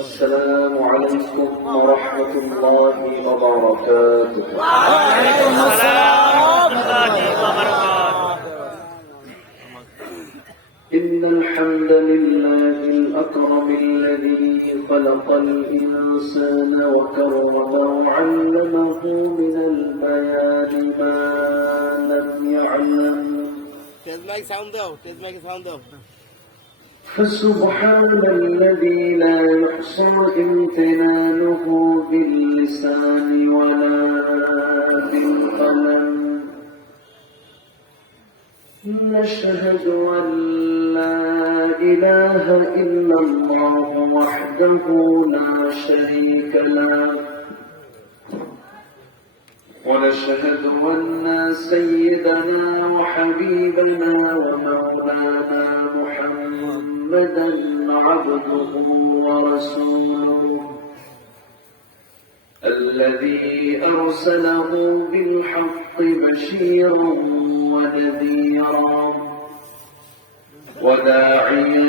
السلام عليكم ورحمة الله وبركاته. وعليكم السلام ورحمة الله وبركاته. إن الحمد لله الأكرم الذي خلق الإنسان وكرمه وعلمه من البيان ما لم يعلم. فسبحان الذي لا يحصى امتنانه باللسان ولا بالقلم. نشهد أن لا إله إلا الله وحده لا شريك له، ونشهد أن سيدنا وحبيبنا ومولانا محمدا عبده ورسوله الذي أرسله بالحق بشيرا ونذيرا وداعيا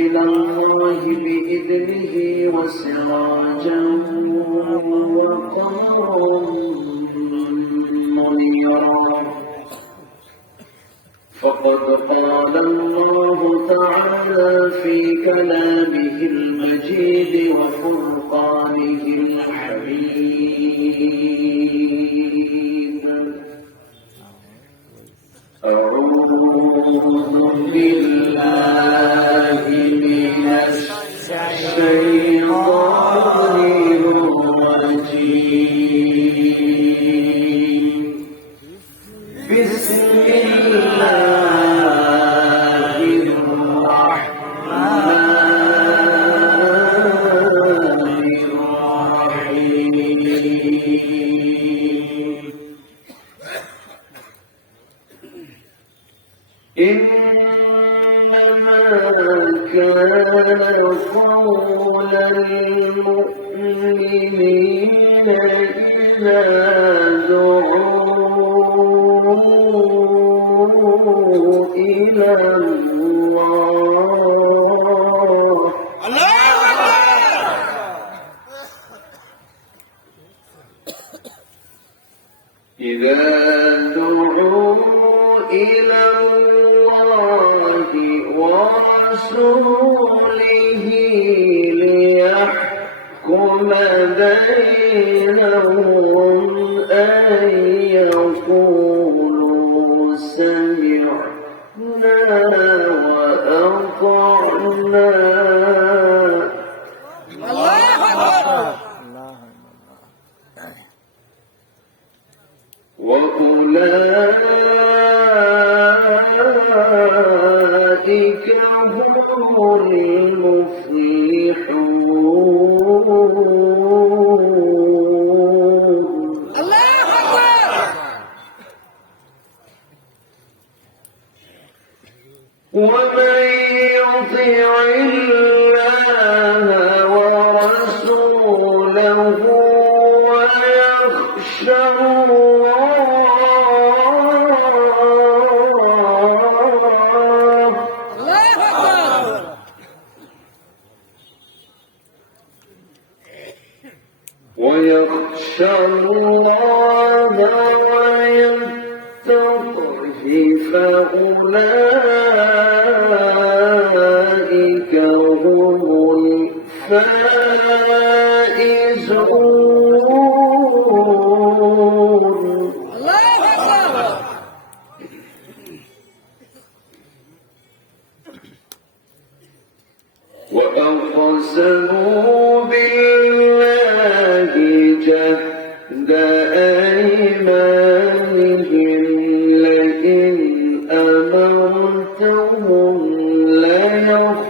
إلى الله بإذنه وسراجا وقمرا منيرا. فقد قال الله تعالى في كلامه المجيد وفرقانه الحميد: أعوذ بالله من الشيطان الرجيم. بسم الله الرحمن الرحيم. إنما كان قول المؤمنين إذا دعوا إلى الله إذا دعوا إلى الله ورسوله ليحكم بينهم أن يقولوا سمعنا وأطعنا. وأولئك هم المفلحون. ومن يطع الله ورسوله ويخشى الله ويتقه فأولئك هم الفائزون. وأقسموا بالله جهد أيمانهم لئن أمرتهم ليخرجن.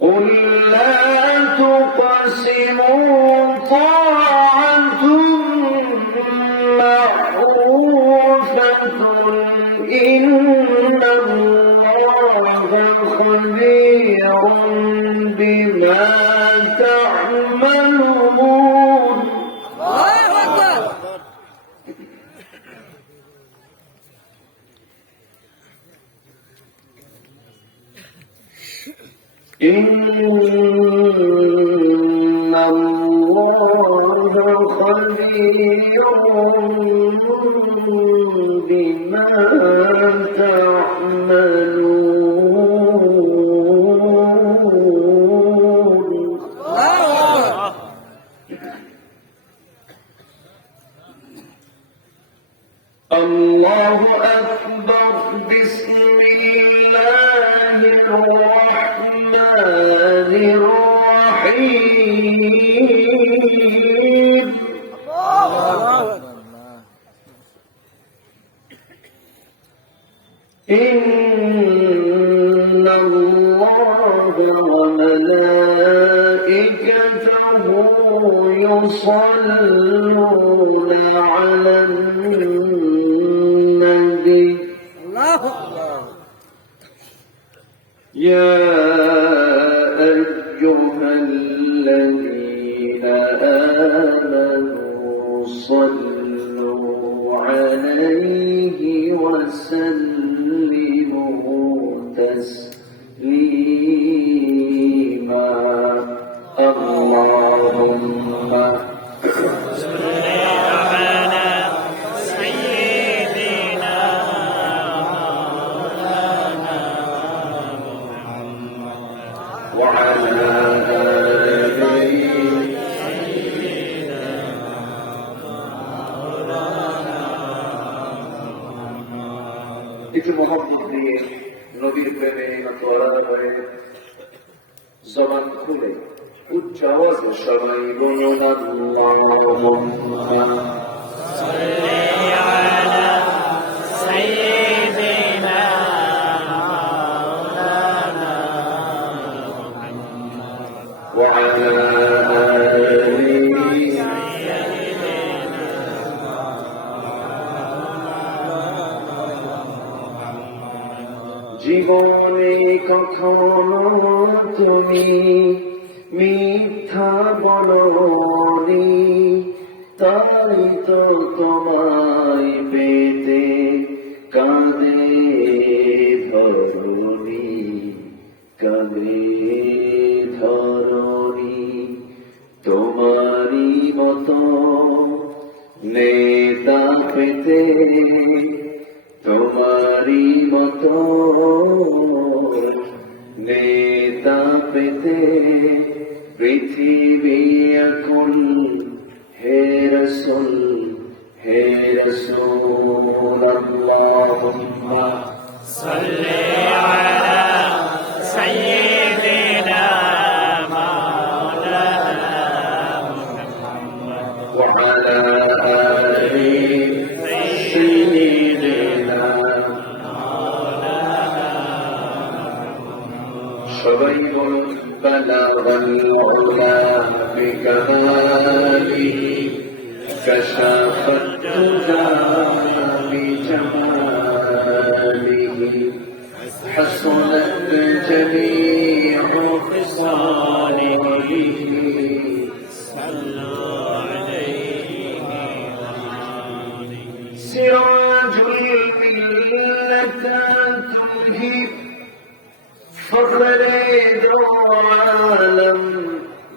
قل لا تقسموا طاعة معروفة إن الله خبير بما تعملون. إن الله خبير بما تعملون. الله أكبر. بسم الله الرحمن الرحيم. إن الله وملائكته يصلون على النبي. يا أيها الذين آمنوا صلوا عليه وسلموا تسليما. اللهم صل على سيدنا وعلى آله কিছু মোহাম্মদ দিয়ে নবীর প্রেমে তোরা হয়ে জবান খুলে উচ্চ আওয়াজে সবাই বলুন আল্লাহুম্মা সাল্লি আলা সাইয়্যিদিনা মাওলানা وعلى آله জীবনে কখনো তুমি মিথ্যা বলোনি, তাই তো তোমায় পেতে কাঁদে ধরণী, কাঁদে ধরণী। তোমারই মতো নেতা পেতে, তোমারই মতো নেতা পেতে পৃথিবী এখন হে রাসূল, হে রাসূল। আল্লাহুম্মা সাল্লি আলা সাইয়্যিদিনা মাওলানা ওয়া আলা আলি সাইয়্যিদিনা। সবাই বলুন বালাগাল উলা বিকামালিহি কাশাফাত তুজা বিজামালিহি হাসনাত জামিউ খিসালিহি সাল্লু আলাইহি সিরাজুল মিল্লাতা তুহিব فخرِ دو عالم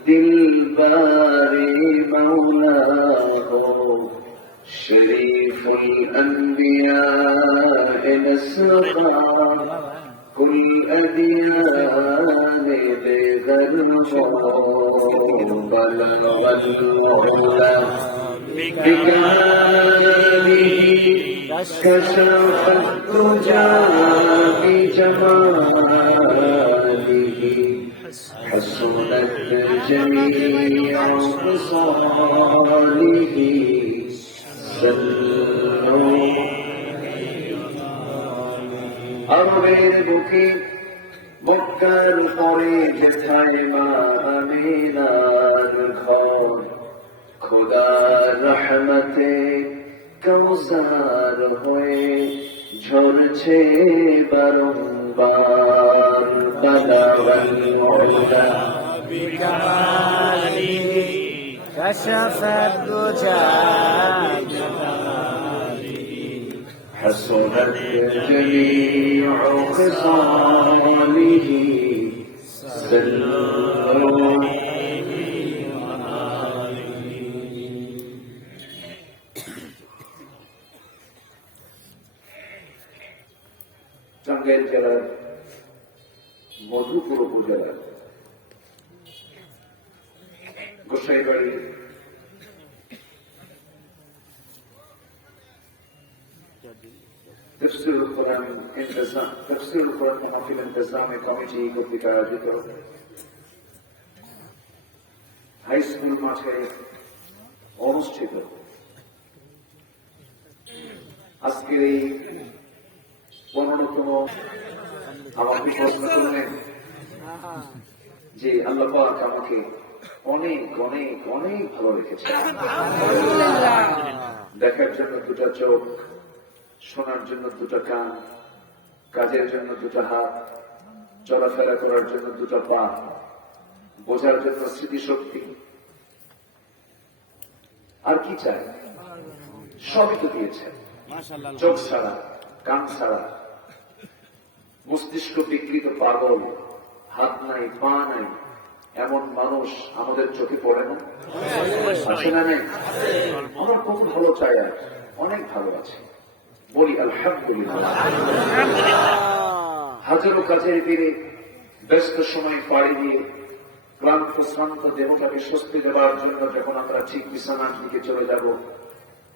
دلبر مولا ہو شریف الانبیاء نسبا کل ادیان بغیر بلغ العلا بكماله كشف الدجى بجماله حسنت جميع خصاله صلوا أرضের বুকে মক্কার পরে যেথায় মা আমিনার ঘর খোদার রহমতে কাউসার হয়ে ঝরছে বারংবার বালাগাল উলা বিকামালিহি কাশাফাত দুজা حسنت جميع خصاله صلوا টাঙ্গাইল জেলার মধুপুর উপজেলার গোসাইবাড়ি তফসিরুল কোরআন মাহফিল ইন্তেজামে কমিটি কর্তৃক আয়োজিত হাই স্কুল মাঠে অনুষ্ঠিত আজকের এই 15তম আমাকে প্রশ্ন করলেন যে আল্লাহ পাক আমাকে অনেক অনেক অনেক ভালো রেখেছে। দেখার জন্য দুটা চোখ, শোনার জন্য দুটা কান, কাজের জন্য দুটা হাত, চলাফেরা করার জন্য দুটা পা, বোঝার জন্য স্মৃতিশক্তি, আর কি চাই? সবই তো দিয়েছেন। চোখ ছাড়া, কান ছাড়া, মস্তিষ্ক বিকৃত পাগল, হাত নাই, পা নাই, এমন মানুষ আমাদের চোখে পড়ে না? আছে না? নেই? আমার কত ভালো চাই, আর অনেক ভালো আছে, বলি আলহামদুলিল্লাহ। হাজারো কাজের তীরে ব্যস্ত সময় পাড়ি দিয়ে ক্লান্ত শ্রান্ত দেহটাকে স্বস্তি দেওয়ার জন্য যখন আমরা ঠিক বিছানার দিকে চলে যাব,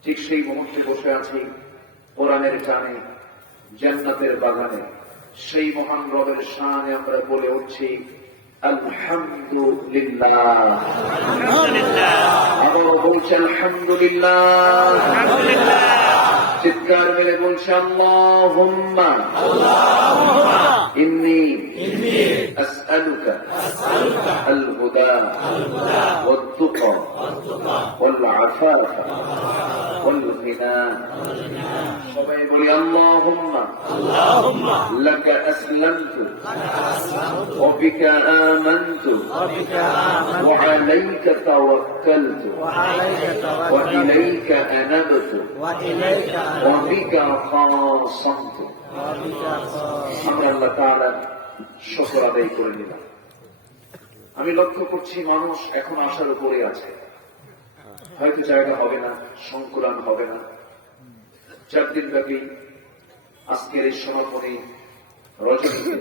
ঠিক সেই মুহূর্তে বসে আছি কোরআনের টানে, জান্নাতের বাগানে, সেই মহান রবের শানে আমরা বলে উঠছি আলহামদুলিল্লাহ। আবারও বলছি আলহামদুলিল্লাহ। চিৎকার মেরে বলছি আল্লাহুম্মা ইন্নী আসআলুকা আল হুদা ওয়াত তুকা ওয়াল আফাফা ওয়াল গিনা। সবাই বলি আল্লাহুম্মা লাকা আসলামতু ওয়া বিকা আমানতু ওয়া আলাইকা তাওয়াক্কালতু ওয়া ইলাইকা আনাবতু وبك خاصمت। আমরা আল্লাহ তাআলার শুকর আদায় করে নিলাম। আমি লক্ষ্য করছি মানুষ এখন আশার উপরে আছে, হয়তো জায়গা হবে না, সংকুলান হবে না। 4 দিন ব্যাপী আজকের এই সমাপনী রজনীতে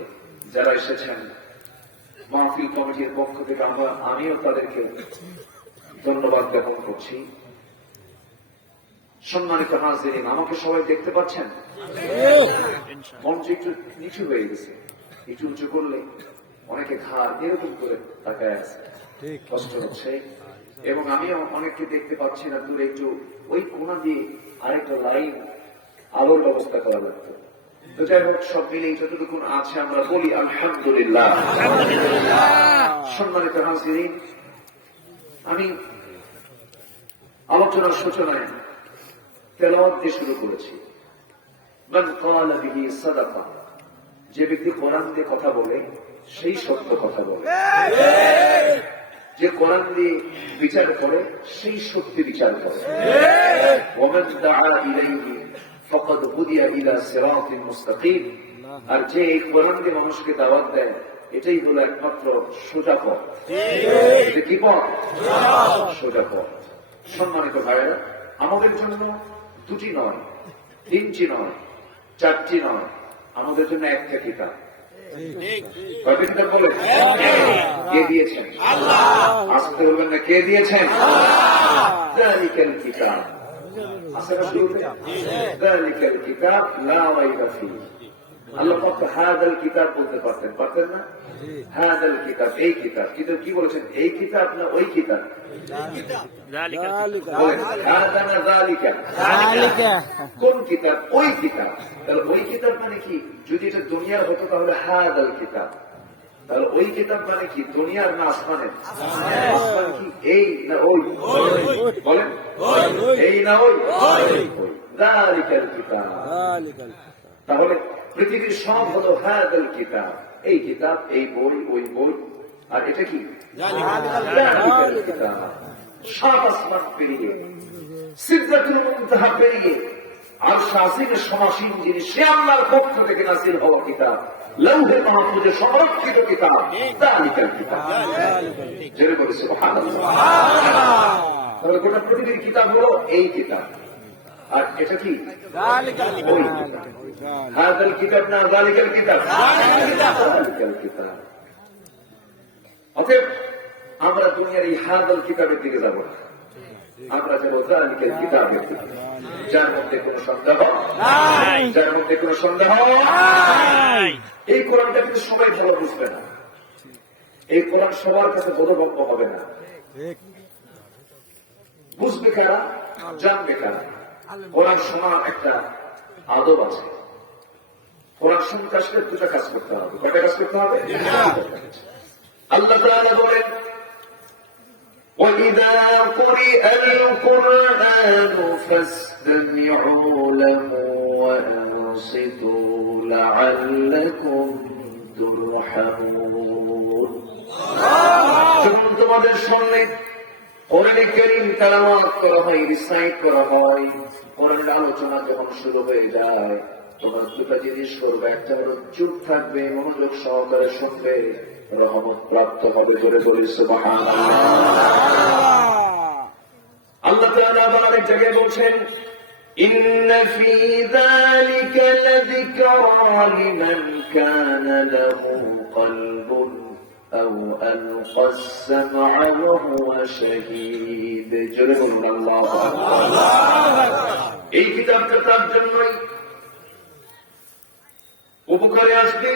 যারা এসেছেন মাহফিল কমিটির পক্ষ থেকে আমিও তাদেরকে ধন্যবাদ জ্ঞাপন করছি। সম্মানিত হাজিরিন, আমাকে সবাই দেখতে পাচ্ছেন? মঞ্চ একটু নিচু হয়ে গেছে, একটু উঁচু করলে অনেকে ঘাড় এরকম করে তাকায় আছে, কষ্ট হচ্ছে। এবং আমিও অনেককে দেখতে পাচ্ছি না, দূরে একটু ওই কোনা দিয়ে আরেকটা লাইন আলোর ব্যবস্থা করা লাগতো। তো যাই হোক, সব মিলেই যতটুকু আছে আমরা বলি আলহামদুলিল্লাহ। সম্মানিত হাজিরিন, আমি আলোচনার সূচনায় তেলাওয়াত দিয়ে শুরু করেছি। মান ক্বালা বিহি সাদাকা, যে ব্যক্তি কোরআন দিয়ে কথা বলে সেই সত্য কথা বলে, যে কোরআন দিয়ে বিচার করে সেই সত্যি বিচার করে। ওয়া মান দাআ ইলাইহি ফাকাদ হুদিয়া ইলা সিরাতিন মুস্তাকিম, আর যে এই কোরআন দিয়ে মানুষকে দাওয়াত দেয় এটাই হলো একমাত্র সোজা পথ। এটা কি পথ? সোজা পথ। সম্মানিত ভাইয়েরা, আমাদের জন্য 2টি নয়, 3টি নয়, 4টি নয়, আমাদের জন্য একটা কিতাব। কয়টা কিতাব বলে? কে দিয়েছেন? আসতে বলবেন না, কে দিয়েছেন? যালিকাল কিতাব। আসলে শুরুতে যালিকাল কিতাব লা রাইবা ফীহি। আল্লাহ পাক হাযাল কিতাব বলতে পারতেন না? হাযাল কিতাব, এই কিতাব। কিন্তু কি বলেছেন? এই কিতাব না ওই কিতাব? কোন কিতাব? ওই কিতাব। তাহলে ওই কিতাব মানে কি? যদি এটা দুনিয়ার হতো তাহলে হাযাল কিতাব, তাহলে ওই কিতাব মানে কি? দুনিয়ার না আসমানের? আসমান কি এই না ওই? বলেন, এই না ওই? যালিকাল কিতাব। তাহলে পৃথিবীর সব হলো হাযাল কিতাব, এই কিতাব, এই বই, ওই বই। আর এটা কি? যালিকাল কিতাব। 7 আসমান পেরিয়ে, সিদরাতুল মুনতাহা পেরিয়ে আর শাসিনের সমাসীন যিনি, সে আল্লাহর পক্ষ থেকে নাসিল হওয়া কিতাব, লৌহে মাহফুজে সংরক্ষিত কিতাব, যালিকাল কিতাব। জেনে বলে সুবহানাল্লাহ। তাহলে গোটা পৃথিবীর কিতাব হলো এই কিতাব, আর এটা কি ওই কিতাব। হাযাল কিতাব না যালিকাল কিতাব, যালিকাল কিতাব। অতএব আমরা দুনিয়ার এই হাযাল কিতাবের দিকে যাব না, আমরা যাবো যালিকাল কিতাবের দিকে, যার মধ্যে কোনো সন্দেহ নাই, যার মধ্যে কোনো সন্দেহ নাই। এই কোরআনটা কিন্তু সবাই ভালো বুঝবে না, এই কোরআন সবার কাছে বোধগম্য হবে না। বুঝবে কারা, জানবে কারা? কোরআন শোনার একটা আদব আছে। কোরআন শুনতে আসলে দুটা কাজ করতে হবে। কয়টা কাজ করতে হবে? আল্লাহ তাআলা বলেন, وَإِذَا قُرِئَ الْقُرْآنُ فَاسْتَمِعُوا لَهُ وَأَنصِتُوا لَعَلَّكُمْ تُرْحَمُونَ। যখন তোমাদের সামনে কোরআনে কারীম তেলাওয়াত করা হয়, রিসাইট করা হয়, কোরআনের আলোচনা যখন শুরু হয়ে যায়, তোমরা দুটা জিনিস করবে। একটা হলো চুপ থাকবে, মনোযোগ সহকারে শুনবে, রহমত প্রাপ্ত হবে। জোরে বলি সুবহানাল্লাহ। আল্লাহ তাআলা আবার আরেক জায়গায় বলছেন, ইন্না ফী যালিকা লাযিকরা লিমান কানা লাহু কলবুন আও আলকা আস-সামআ ওয়া হুয়া শাহীদ। জোরে বলুন আল্লাহু আকবার। এই কিতাবটা তার জন্যই উপকারে আসবে,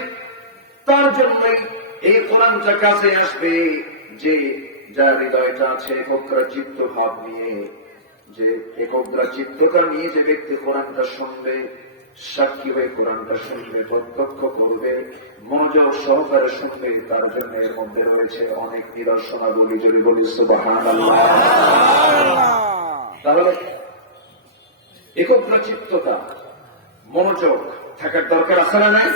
তার জন্যই এই কোরআনটা কাছে আসবে, যে যার হৃদয়টা আছে একগ্র চিত্ত ভাব নিয়ে, যে একগ্র চিত্ততা নিয়ে যে ব্যক্তি কোরআনটা শুনবে, সাক্ষী হয়ে কোরআনটা শুনবে, প্রত্যক্ষ করবে, মনোযোগ সহকারে শুনবে, তার জন্য এর মধ্যে রয়েছে অনেক নিদর্শনাবলী। যদি বলি সুবহানাল্লাহ। তাহলে একগ্র চিত্ততা, মনোযোগ থাকার দরকার আছে না নাই?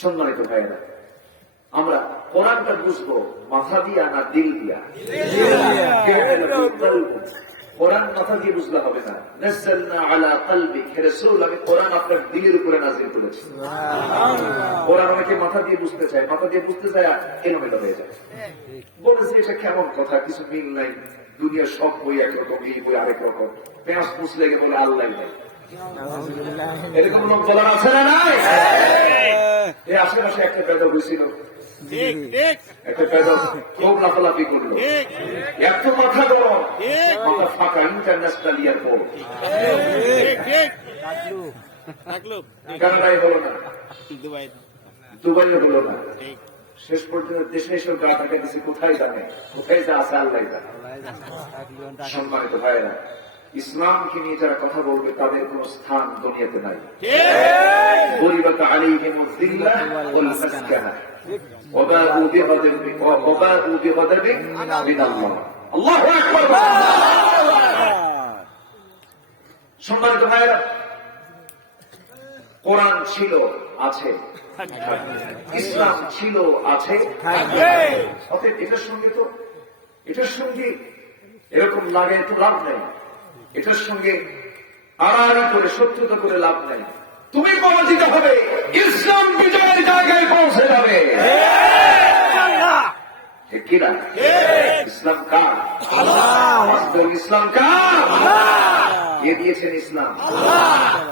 সম্মানিত ভাইয়েরা, আমরা কোরআনটা বুঝবো মাথা দিয়া না দিল দিয়া? কোরআন মাথা দিয়ে বুঝলে হবে না। নাযালনা আলা কলবিক, হে রাসূল, আমি কোরআন আপনার দিলের উপরে নাযিল করেছি। কোরআন অনেকে মাথা দিয়ে বুঝতে চায়, মাথা দিয়ে বুঝতে চায় এলোমেলো হয়ে যায়। বলেছে এটা কেমন কথা, কিছু মিল নাই, দুনিয়ার সব বই একরকম, এই বই আরেক রকম, পেঁয়াজ মুছলে গিয়ে বলে আল্লাহ নাই। এরকম লোক বলার আছে না নাই? এই আশেপাশে একটা বেদক হয়েছিল, একটা বেদক খুব লাফালাফি করলো, এত মাথা গরম, মাথা ফাঁকা, ইন্টারন্যাশনাল এয়ারপোর্ট, কানাডায় হলো না, দুবাইয়ে হলো না, শেষ পর্যন্ত দেশে এসে গা টাকা দিচ্ছে, কোথায় জানে, কোথায় যা আছে আল্লাহ জানে। সম্মানিত ভাইয়েরা, ইসলামকে নিয়ে যারা কথা বলবে তাদের কোন স্থান দুনিয়াতে নাই। গরিবাত আলাইহিমুয যিল্লাহ ওয়াল মাসকানা ওয়া বাউ বিগাদাবিন মিনাল্লাহ। আল্লাহু আকবার। সম্মানিত ভাইয়েরা, কোরআন ছিল, আছে, ইসলাম ছিল, আছে, অতএব এটার সঙ্গে এরকম লাগে তো লাভ নেই, এটার সঙ্গে আড়াআড়ি করে শত্রুতা করে লাভ নেই। তুমি পরাজিত হবে, ইসলাম বিজয়ের জায়গায় পৌঁছে যাবে। ঠিক কিনা? ইসলাম কার? আল্লাহ। ইসলাম কার? কে দিয়েছেন ইসলাম?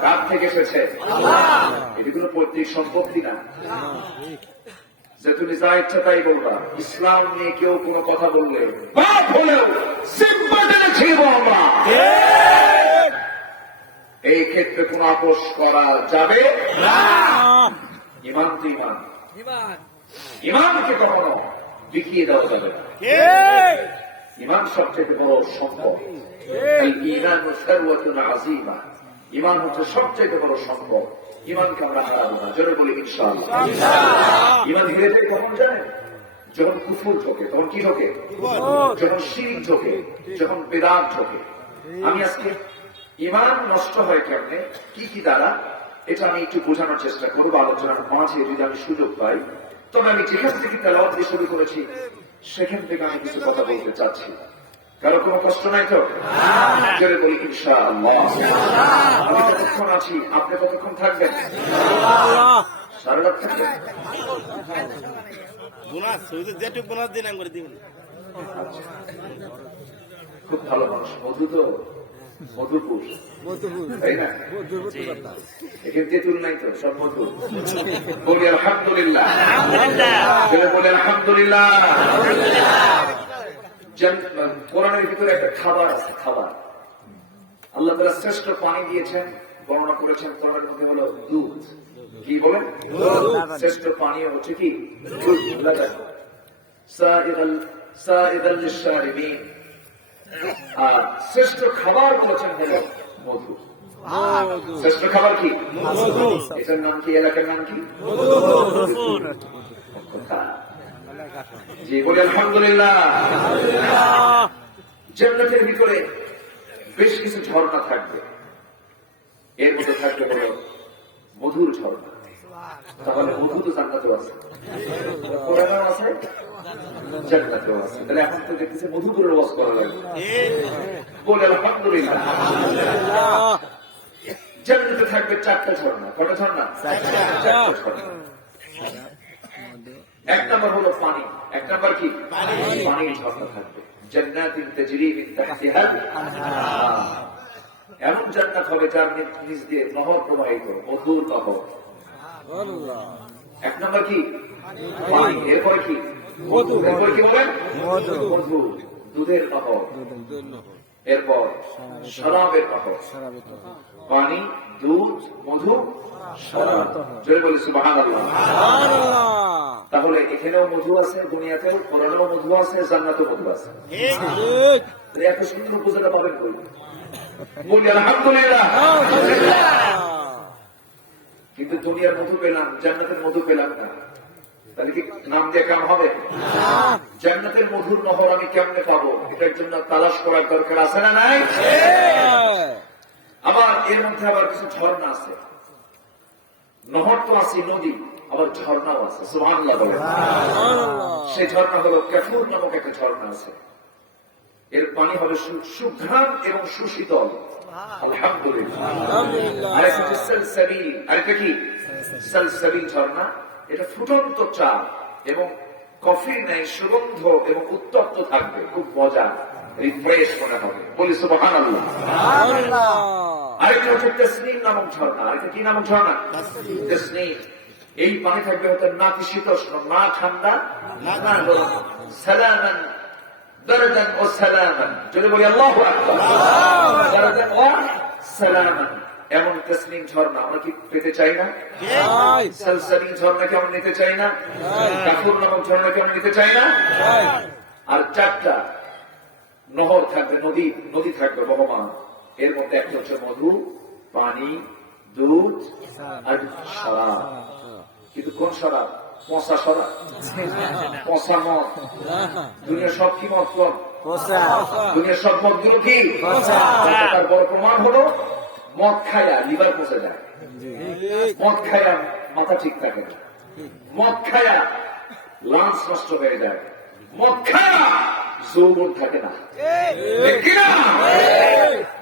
কার থেকে এসেছে? এটি কোনো পৈতৃক সম্পত্তি না যে তুমি যা ইচ্ছা তাই বলবা। ইসলাম নিয়ে কেউ কোনো কথা বললে, বাপ হলেও সিম্পটেনে ছিল আমরা, এই ক্ষেত্রে কোন আপোষ করা যাবে না। ইমান তো ইমান, ইমানকে কখনো বিকিয়ে দেওয়া যাবে না। ইমান সবচেয়ে বড় সম্পদ। ঈমান সারওয়াতুন আযীমা, ইমান হচ্ছে সবচেয়ে বড় সম্পদ। ইমানকে আমরা হারাবো না। জোরে বলি ইনশাআল্লাহ। ইমান হেরে যায় কখন জানেন? যখন কুফর ঢোকে, তখন কি ঢোকে? যখন শিরক ঢোকে, যখন বেদাত ঢোকে। আমি আজকে ইমান নষ্ট হয় কেমনে, কি কি দ্বারা, এটা আমি একটু বোঝানোর চেষ্টা করবো আলোচনার মাঝে যদি আমি সুযোগ পাই। তবে আমি যেখান থেকে তেলাওয়াত দিয়ে শুরু করেছি সেখান থেকে আমি কিছু কথা বলতে চাচ্ছি। কারো কোনো কষ্ট নাই তো? জোরে বলি ইনশাআল্লাহ। আমি কতক্ষণ আছি, আপনি কতক্ষণ থাকবেন? সারা রাত থাকবেন? বোনাস যেটুক বোনাস দিন করে দিবেন। খুব ভালো মানুষ, মধু তো মধুপুর, তাই না? এখানে তেঁতুল নাই তো, সব মধু। বলি আলহামদুলিল্লাহ, বলি আলহামদুলিল্লাহ। কোরআনের ভিতরে একটা খাবার আছে, খাবার আল্লাহ তাআলা শ্রেষ্ঠ পানি দিয়েছেন, বর্ণনা করেছেন কোরআনের মধ্যে হলো দুধ। কি বলেন? শ্রেষ্ঠ পানীয় হচ্ছে কি? দুধ। সাইগাল লিশারিবিন। আর শ্রেষ্ঠ খাবার বলেছেন হলো মধু। শ্রেষ্ঠ খাবার কি? এটার নাম কি? এলাকার নাম কি? জি, বলি আলহামদুলিল্লাহ। জান্নাতের ভিতরে বেশ কিছু ঝর্ণা থাকবে, এর মধ্যে থাকবে হলো মধুর ঝর্ণা। তাহলে মধু তো জান্নাতেও আছে, কোরআনেও আছে, জান্নাতেও আছে। তাহলে এখন তো দেখতেছে মধুপুরের ওয়াজ করা লাগবে। বলে আলহামদুলিল্লাহ। জান্নাতে থাকবে 4টা ঝর্ণা। কয়টা ঝর্ণা? 4টা ঝর্ণা। এক নম্বর হলো পানি। এক নম্বর কি? পানির ঝর্ণা থাকবে। জান্নাতিন তাজরি মিন তাহতিহাল আনহার। এমন জান্নাত হবে যার নিচ দিয়ে নহর প্রবাহিত, মধুর নহর। এক নম্বর কি? পানি। এরপরে কি? মধু। এরপরে কি বলেন? মধু, দুধের নহর। এরপর শরাবের নহর। পানি, দুধ, মধু, শরাব। জোরে বলি সুবহানাল্লাহ। তাহলে এখানেও মধু আছে, দুনিয়াতেও, কোরআনেও মধু আছে, জান্নাতেও মধু আছে। এত সুন্দর বুঝাতে পাবেন কই? বলি আলহামদুলিল্লাহ। কিন্তু দুনিয়ার মধু পেলাম, জান্নাতের মধু পেলাম না, তাহলে কি নাম দিয়ে কাম হবে? জান্নাতের মধুর নহর আমি কেমনে পাবো? এটার জন্য তালাশ করার দরকার আছে না নাই? আবার এর মধ্যে আবার কিছু ঝর্ণা আছে। নহর তো আছে, নদী, আবার ঝর্ণাও আছে। সুবহানাল্লাহ বলেন। সেই ঝর্ণা হলো কাফুর নামক একটা ঝর্ণা আছে। এর পানি হবে সুঘ্রাণ এবং সুশীতল। আলহামদুলিল্লাহ। আরেকটা হচ্ছে সালসাবিল। আরেকটা কি? সালসাবিল ঝর্ণা। এটা ফুটন্ত চা এবং কফির ন্যায় সুগন্ধ এবং উত্তপ্ত থাকবে, খুব মজা, রিফ্রেশ মনে হবে। বলি সুবহানাল্লাহ। আরেকটা হচ্ছে তাসনিম নামক ঝর্ণা। আরেকটা কি নামক ঝর্ণা? তাসনিম। এই পানি থাকবে হয়তো না কি শীতোষ্ণ, না ঠান্ডা, না গরম। সালামান দারদান ও সালামান। যদি বলি আল্লাহু আকবার। দারদান ও সালামান। এমন তাসনিম ঝর্ণা আমরা কি পেতে চাই না? সালসাবিল ঝর্ণা কি আমরা নিতে চাই না? কাফুর নামক ঝর্ণা কি আমরা নিতে চাই না? আর 4টা নহর থাকবে, নদী থাকবে বহমান। এর মধ্যে একটা হচ্ছে মধু, পানি, দুধ আর শরাব। কিন্তু কোন শরাব? পচা শরাব, পচা মদ। দুনিয়ার সব কি মদ? কোন? দুনিয়ার সব মদ গুলো কি? তার বড় প্রমাণ হলো মদ খায়া লিভার পচে যায়, মদ খায়া মাথা ঠিক থাকে না, মদ খায়া লাঞ্চ নষ্ট হয়ে যায়, মদ খায়া যৌবন থাকে না,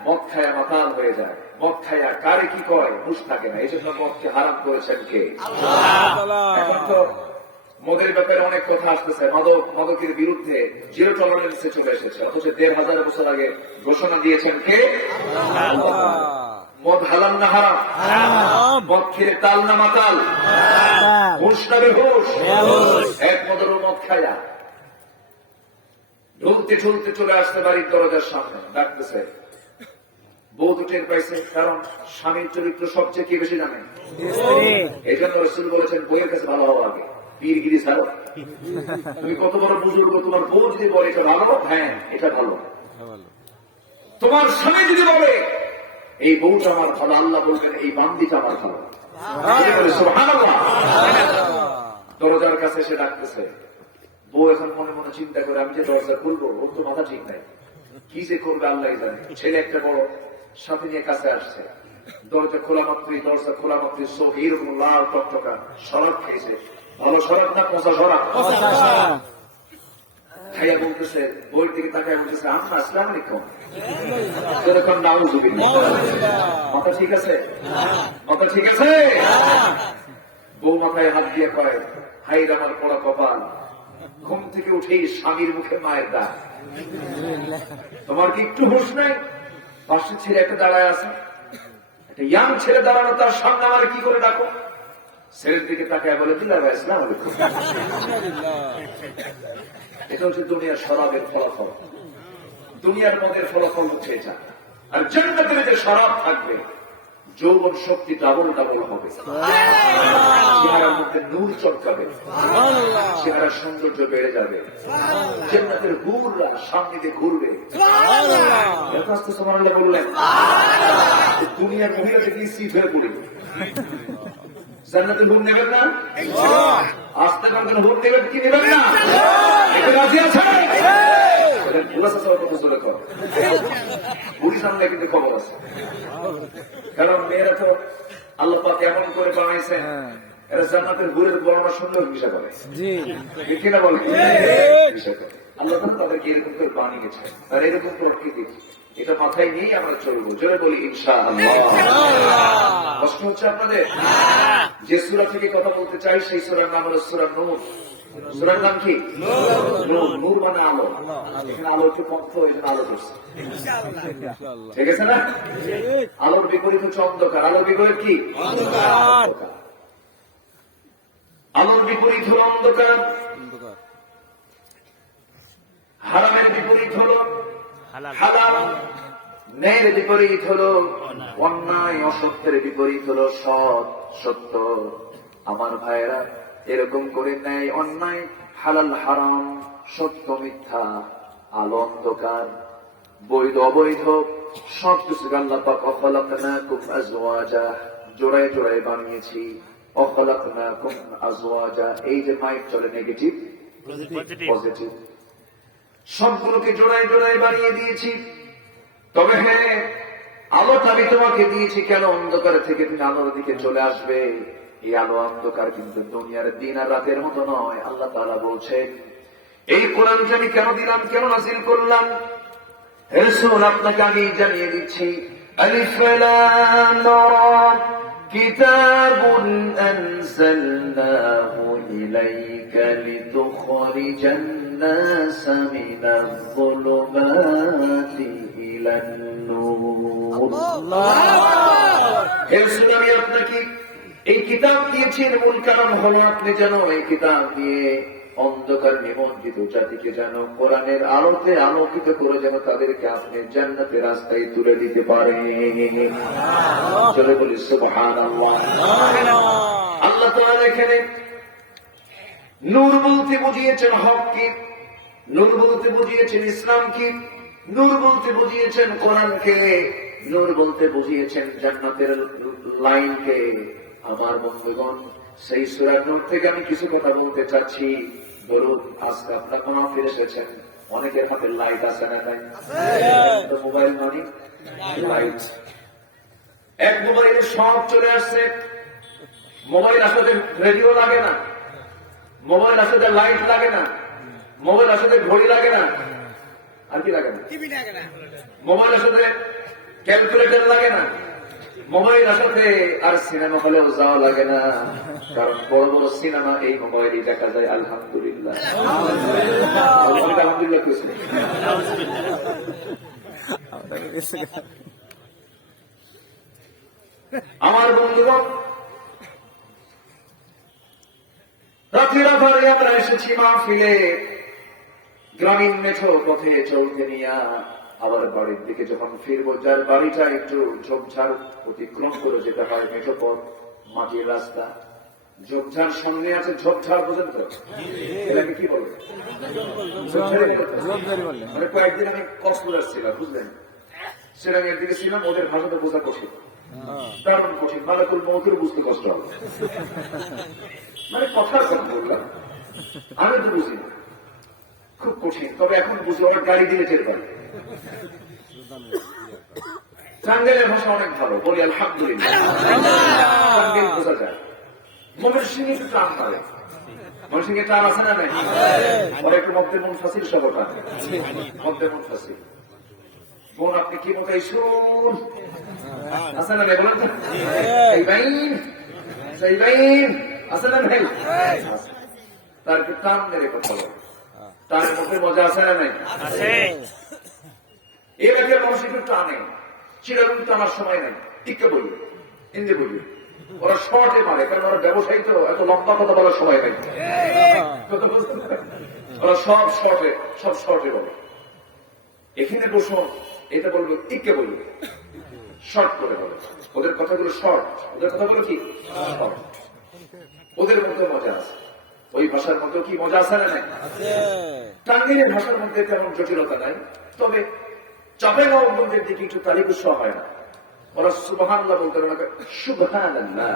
মদ খায়া মাতাল হয়ে যায়, মদ খায়া কারে কি করে হুঁশ থাকে না। এই জন্য মদকে হারাম করেছেন কে? এখন তো মদের ব্যাপারে অনেক কথা আসতেছে, মাদকের বিরুদ্ধে জিরো টলারেন্সে চলে এসেছে, অথচ 1500 বছর আগে ঘোষণা দিয়েছেন কে? মদ হালাল না হারাম? মদ খেলে তাল না মাতাল? হুঁশ না বেহুশ? এক মদের মদ খায়া ঢুলতে ঢুলতে চলে আসতে বাড়ির দরজার সামনে, ডাকতেছে। বউ তো টের পাইছে, কারণ স্বামীর চরিত্র সবচেয়ে কি বেশি জানেন। এই জন্য রাসূল বলেছেন বউয়ের কাছে ভালো হওয়া আগে, পীরগিরি ছাড়ো। তুমি কত বড় বুজুর্গ, তোমার বউ যদি বলে এটা ভালো, হ্যাঁ এটা ভালো। তোমার স্বামী যদি বলে এই বউটা আমার ভালো, আল্লাহ বলবেন এই বান্দিটা আমার ভালো। সুবহানাল্লাহ। দরজার কাছে এসে ডাকতেছে। বউ এখন মনে মনে চিন্তা করে, আমি যে দরজা খুলবো, ওর তো মাথা ঠিক নাই, কি যে করবে আল্লাহ জানে। ছেলে একটা বড় সাথে নিয়ে কাছে আসছে। দরজা খোলা মাত্রই চোখ এইরকম লাল টকটকা, শরাব খেয়েছে। ভালো শরাব না পচা শরাব? খাইয়া বলতেছে, বই থেকে তাকায় বলতেছে, আম্মা আসসালামু আলাইকুম। এরকম নাউজুবিল্লাহ। মাথা ঠিক আছে? মাথা ঠিক আছে? বউ মাথায় হাত দিয়ে কয়, হাই আমার পড়া কপাল, ঘুম থেকে উঠেই স্বামীর মুখে মায়ের ডাক। তোমার কি একটু হুঁশ নাই? পাশে ছেলে একটা দাঁড়ায় আছে, একটা ইয়াং ছেলে দাঁড়ানো, তার সামনে আমার কি করে ডাকো? ছেলের দিকে তাকায় বলে, দিলা ভাই আসসালামু আলাইকুম। এটা হচ্ছে দুনিয়ার শরাবের ফলাফল, দুনিয়ার মদের ফলাফল হচ্ছে এটা। আর জান্নাতের যে শরাব থাকবে, যৌবন শক্তি ডাবল ডাবল হবে, চেহারার মধ্যে নূর চমকাবে, চেহারার সৌন্দর্য বেড়ে যাবে, জান্নাতের হুররা সামনে দিয়ে ঘুরবে। এত আস্তে সুবহানাল্লাহ বললেন। দুনিয়ার মহিলাদের কি সিট হয়ে পড়বে? জান্নাতের হুর নেবেন না? আস্তে করবেন, হুর নেবেন কি নেবেন না? এটা রাজি আছে? বুড়ি সামনে কিন্তু খবর আছে, কারণ মেয়েরা তো আল্লাহ পাক এমন করে বানাইছেন, এরা জান্নাতের হুরের বর্ণনা সুন্দর বিষয় করে, ঠিক কিনা বলে? আল্লাহ পাক তাদেরকে এরকম করে বানিয়েছেন, আর এরকম প্রকৃতি, এটা মাথায় নিয়ে আমরা চলবো। জোরে বলি ইনশাআল্লাহ। কষ্ট হচ্ছে আপনাদের? যে সূরা থেকে কথা বলতে চাই সেই সূরার নাম হলো সূরা নূর। সূরার নাম কি? নূর। নূর মানে আলো। এখানে আলো একটু পক্ষ, এখানে আলো করছে, ঠিক আছে না? আলোর বিপরীত হচ্ছে অন্ধকার। আলোর বিপরীত কি? অন্ধকার। আলোর বিপরীত হলো অন্ধকার। হারামের বিপরীত হলো হালাল, ন্যায়ের বিপরীত হলো অন্যায়, অসত্যের বিপরীত হলো সৎ, সত্য। আমার ভাইয়েরা, এরকম করে ন্যায় অন্যায়, হালাল হারাম, সত্য মিথ্যা, আলো অন্ধকার, বৈধ অবৈধ সব কিছু আল্লাহ পাক খালাকনাকুম আজওয়াজা, জোড়ায় জোড়ায় বানিয়েছি। খালাকনাকুম আজওয়াজা, এই যে মাইক চলে নেগেটিভ পজিটিভ, সবগুলোকে জোড়ায় জোড়ায় বানিয়ে দিয়েছি। তবে হ্যাঁ, আলোটা আমি তোমাকে দিয়েছি কেন? অন্ধকার থেকে তুমি আলোর দিকে চলে আসবে। এই আলো অন্ধকার কিন্তু দুনিয়ার দিন আর রাতের মতো নয়। আল্লাহ তাআলা বলছেন, এই কোরআনকে আমি কেন দিলাম, কেন নাযিল করলাম? রাসূল, আপনাকে আমি জানিয়ে দিচ্ছি, আলিফ লাম রা, কিতাবুন আনজালনাহু ইলাইকা লিতুখরিজান নাস মিনাল যুলুমাতি ইলান নূর। হে রাসূল, আমি আপনাকে এই কিতাব দিয়েছি, মূল কারণ হলো আপনি যেন এই কিতাব দিয়ে অন্ধকার নিমজ্জিত জাতিকে যেন কোরআনের আলোতে আলোকিত করে যেন তাদেরকে আপনি জান্নাতের রাস্তায় তুলে দিতে পারেন। চলে বলি সুবহানাল্লাহ। আল্লাহ তাআলা এখানে নূর বলতে বুঝিয়েছেন হক কি, নূর বলতে বুঝিয়েছেন ইসলাম কি, নূর বলতে বুঝিয়েছেন কোরআনকে, নূর বলতে বুঝিয়েছেন জান্নাতের লাইনকে। আমার বন্ধুগণ, সেই সূরা নূর থেকে আমি কিছু কথা বলতে চাচ্ছি। বলুন, আজকে আপনারা মাহফিলে এসেছেন, অনেকের হাতে লাইট আছে না? নাই? মোবাইল মানি লাইট, এক মোবাইলে সব চলে আসছে। মোবাইল আসলে রেডিও লাগে না, মোবাইল আসলে লাইট লাগে না, মোবাইল আসলে ঘড়ি লাগে না, আর কি লাগে না? মোবাইল আসলে ক্যালকুলেটর লাগে না, মোবাইল আসলে আর সিনেমা হলেও যাওয়া লাগে না, কারণ বড় বড় সিনেমা এই মোবাইলই দেখা যায়। আলহামদুলিল্লাহ, আলহামদুলিল্লাহ। আমার বন্ধুগণ, রাতের আধারে আমরা এসেছি মাহফিলে, গ্রামীণ মেঠো পথে চলতে নিয়া আবার বাড়ির দিকে যখন ফিরবো, যার বাড়িটা একটু ঝোপঝাড় অতিক্রম করে যেতে হয়, মেঠো পথ, মাটির রাস্তা, ঝোপঝাড় সামনে আছে, ঝোপঝাড় পর্যন্ত এটাকে কি বলে? মানে কয়েকদিন আমি কক্সবাজার ছিলাম, বুঝলেন, সেরামের দিকে ছিলাম, ওদের ভাষাতে বোঝা কঠিন, তেমন কঠিন, মালাকুল মৌতের বুঝতে কষ্ট হবে, মানে কথার কথা বললাম, আমি তো বুঝি না, খুব কঠিন। তবে এখন বুঝি, ওরা গাড়ি দিয়ে যেতে পারে। টাঙ্গাইলের ভাষা অনেক ভালো, বলি আলহামদুলিল্লাহ, টাঙ্গাইল বোঝা যায়। মোমের সিংহে একটু টান মারে, মানুষকে টান আছে না নাই? ওরা একটু মধ্যে মন ফাঁসিল সব ওটা মধ্যে মন ফাঁসিল। বোন আপনি কি মোটাই শুন আছে না নাই? বলেন তো এই বাইন সেই বাইন আছে না নাই? তারপর টান মেরে কথা বলে, তার মধ্যে মজা আছে না নাই? আছে। এই ব্যাপারে মানুষ একটু টানে, সেরকম টানার সময় নেই। টিকে বলি হিন্দি বলি, ওরা শর্টে মারে, কারণ ওরা ব্যবসায়ী তো, এত লম্বা কথা বলার সময় নেই। ওরা সব শর্টে বলে। এখানে বসুন, এটা বলবো টিকে বলি, শর্ট করে বলে। ওদের কথাগুলো শর্ট, ওদের কথাগুলো কি শর্ট। ওদের মধ্যে মজা আছে, ওই ভাষার মধ্যে কি মজা আছে না নাই? টাঙ্গিরের ভাষার মধ্যে তেমন জটিলতা নাই, তবে চাপেগাঁও বন্ধের দিকে একটু তালিকুৎসহ হয় না। ওরা সুবহানাল্লাহ বলতে পারে না, সুবহানাল্লাহ।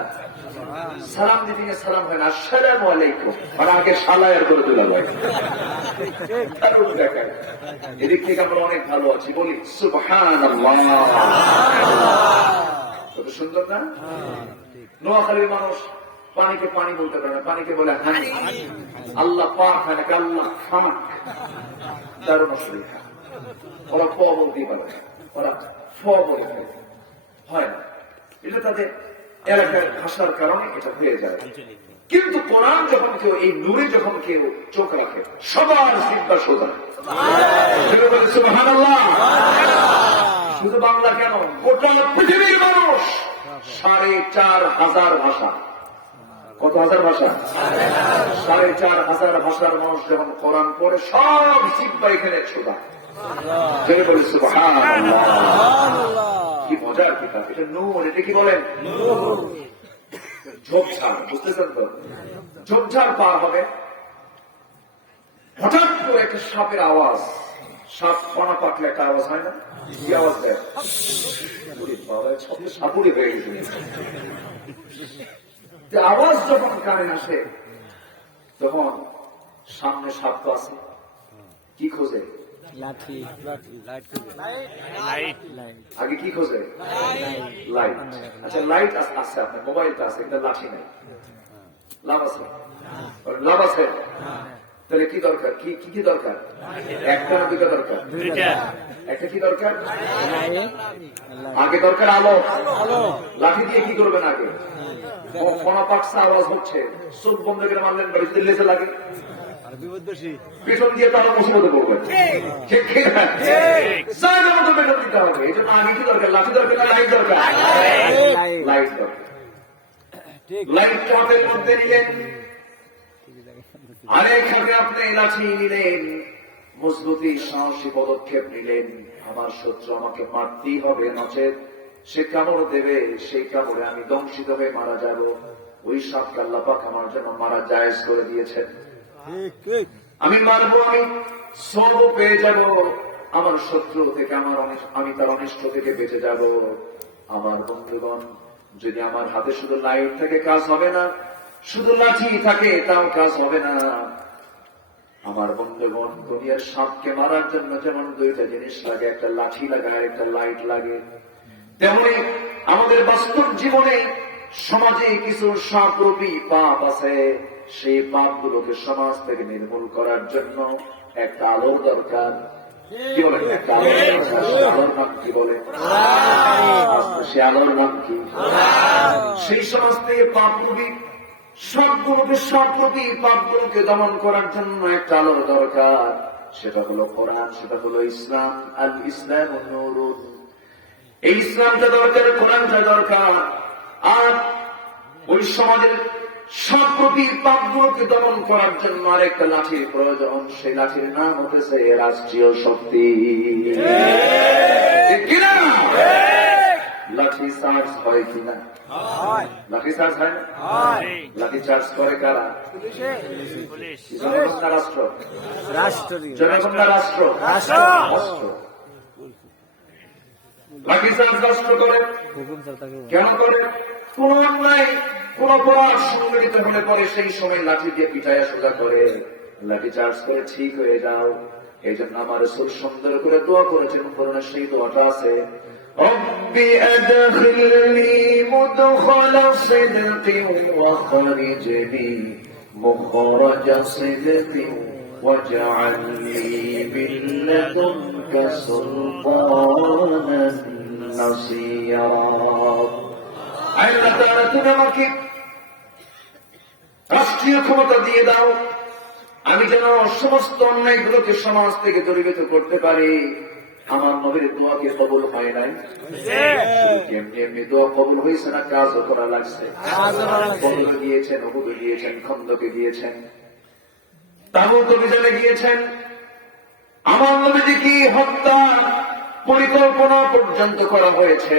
সালাম দিতে গিয়ে সালাম হয় না, আসসালামু আলাইকুম, আর আগে সালায়ের করে তোলা হয়। দেখেন এদিক থেকে আমরা অনেক ভালো আছি, বলি সুবহানাল্লাহ। কত সুন্দর না? নোয়াখালীর মানুষ পানিকে পানি বলতে পারে না, পানিকে বলে হানি। আল্লাহ পাক হয় নাকি আল্লাহ ফাঁক, দারুণ অসুবিধা। ওরা ক বলতেই পারে না, ওরা ফ বলে হয় না। এটা তাদের এলাকার ভাষার কারণে এটা হয়ে যায়। কিন্তু কোরআন যখন কেউ, এই নূরে যখন কেউ চোখ রাখে, সবার চিন্তা সোজা। সুবহানাল্লাহ। শুধু বাংলা কেন, গোটা পৃথিবীর মানুষ 4,500 ভাষা। কত হাজার ভাষা? 4,500 ভাষার মানুষ যখন কোরআন পড়ে, সব চিন্তা এখানে সোজা। বলি সুবহানাল্লাহ। কি মজার কিতাব এটা, নূর। এটা কি বলেন? ঝোপঝাড়, বুঝতেছেন তো? ঝোপঝাড় পার হবে, হঠাৎ করে একটা সাপের আওয়াজ, সাপ কণা পাকলে একটা আওয়াজ হয় না? কি আওয়াজ দেয়? সাপুরি হয়ে গেছে। আওয়াজ যখন কানে আসে, তখন সামনে সাপ তো আছে, কি খোঁজে? লাঠি, আগে কি খোঁজে? লাইট। আচ্ছা লাইট আছে, আপনার মোবাইলটা আছে, কিন্তু লাঠি নাই। লাভ আছে? লাভ আছে। তাহলে কি দরকার? কি কি দরকার? একটা না দুইটা দরকার? একটা কি দরকার? আগে দরকার আলো। লাঠি দিয়ে কি করবেন আগে? কোনা পাকসা আওয়াজ হচ্ছে, চোখ বন্ধ করে মারলেন, বাড়িতে লেজে লাগে, পেছন দিয়ে তারা মুসিবতে পড়বেন। জায়গা মতো পেছন দিতে হবে। এই জন্য আগে কি দরকার? লাঠি দরকার না লাইট দরকার? লাইট দরকার। লাইট চটের মধ্যে নিলেন, আরেক হাতে আপনি লাঠি নিলেন, মজবুতি সাহসী পদক্ষেপ নিলেন। আমার শত্রু আমাকে মারতেই হবে, নচেত সে কামড় দেবে, সেই কামড়ে আমি দংশিত হয়ে মারা যাব। ওই সাপকে আল্লাহ পাক আমার জন্য মারা জায়েজ করে দিয়েছেন। আমি মারবো, আমি সর্ব পেয়ে যাব, আমার শত্রু থেকে, আমি তার অনিষ্ট থেকে বেঁচে যাব। আমার বন্ধুগণ, যদি আমার হাতে শুধু লাইট থাকে কাজ হবে না, শুধু লাঠি থাকে তাও কাজ হবে না। আমার বন্ধুগণ, দুনিয়ার সাপকে মারার জন্য যেমন দুইটা জিনিস লাগে, একটা লাঠি লাগে আর একটা লাইট লাগে, তেমনি আমাদের বাস্তব জীবনে সমাজে কিছু সাপরূপী পাপ আছে। সেই পাপগুলোকে সমাজ থেকে নির্মূল করার জন্য একটা আলোর দরকার। কি বলেন? একটা আলোর নাম কি বলে? সে আলোর নাম কি? সেই সমাজ থেকে পাপরূপী সাপরূপী পাপগুলোকে দমন করার জন্য একটা আলোর দরকার। সেটা হলো কোরআন, সেটা হলো ইসলাম। আল ইসলাম নূরুন। এই ইসলামটা দরকার, কোরআনটা দরকার। আর ওই সমাজের সাপরূপী পাপগুলোকে দমন করার জন্য আরেকটা লাঠির প্রয়োজন। সেই লাঠির নাম হতেছে রাষ্ট্রীয় শক্তি। কিনা লাঠি চার্জ হয় কিনা? লাঠি চার্জ হয় না? লাঠি চার্জ করে কারা? জনগণ না রাষ্ট্র? জনগণ না রাষ্ট্র? রাষ্ট্র। লাঠি চার্জ রাষ্ট্র করে। কেন করে? কোন অন্যায়, কোন অপরাধ সংঘটিত হলে পরে সেই সময় লাঠি দিয়ে পিটাইয়া সোজা করে, লাঠি চার্জ করে ঠিক হয়ে যাও। এই জন্য আমার রাসূল সুন্দর করে দোয়া করেছেন, কোরআনে সেই দোয়াটা আছে, রব্বি আদখিলনি মুদখালা সিদকিন ওয়া খরিজনি مخرج صدق واجعل لي من لدنك سلطانا نصيرا আল্লাহ তাআলা তুমি আমাকে রাষ্ট্রীয় ক্ষমতা দিয়ে দাও, আমি যেন সমস্ত অন্যায়গুলোকে সমাজ থেকে দূরীভূত করতে পারি। আমার নবীর দোয়াকে কবুল হয় নাই, এমনি এমনি দোয়া কবুল হয়েছে না, কাজও করা লাগছে। বদরে গিয়েছেন, উহুদে গিয়েছেন, খন্দকে গিয়েছেন, তাবুক অভিযানে গিয়েছেন। আমার নবীকে হত্যা পরিকল্পনা পর্যন্ত করা হয়েছে,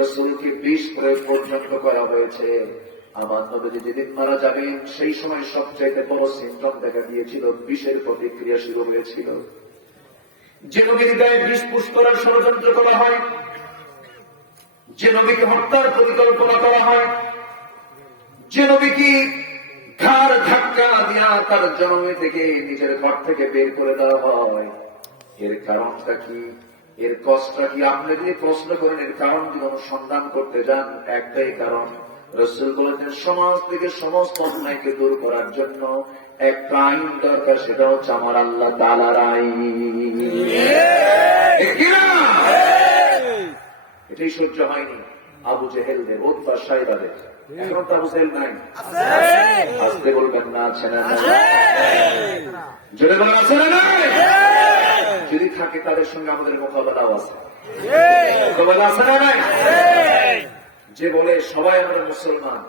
রাসূলকে বিষ প্রয়োগ পর্যন্ত করা হয়েছে। আমার নবী যেদিন মারা যাবেন সেই সময় সবচাইতে বড় সিমটম দেখা দিয়েছিল, বিষের প্রতিক্রিয়া শুরু হয়েছিল। যে নবীর গায়ে বিষ পুশ করার ষড়যন্ত্র করা হয়, যে নবীকে হত্যার পরিকল্পনা করা হয়, যে নবীকে ঘাড় ধাক্কা দিয়া তার জন্মে থেকে নিজের ঘর থেকে বের করে দেওয়া হয়, এর কারণটা কি, এর কষ্টটা কি? আপনি যদি প্রশ্ন করেন, এর কারণ যদি অনুসন্ধান করতে যান, একটাই কারণ। রাসূল বলেছেন সমাজ থেকে সমস্ত অন্যায়কে দূর করার জন্য একটা আইন দরকার, সেটা হচ্ছে আমার আল্লাহ তাআলার আইন। এটাই সহ্য হয়নি আবু জেহেলদের, উতবা সাইবাদের। এখন তো আবু জেহেল নাই, আসতে বলবেন না, আছে না? জোরে বলেন আছে না? যদি থাকে তাদের সঙ্গে আমাদের মোকাবেলাও আছে, মোকাবেলা আছে না? নাই। যে বলে সবাই আমরা মুসলমান,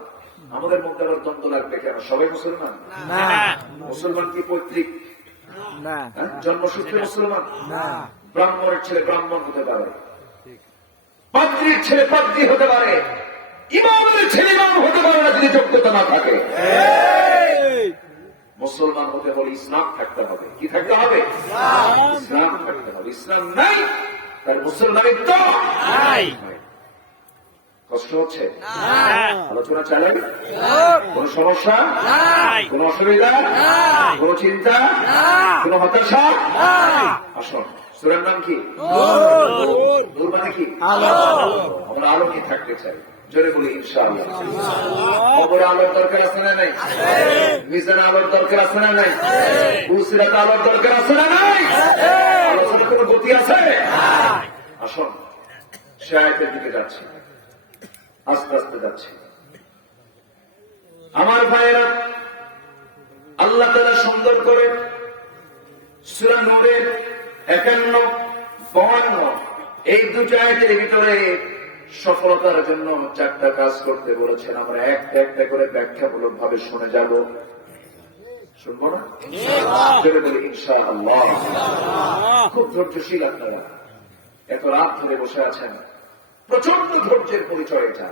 আমাদের মধ্যে আবার দ্বন্দ্ব লাগবে কেন? সবাই মুসলমান? মুসলমান কি পৈতৃক? জন্মসূত্রে মুসলমান? ব্রাহ্মণের ছেলে ব্রাহ্মণ হতে পারে, পাদ্রীর ছেলে পাদ্রী হতে পারে, ইমামের ছেলে ইমাম হতে পারে না যদি যোগ্যতা না থাকে। মুসলমান হতে হলে ইসলাম থাকতে হবে। কি থাকতে হবে? ইসলাম থাকতে হবে। ইসলাম নাই তার মুসলমানের তো নাই। কষ্ট হচ্ছে? আলোচনা চালাই? কোন সমস্যা? কোন অসুবিধা? কোন চিন্তা? কোন হতাশা? আসুন, সূরার নাম কি? নূর মানে কি? আমরা আলো কি থাকতে চাই? জোরে বলি ইনশাআল্লাহ। কবরে আলোর দরকার আছে না নাই? মিজানে আলোর দরকার আছে না নাই? পুলসিরাতে আলোর দরকার আছে না নাই? আলোচনা কোনো গতি আছে? আসুন, সে আয়াতের দিকে যাচ্ছি, আস্তে আস্তে যাচ্ছি। আমার ভাইয়েরা, আল্লাহ তাআলা সুন্দর করে সূরা নূরের 51, 52 এই দুটো আয়াতের ভিতরে সফলতার জন্য 4টা কাজ করতে বলেছেন। আমরা একটা একটা করে ব্যাখ্যামূলক ভাবে শুনে যাব, শুনবো না? জোরে বলি ইনশাআল্লাহ। খুব ধৈর্যশীল আপনারা, এত রাত ধরে বসে আছেন, প্রচন্ড ধৈর্যের পরিচয় এটা।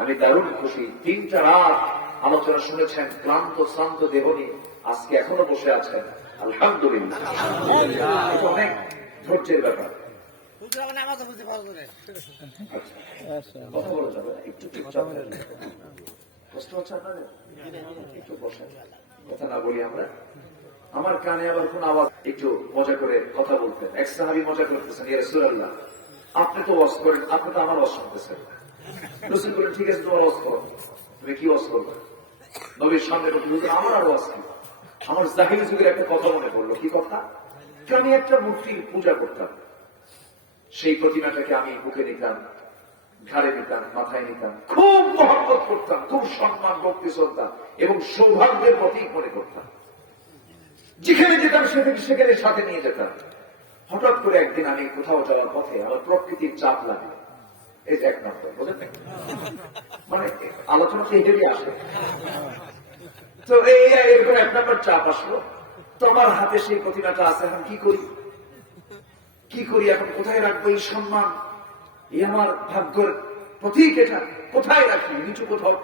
আমি দারুণ খুশি, 3টা রাত আলোচনা শুনেছেন, ক্লান্ত শ্রান্ত দেহ নিয়ে আজকে এখনো বসে আছেন, আলহামদুলিল্লাহ। এটা অনেক ধৈর্যের ব্যাপার। কথা বলা যাবে না, একটু চুপচাপ কষ্ট হচ্ছে আপনাদের? একটু বসেন, কথা না বলি আমরা। আমার কানে আবার কোন আওয়াজ, একটু মজা করে কথা বলতেন। এক সাহাবী মজা করতেছেন, ইয়া রাসূলুল্লাহ আপনি তো ওয়াজ করেন, আপনি তো আমার ওয়াজ শুনতেছেন। রাসূল বলেন ঠিক আছে, তোমার ওয়াজ করো। তুমি কি ওয়াজ করবে? নবীর সামনে বলতে আমার আর ওয়াজ কি? আমার জাহিলি যুগের একটা কথা মনে পড়লো। কি কথা? আমি একটা মূর্তির পূজা করতাম, সেই প্রতিমাটাকে আমি বুকে নিতাম, ঘাড়ে নিতাম, মাথায় নিতাম, খুব মহব্বত করতাম, খুব সম্মান ভক্তি শ্রদ্ধা এবং সৌভাগ্যের প্রতীক মনে করতাম। যেখানে যেতাম সেখানে সাথে নিয়ে যেতাম। হঠাৎ করে একদিন আমি কোথাও যাওয়ার পথে আমার প্রকৃতির চাপ লাগে। এই যে 1 নম্বর, বুঝলেন? মানে আলোচনা এটাই আসে। তো এরকম 1 নম্বর চাপ আসলো। তোমার হাতে সেই প্রতিমাটা আছে, এখন কি করি? কি করি এখন? কোথায় রাখবো এই সম্মান? এই আমার ভাগ্যের প্রতীক, এটা কোথায় রাখি? নিচু কোথাও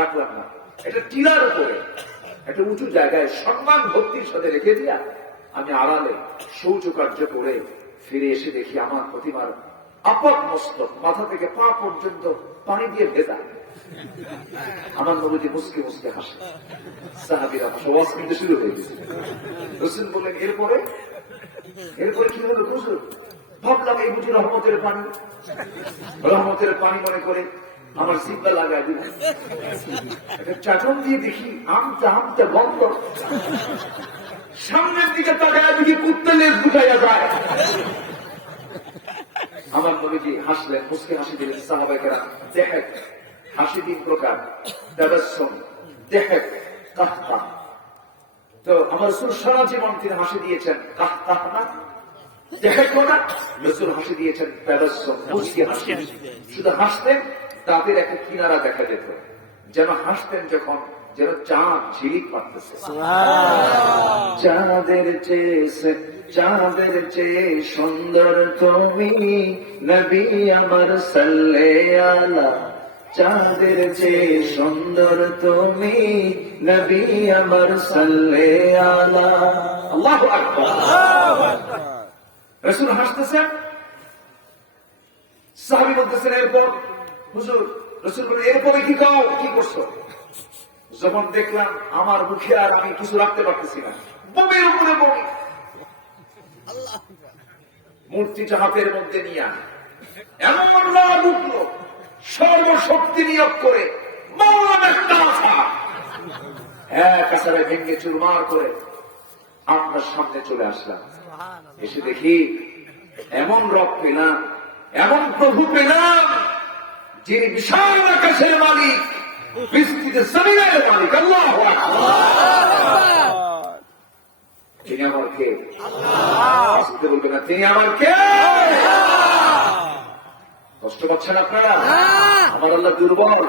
রাখলাম না, এটা টিলার উপরে একটা উঁচু জায়গায় সম্মান ভক্তির সাথে রেখে দিয়া আমি আড়ালে শৌচ কার্য করে ফিরে এসে দেখি আমার প্রতিমার আপদ মস্তক মাথা থেকে পা পর্যন্ত পানি দিয়ে ভেজা। আমার নবীজি মুসকে মুসকে হাসে, সাহাবীরা হাসে, ওয়াজ কিন্তু শুরু হয়ে গেছে। রাসূল বললেন এরপরে কি হলো হুজুর? ভাবলাম এই বুঝি রহমতের পানি মনে করে আমার জিব্বা লাগাই দিব, একটা চাটন দিয়ে দেখি আমটা আমটা বন্ধ, সামনের দিকে তাকায় দেখি কুত্তে লেজ বুঝাইয়া যায়। আমার নবীজি হাসলেন, মুসকে হাসি দিলেন। সাহাবায়ে দেখেন হাসি তিন প্রকার, তাবাসসুম, দেখেন, কাহকাহ। তো আমার রাসূল সারা জীবন তিনি হাসি দিয়েছেন কাহকাহ না, দেখেন না, রাসূল হাসি দিয়েছেন তাবাসসুম, মুসকে হাসি। শুধু হাসতেন, দাঁতের একটা কিনারা দেখা যেত, যেন হাসতেন যখন যেন চাঁদ ঝিলিক মারতেছে। চাঁদের চেয়ে সুন্দর তুমি নবী আমার সাল্লাল্লাহু আলা, চাঁদের চেয়ে সুন্দর তুমি নবী আমার সাল্লাল্লাহু আলা। আল্লাহু আকবার। রাসূল হাসতেছেন, সাহাবী বলতেছেন এরপর হুজুর, রাসূল বলেন এরপরে কি দাও, কি করছো? যখন দেখলাম আমার মুখে আর আমি কিছু রাখতে পারতেছি না, বমির উপরে বমি, মূর্তিটা হাতের মধ্যে নিয়ে এমন রাগ উঠলো, সর্বশক্তি নিয়োগ করে মারলাম একটা আশা, এক আসারে ভেঙে চুরমার করে আপনার সামনে চলে আসলাম। এসে দেখি এমন রব পেলাম, এমন প্রভু পেলাম, যিনি বিশাল আকাশের মালিক, বিস্তৃত জমিনের মালিক। আল্লাহু আকবার। তিনি আমার কে? আসতে বলবে না, তিনি আমার কে? কষ্ট পাচ্ছেন আপনারা? আমার আল্লাহ দুর্বল?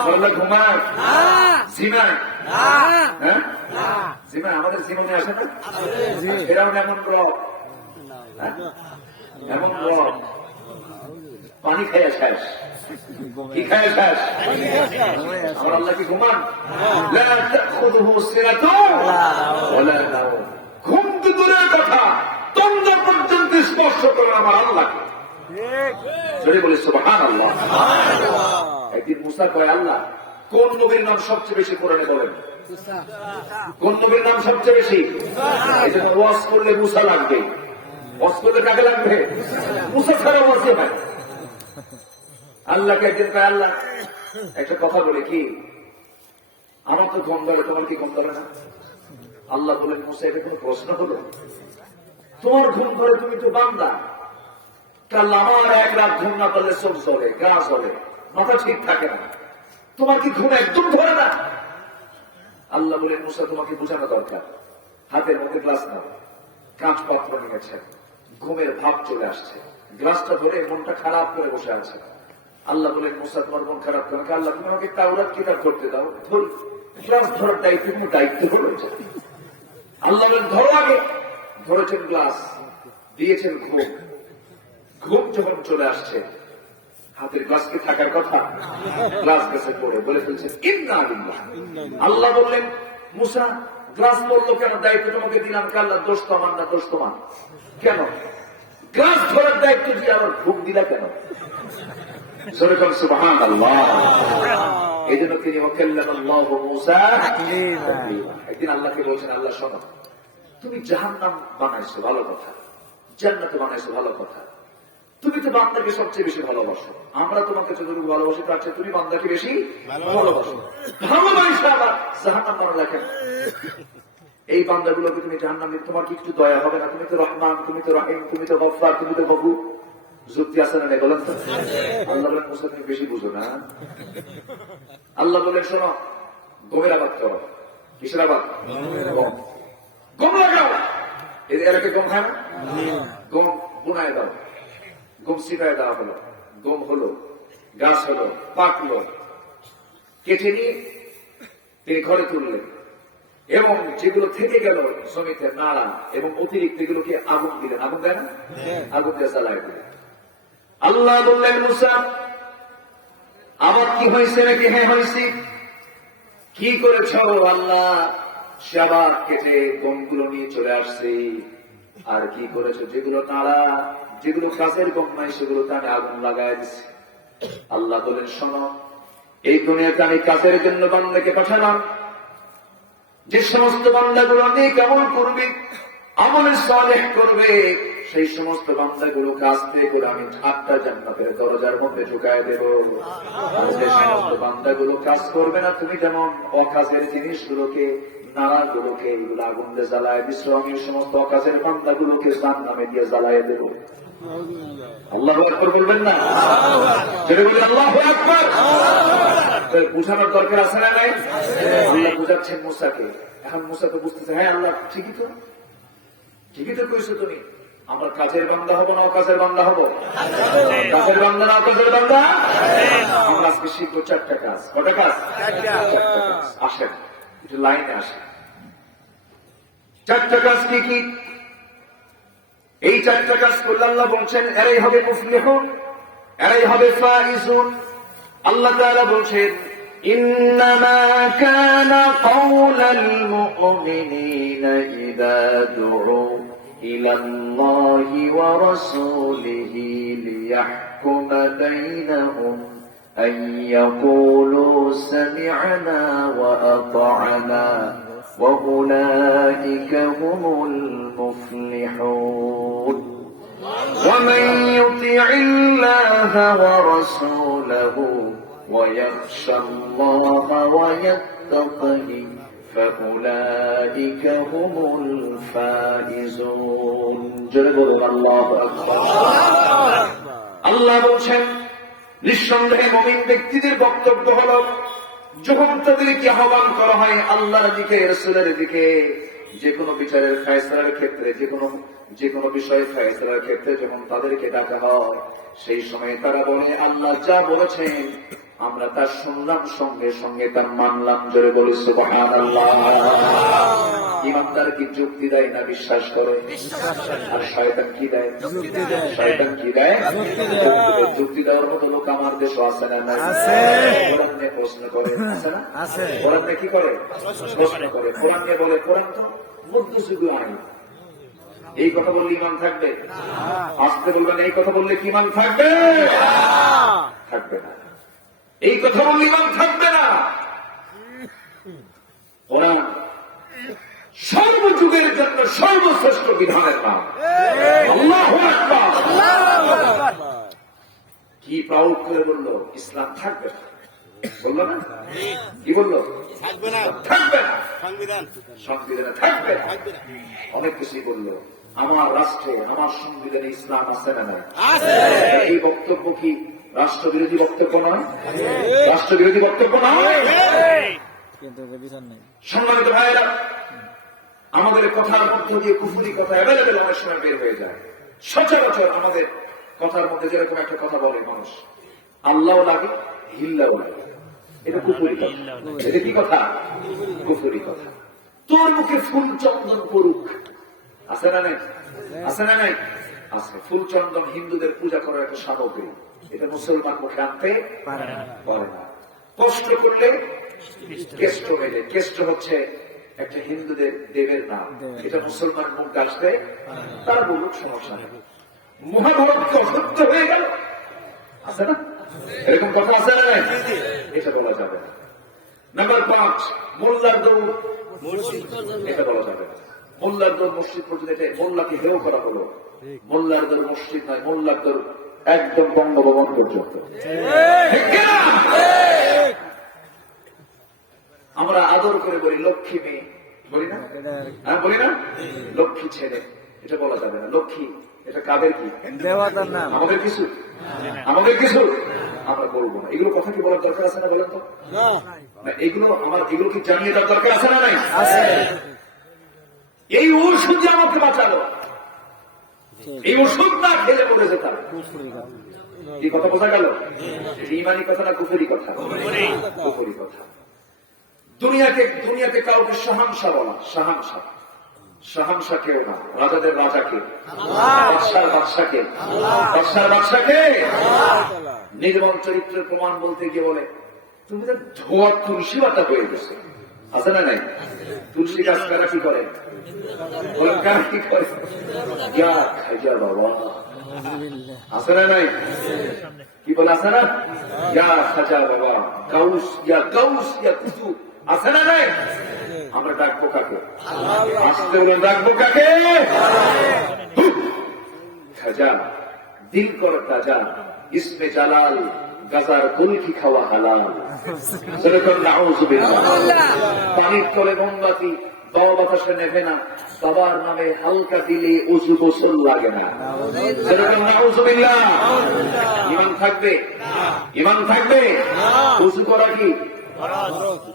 আমার আল্লাহ ঘুমান? জিমান? হ্যাঁ, জিমান আমাদের জীবনে আসে না? ফেরাউন এমন রব, এমন রব, পানি খাইয়া শেষ, কি খাইয়া শেষ? আমার আল্লাহ কি ঘুমান? লা তাখুযুহু সিনাতুন ওয়ালা নাওম। ঘুম তো দূরের কথা, তন্দ পর্যন্ত স্পর্শ করে আমার আল্লাহকে। জোরে বলে সুবহানাল্লাহ। একদিন মুসা কয়, আল্লাহ কোন নবীর নাম সবচেয়ে বেশি কোরআনে বলেন? কোন নবীর নাম সবচেয়ে বেশি? এই জন্য ওয়াজ করলে মুসা লাগবে, ওয়াজ করলে কাকে লাগবে? মুসা ছাড়া ওয়াজ হয়। আল্লাহকে একদিন কয়, আল্লাহ একটা কথা বলে কি, আমার তো ঘুম ধরে, তোমার কি ঘুম ধরে না? আল্লাহ বলেন, মুসা এটা কোনো প্রশ্ন হলো? তোমার ঘুম ধরে, তুমি তো বান্দা। কাল আমার এক রাত ঘুম না পারলে চোখ জ্বলে, গা জ্বলে, মাথা ঠিক থাকে না, তোমার কি ঘুম একদম ধরে না? আল্লাহ বলেন, মুসা তোমাকে বোঝানো দরকার। হাতের মধ্যে গ্লাস নাও, কাঁচ পাত্র নিয়েছেন, ঘুমের ভাব চলে আসছে, গ্লাসটা ধরে মনটা খারাপ করে বসে আছে। আল্লাহ বলেন, মুসা তোমার মন খারাপ করে? আল্লাহ তুমি আমাকে তাওরাত কিতাব করতে দাও, গ্লাস ধরার দায়িত্ব কোনো দায়িত্ব হয়েছে। আল্লাহ বলেন, ধরো আগে। ধরেছেন গ্লাস, দিয়েছেন ঘুম। ঘুম যখন চলে আসছে, হাতের গ্লাসকে থাকার কথা, গ্লাস গেছে পড়ে বলে ফেলছেন ইন্না লিল্লাহ। আল্লাহ বললেন, মুসা গ্লাস পড়লো কেন? দায়িত্ব তোমাকে দিলাম। আল্লাহ, দোষ তো আমার না, দোষ তোমার। কেন? গ্লাস ধরার দায়িত্ব দিয়ে আবার ঘুম দিলা কেন? সুবহানাল্লাহ। এই জন্য তিনি ওয়াকাল্লামাল্লাহু মুসা তাকলিমা। একদিন আল্লাহকে বলছেন, আল্লাহ শোনো, তুমি জাহান্নাম বানাইছো, ভালো কথা, জান্নাত বানাইছো, ভালো কথা, তুমি তো বান্দাকে সবচেয়ে বেশি ভালোবাসো, আমরা তোমাকে যতটুকু ভালোবাসি তার চেয়ে তুমি বান্দাকে বেশি ভালোবাসো, ভালোবাসা আবার জাহান্নাম বানালা কেন? এই বান্দাগুলোকে তুমি জাহান্নামে, তোমার কি একটু দয়া হবে না? তুমি তো রহমান, তুমি তো রহিম, তুমি তো গফফার, তুমি তো গফুর। যুক্তি আছে না নেই বলেন তো? আল্লাহ বলেন, মুসা তুমি বেশি বুঝো না। আল্লাহ বলেন, শোনো, গমের আবাদ করো। কিসের আবাদ? গম লাগাও। এই এলাকায় গম খায় না? গম বুনায় দাও, গম ছিটায় দেওয়া হলো, গম হলো, গাছ হলো, পাকলো, কেটে নিয়ে তিনি ঘরে তুললেন, এবং যেগুলো থেকে গেল জমিতে নাড়া এবং অতিরিক্ত এগুলোকে আগুন দিলেন। আগুন দেন, আগুন দিয়ে জ্বালায় দিলেন। আল্লাহ বললেন, মুসা আবার কি হয়েছে নাকি? হ্যাঁ হয়েছে। কি করেছ? আল্লাহ সে আবার কেটে গমগুলো নিয়ে চলে আসছে। আর কি করেছ? যেগুলো নাড়া, যেগুলো কাছের গম নাই, সেগুলো তানে আগুন লাগাই দিচ্ছে। আল্লাহ বলেন, শোনো, এই দুনিয়াতে আমি কাছের জন্য বান্দাকে পাঠালাম, যে সমস্ত বান্দাগুলো নেক আমল করবে, আমলে সালেহ করবে, সেই সমস্ত বান্দাগুলোকে আস্তে করে আমি 8টা জান্নাতের দরজার মধ্যে ঢুকায় দেব। আর যে সমস্ত বান্দাগুলো কাজ করবে না, তুমি যেমন অকাজের জিনিসগুলোকে, নাড়াগুলোকে এগুলো আগুন দিয়ে জ্বালায় দিচ্ছ, আমি এই সমস্ত অকাজের বান্দাগুলোকে জাহান্নামে দিয়ে জ্বালায় দেব। আল্লাহু আকবার বলবেন না? যেটা বলবেন আল্লাহু আকবার। বুঝানোর দরকার আছে না নাই? আল্লাহ বুঝাচ্ছেন মুসাকে। এখন মুসা তো বুঝতেছে, হ্যাঁ আল্লাহ ঠিকই তো, ঠিকই তো কইছো তুমি, আমরা কাজের বান্দা হবো না অকাজের বান্দা হবো? কাজের বান্দা না অকাজের বান্দা? আমরা আজকে শিখবো 4টা কাজ। কটা কাজ? 4টা কাজ। আসেন একটু লাইনে আসেন। 4টা কাজ কি কি? এই 4টা কাজ করলে আল্লাহ বলছেন এরাই হবে মুফলিহুন, এরাই হবে ফাইজুন। আল্লাহ তাআলা বলছেন إنما كان قول المؤمنين إذا دعوا إلى الله ورسوله ليحكم بينهم أن يقولوا سمعنا وأطعنا وأولئك هم المفلحون ومن يطع الله ورسوله ويخشى الله ويتقه فأولئك هم الفائزون جربوا الله أكبر আল্লাহ বলছেন নিঃসন্দেহে মুমিন ব্যক্তিদের বক্তব্য হল যখন তাদেরকে আহ্বান করা হয় আল্লাহর দিকে, রাসূলের দিকে, যে কোনো বিচারের ফয়সালার ক্ষেত্রে, যে কোনো বিষয়ে ফয়সালার ক্ষেত্রে যখন তাদেরকে ডাকা হয়, সেই সময় তারা বলে আল্লাহ যা বলেছেন আমরা তার শুনলাম, সঙ্গে সঙ্গে তার মানলাম। জোরে বলি সুবহানাল্লাহ। ইমানদার কি যুক্তি দেয় না বিশ্বাস করে? আর শয়তান কি দেয়? শয়তান কি দেয়? যুক্তি দেওয়ার মতো লোক আমার দেশে আছে না? নাই? কোরআন নিয়ে প্রশ্ন করে, আছে না? কোরআন নিয়ে কি করে? প্রশ্ন করে। কোরআন নিয়ে বলে কোরআন তো মধ্যযুগীয় আইন, এই কথা বললে ইমান থাকবে? আসতে বলবেন এই কথা বললে কি ইমান থাকবে? থাকবে না। এই কথা বললে ইমান থাকবে না। কোরআন সর্বযুগের জন্য সর্বশ্রেষ্ঠ বিধানের নাম। আল্লাহু আকবার। কি প্রাউড করে বললো ইসলাম থাকবে না, বললো না? কি বললো? থাকবে না, থাকবে না, সংবিধানে থাকবে না। অনেক কিছুই বললো। আমার রাষ্ট্রে, আমার সংবিধানে ইসলাম আছে না নাই? এই বক্তব্য কি রাষ্ট্রবিরোধী বক্তব্য নয়? রাষ্ট্রবিরোধী বক্তব্য নয়? সম্মানিত ভাইয়েরা, আমাদের কথার মধ্য দিয়ে কুফরি কথা অ্যাভেলেবেল অনেক সময় বের হয়ে যায়। সচরাচর আমাদের কথার মধ্যে যেরকম একটা কথা বলে মানুষ, আল্লাহ লাগে, হিল্লাও লাগে, এটা কুফরি কথা। এটা কি কথা? কুফরি কথা। তোর মুখে ফুল চন্দন পড়ুক, আছে না নাই? আছে না নাই? আছে। ফুল চন্দন হিন্দুদের পূজা করার একটা সামগ্রী, এটা মুসলমান মুখে আনতে পারে না। কষ্ট করলে কেষ্ট মেলে, কেষ্ট হচ্ছে একটা হিন্দুদের দেবের নাম, এটা মুসলমান মুখ আসবে, তারা বলুক সমস্যা নেই। মহাভারত অসত্য হয়ে গেল, আছে না? এরকম কথা আছে না? এটা বলা যাবে না। নাম্বার 5, মোল্লার দৌড়, এটা বলা যাবে না। মোল্লার দৌড় মসজিদ পর্যন্ত, এটা মোল্লাকে হেয় করা হলো। মোল্লার দৌড় মসজিদ নয়, মোল্লার দৌড় একদম বঙ্গভবন পর্যন্ত। আমরা আদর করে বলি লক্ষ্মী মেয়ে, বলি না? হ্যাঁ বলি না? লক্ষ্মী ছেলে, এটা বলা যাবে না। লক্ষ্মী এটা কাদের কি? দেবতার নাম। আমাদের কিছু, আমাদের কিছু আমরা বলবো না। এগুলো কথা কি বলার দরকার আছে না? বলেন তো। এগুলো আমার, এগুলো কি জানিয়ে দেওয়ার দরকার আছে না? নাই? এই ওষুধ যে আমাকে বাঁচালো, এই ওষুধ না খেলে মরে যেতাম। এই কথা বোঝা গেল? ইমানি কথা না কুফরি কথা? কুফরি কথা। দুনিয়াতে কাউকে শাহানশা বলা, শাহানশা, শাহানশা কেউ না, রাজাদের রাজাকে, বাদশার বাদশাকে, বাদশার বাদশাকে। নির্মল চরিত্রের প্রমাণ বলতে গিয়ে বলে তুমি তো ধোয়া তুলসী পাতা হয়ে গেছে, আছে না নাই? তুলসী গাছ কারা কি করে? বলেন কারা কি করে? বাবা আছে না নাই? কি বলে আছে না? খাজা বাবা, গাউস ইয়া কুতুব, আছে না নাই? আমরা ডাকবো কাকে? আসতে হলে ডাকবো কাকে? খাজা, দিল কর তাজা, ইসমে জালাল, গাজার কুলকি খাওয়া হালাল। যেরকম নাউজুবিল্লাহ। পানির তলে মোমবাতি, দাও বাতাসে নেভে না, বাবার নামে হালকা দিলে উজু গোসল লাগে না। যেরকম নাউজুবিল্লাহ। ইমান থাকবে? ইমান থাকবে? উজু করা কি?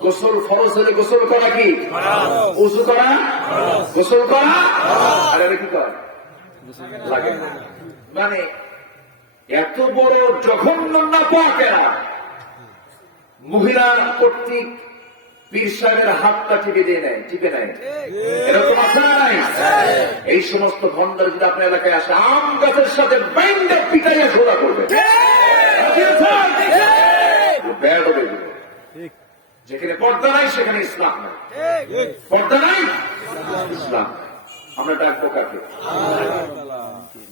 গোসল ফরজ হলে গোসল করা কি? উজু করা, গোসল করা, আর এটা কি করা লাগে না। মানে এত বড় জঘন্য নাপাকেরা মহিলা কর্তৃক পীর সাহেবের হাতটা টিপে দিয়ে নেয়, টিপে নেয়। এরকম আছে না নাই? এই সমস্ত ভণ্ডার যদি আপনার এলাকায় আসে, আম গাছের সাথে বাইন্ডে পিটাইয়া সোজা করবে। ব্যাড হবে এগুলো। যেখানে পর্দা নাই সেখানে ইসলাম নাই, পর্দা নাই ইসলাম। আমরা ডাকবো কাকে?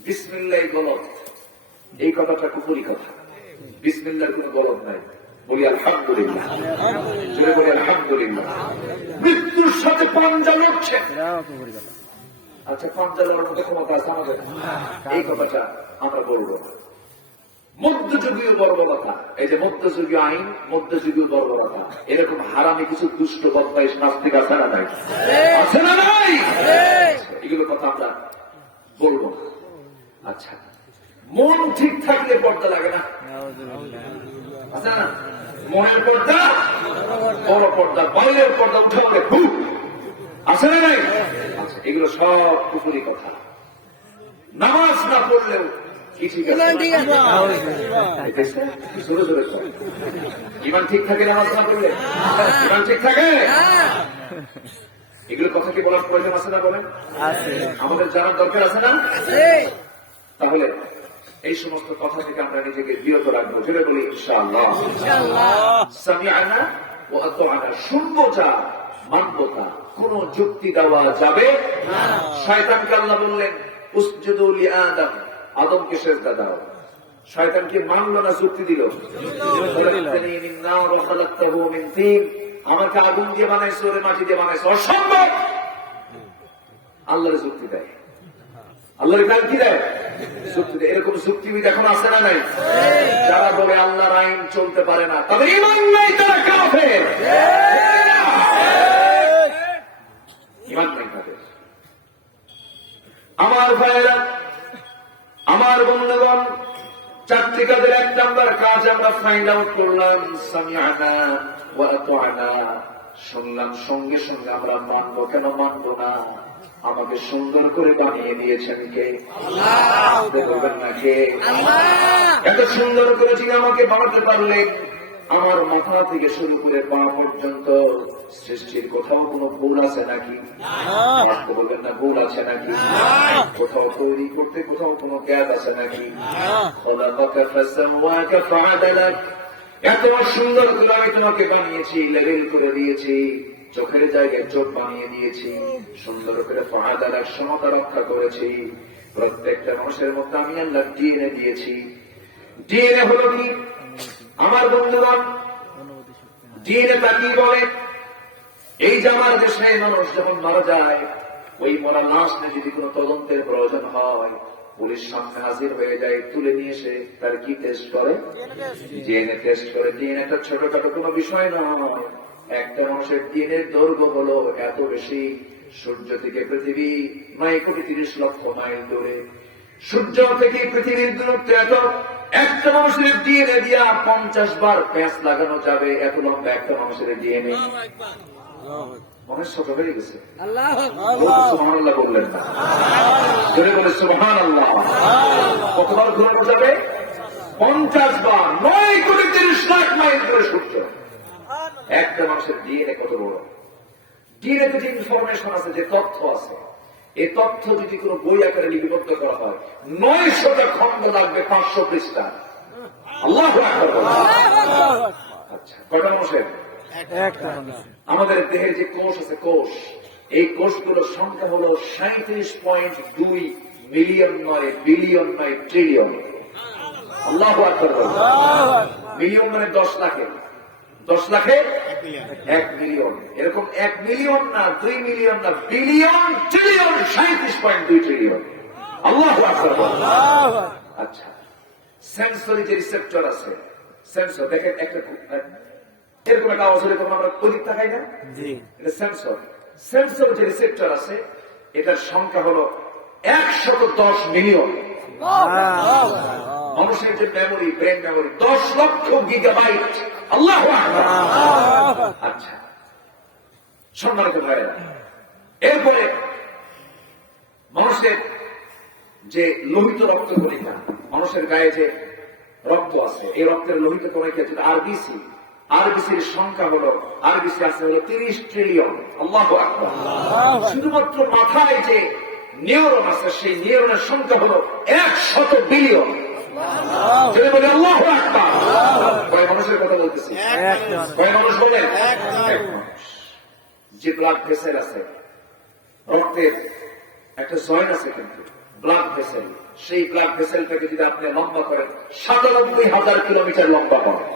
বিসমিল্লাহ গলত, এই কথাটা কুফরি কথা। বিসমিল্লাহর কোন গলত নাই। বলি আলহামদুলিল্লাহ, জোরে বলি আলহামদুলিল্লাহ। মৃত্যুর সাথে পাঞ্জা লড়ছে। আচ্ছা, পাঞ্জা লড়ার মতো ক্ষমতা আছে আমাদের? এই কথাটা আমরা বলবো না। মধ্যযুগীয় বর্বরতা, এই যে মধ্যযুগীয় আইন, মধ্যযুগীয় বর্বরতা, এরকম হারামি কিছু দুষ্ট বদমাইশ নাস্তিক আছে না নাই? আছে না নাই? এগুলো কথা আমরা বলবো না। আচ্ছা, মন ঠিক থাকলে পর্দা লাগে না? আছে না? মনের পর্দা বড় পর্দা, বাইরের পর্দা উঠে পড়ে খুব আছে না নাই? আচ্ছা, এগুলো সব কুফরি কথা। নামাজ না পড়লেও ইমান ঠিক থাকে, নামাজ না পড়লে ইমান ঠিক থাকে। এগুলো কথা কি বলার প্রয়োজন আছে না? বলেন, আমাদের জানার দরকার আছে না? তাহলে এই সমস্ত কথা থেকে আমরা নিজেকে বিরত রাখবো। যেটা বলি ইনশাআল্লাহ, সামিআনা ওয়া আতা'না, শুনবো যা, মানবো তা। কোন যুক্তি দেওয়া যাবে না। শয়তানকে আল্লাহ বললেন উসজুদু লিআদম, আদমকে সেজদা দাও। শয়তানকে মানল না, যুক্তি দিল। আমাকে আগুন দিয়ে বানাইছো, ওরে মাটি দিয়ে বানাইছো, অসম্ভব। আল্লাহর যুক্তি দেয়, আল্লাহর কাজ কি দেয়? যুক্তি দেয়। এরকম যুক্তিবিদ এখন আছে না নাই? যারা বলে আল্লাহর আইন চলতে পারে না, তাদের ঈমান নাই, তারা কাফের। ঈমান নাই তাদের। আমার ভাইয়েরা, আমার বন্ধুগণ, চারটি কাজের এক নাম্বার কাজ আমরা ফাইন্ড আউট করলাম। সামিআনা ওয়া আতা'না, শুনলাম, সঙ্গে সঙ্গে আমরা মানবো। কেন মানবো না? আমাকে সুন্দর করে বানিয়ে দিয়েছেন কে? আল্লাহ। বলবেন না কে? আল্লাহ। এত সুন্দর করে যিনি আমাকে বানাতে পারলেন, আমার মাথা থেকে শুরু করে পা পর্যন্ত সৃষ্টির কোথাও কোনো ভুল আছে নাকি? বলবেন না ভুল আছে নাকি? কোথাও তৈরি করতে কোথাও কোনো গ্যাপ আছে নাকি? এত সুন্দর করে আমি তোমাকে বানিয়েছি, লেভেল করে দিয়েছি, চোখের জায়গায় চোখ বানিয়ে দিয়েছি, সুন্দর করে ফাআদালাক, সমতা রক্ষা করেছি। প্রত্যেকটা মানুষের মধ্যে আমি আল্লাহ ডিএনএ দিয়েছি। ডিএনএ হলো কি আমার বন্ধুগণ? ডিএনএ তাকে বলে, এই যে আমার দেশে মানুষ যখন মারা যায়, ওই মরা লাশ নিয়ে যদি কোনো তদন্তের প্রয়োজন হয়, পুলিশ সামনে হাজির হয়ে যায়, তুলে নিয়ে এসে তার কি টেস্ট করে? ডিএনএ টেস্ট করে। ডিএনএ একটা ছোটখাটো কোনো বিষয় নয়। একটা মানুষের ডিএনএর দৈর্ঘ্য হলো এত বেশি, সূর্য থেকে পৃথিবী 9,30,00,000 মাইল দূরে। সূর্য থেকে পৃথিবীর দূরত্ব এত। একটা মানুষের ডিএনএ দিয়া 50 বার প্যাঁচ লাগানো যাবে, এত লম্বা একটা মানুষের ডিএনএ। মনের ছোট হয়ে গেছে। সুবহানাল্লাহ বললেন না? জোরে বলে সুবহানাল্লাহ। কতবার ঘুরানো যাবে? 50 বার। 9,30,00,000 মাইল দূরে সূর্য। একটা মানুষের ডিএনএ কত বড়! ডিএনএ তে যে ইনফরমেশন আছে, যে তথ্য আছে, এই তথ্য যদি কোনো বই আকারে লিপিবদ্ধ করা হয়, 900টা খণ্ড লাগবে, 500 পৃষ্ঠা। আল্লাহু আকবার। আচ্ছা, কয়টা মানুষের? আমাদের দেহের যে কোষ আছে, কোষ, এই কোষগুলোর সংখ্যা হলো 37.2 মিলিয়ন, নয় বিলিয়ন, নয় ট্রিলিয়ন। আল্লাহু আকবার। মিলিয়ন মানে 10 লাখে, 10 লাখে 1 মিলিয়ন। এরকম 1 মিলিয়ন না, 2 মিলিয়ন না, বিলিয়ন, ট্রিলিয়ন, 37.2 ট্রিলিয়ন। আল্লাহু আকবার। আচ্ছা, সেন্সরি যে রিসেপ্টর আছে, সেন্সর দেখেন একটা এরকম একটা আওয়াজ হলে তখন আমরা প্রদীপ তাকাই না, এটা সেন্সর। সেন্সর যে রিসেপ্টর আছে এটার সংখ্যা হলো 110 মিলিয়ন। মানুষের যে মেমোরি, ব্রেন মেমোরি 10 লক্ষ গিগাবাইট। আল্লাহু আকবার। আচ্ছা সম্মানিত ভাইয়েরা, এরপরে মানুষের যে লোহিত রক্ত কণিকা, মানুষের গায়ে যে রক্ত আছে, এই রক্তের লোহিত কণিকা যেটা আরবিসি, আরবিসির সংখ্যা হলো, আরবিসি আছে হলো 30 ট্রিলিয়ন। আল্লাহু আকবার। শুধুমাত্র মাথায় যে নিউরন আছে সেই নিউরনের সংখ্যা হলো 100 বিলিয়ন। যদি বলি আল্লাহু আকবার, কয় মানুষের কথা বলতেছি? কয় মানুষ বলেন? এক মানুষ। যে ব্লাড ভেসেল আছে, রক্তের একটা জয়েন্ট আছে কিন্তু ব্লাড ভেসেল, সেই ব্লাড ভেসেলটাকে যদি আপনি লম্বা করেন 97,000 কিলোমিটার লম্বা করেন।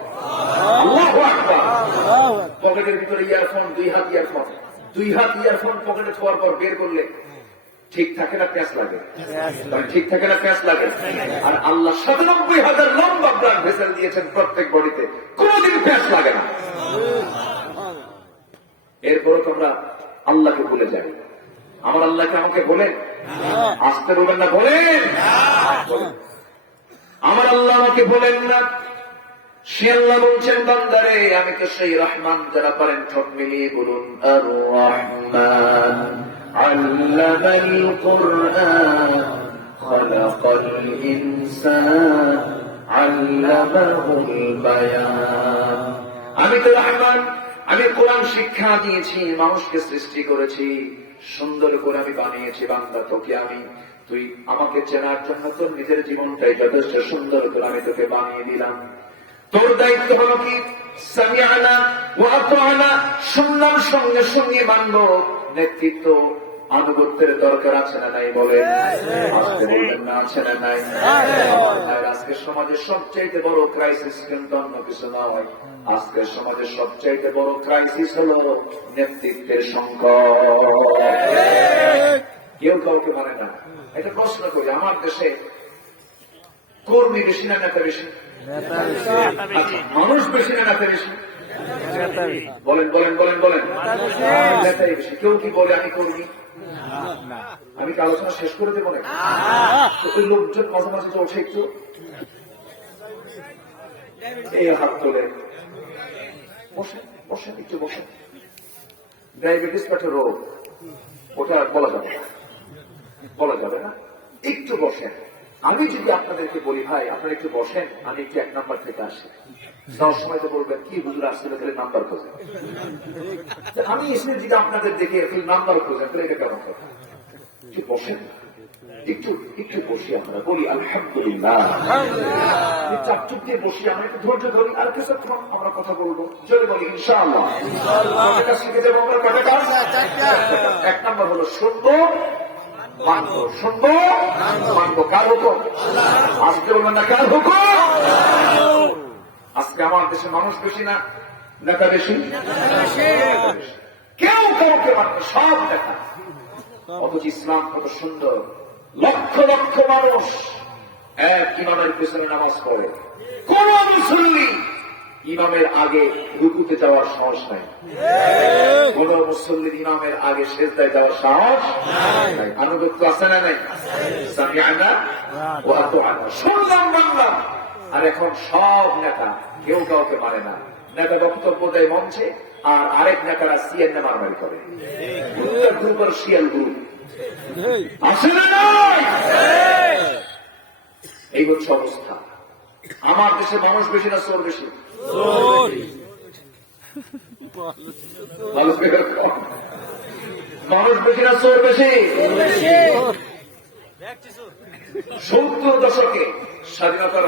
আল্লাহু আকবার। পকেটের ভিতরে ইয়ারফোন, 2 হাত ইয়ারফোন, 2 হাত ইয়ারফোন পকেটে ছোঁয়ার পর বের করলে ঠিক থাকে না প্যাঁচ লাগে? ঠিক থাকে না প্যাঁচ লাগে? আর আল্লাহ 97,000 লম্বা ব্লাড ভেসেল দিয়েছেন প্রত্যেক বডিতে, কোনদিন প্যাঁচ লাগে না। এরপরও তোমরা আল্লাহকে ভুলে যাই। আমার আল্লাহকে আমাকে বলেন, আসতে বলবেন না, বলেন আমার আল্লাহ আমাকে বলেন না। সে আল্লাহ বলছেন, বান্দারে আমি তো সেই রহমান, যারা পারেন ঠোঁট মিলিয়ে বলুন আর রহমান আল্লামাল কুরআন খালাকাল ইনসান আল্লামাহুল বায়ান। আমি তো রহমান, আমি কোরআন শিক্ষা দিয়েছি, মানুষকে সৃষ্টি করেছি, সুন্দর করে আমি বানিয়েছি। বান্দা তোকে আমি, তুই আমাকে চেনার জন্য তোর নিজের জীবনটাই যথেষ্ট সুন্দর করে আমি তোকে বানিয়ে দিলাম। তোর দায়িত্ব হলো কি? সামিআনা ওয়া আতা'না, শুনলাম সঙ্গে সঙ্গে মানবো। নেতৃত্ব আনুগত্যের দরকার আছে না নাই? বলেন, আসতে বলবেন না, আছে না নাই? আজকের সমাজের সবচাইতে বড় ক্রাইসিস কিন্তু অন্য কিছু নয়। আজকের সমাজের সবচাইতে বড় ক্রাইসিস হলো নেতৃত্বের সংকট। কেউ কাউকে মানে না। এটা প্রশ্ন করি, আমার দেশে কর্মী বেশি না নেতা বেশি? মানুষ বেশি না নেতা বেশি? বলেন বলেন বলেন বলেন। নেতাই বেশি। কেউ কি বলে আমি কর্মী? আমি কি আলোচনা শেষ করে দেবো না? ওই লোকজন মাঝে মাঝে তো ওঠে একটু, এই হাত তোলে, বসেন বসেন একটু বসেন। ডায়াবেটিস পেটের রোগ, ওটা বলা যাবে না, বলা যাবে না, একটু বসেন। আমি যদি আপনাদেরকে বলি ভাই আপনারা একটু বসেন, আমি একটু 1 নাম্বার থেকে আসি, যাওয়ার সময় তো বলবেন কি হুজুর আসছিল তাহলে নাম্বার খোঁজেন। আমি এসে যদি আপনাদের দেখে নাম্বার খোঁজেন তাহলে এটা কেমন কথা? একটু বসেন, একটু একটু বসি, আমরা বলি আলহামদুলিল্লাহ, চাপচুপ দিয়ে বসি, আমরা একটু ধৈর্য ধরি, আর কিছুক্ষণ আমরা কথা বলবো, যদি বলি ইনশাআল্লাহ। কয়টা শিখে যাবো আমরা? কয়টা কাজ? 1 নাম্বার হলো শুনবো মানবো, শুনবো মানবো। কার হুকুম? আজকে বলবেন না কার হুকুম? আজকে আমার দেশে মানুষ বেশি না নেতা বেশি? কেউ কাউকে মানবে, সব দেখা। অথচ ইসলাম কত সুন্দর, লক্ষ লক্ষ মানুষ এক ইমামের পেছনে নামাজ পড়ে, কোন মুসল্লি ইমামের আগে রুকুতে যাওয়ার সাহস নাই, কোন মুসল্লির ইমামের আগে সেজদায় যাওয়ার সাহস নাই। আনুগত্য আছে না নাই? সামিআনা ওয়া আতা'না, শুনলাম মানলাম। আর এখন সব নেতা কেউ কাউকে মানে না। নেতা বক্তব্য দেয় মঞ্চে, আর আরেক নেতারা সিএনএ মারামারি করে, গ্রুপ আর শিয়াল গ্রুপ আছে না নাই? এই হচ্ছে অবস্থা। আমার দেশে মানুষ বেশি না চোর বেশি? মানুষ বেশি না চোর বেশি? 70 দশকে স্বাধীনতার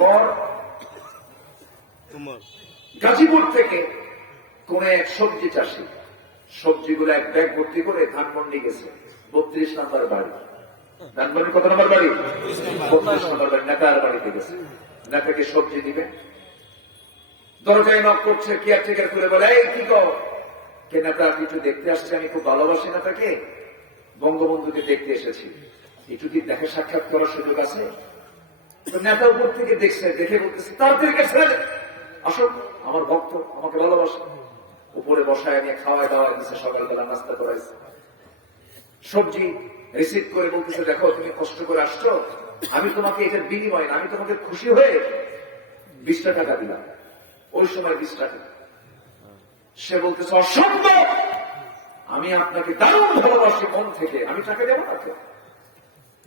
পর গাজীপুর থেকে কোন এক সবজি চাষি সবজিগুলো এক ব্যাগ ভর্তি করে ধানমন্ডি গেছে। 32 নম্বর বাড়ি, ধানমন্ডি কত নম্বর বাড়ি? 32 নম্বর বাড়ি। নেতার বাড়িতে গেছে, নেতাকে সবজি দিবে, দরজায় নক করছে, কেয়ারটেকার করে বলে এই কি কর? কে? নেতা কিছু দেখতে আসছে, আমি খুব ভালোবাসি নেতাকে, বঙ্গবন্ধুকে দেখতে এসেছি। একটু কি দেখা সাক্ষাৎ করার সুযোগ আছে? তো নেতা উপর থেকে দেখছে, দেখে বলতেছে তাড়াতাড়ি ছেড়ে দে, আসো, আমার ভক্ত আমাকে ভালোবাসে। উপরে বসায় নিয়ে খাওয়ায় দাওয়ায় দিচ্ছে, সকালবেলা নাস্তা করাইছে, সবজি রিসিভ করে বলতেছে দেখো তুমি কষ্ট করে আসছো, আমি তোমাকে এটার বিনিময় না, আমি তোমাকে খুশি হয়ে 20 টাকা দিলাম। ওই সময় 20 টাকা। সে বলতেছে অসম্ভব, আমি আপনাকে দারুণ ভালোবাসি মন থেকে, আমি টাকা দেবো না,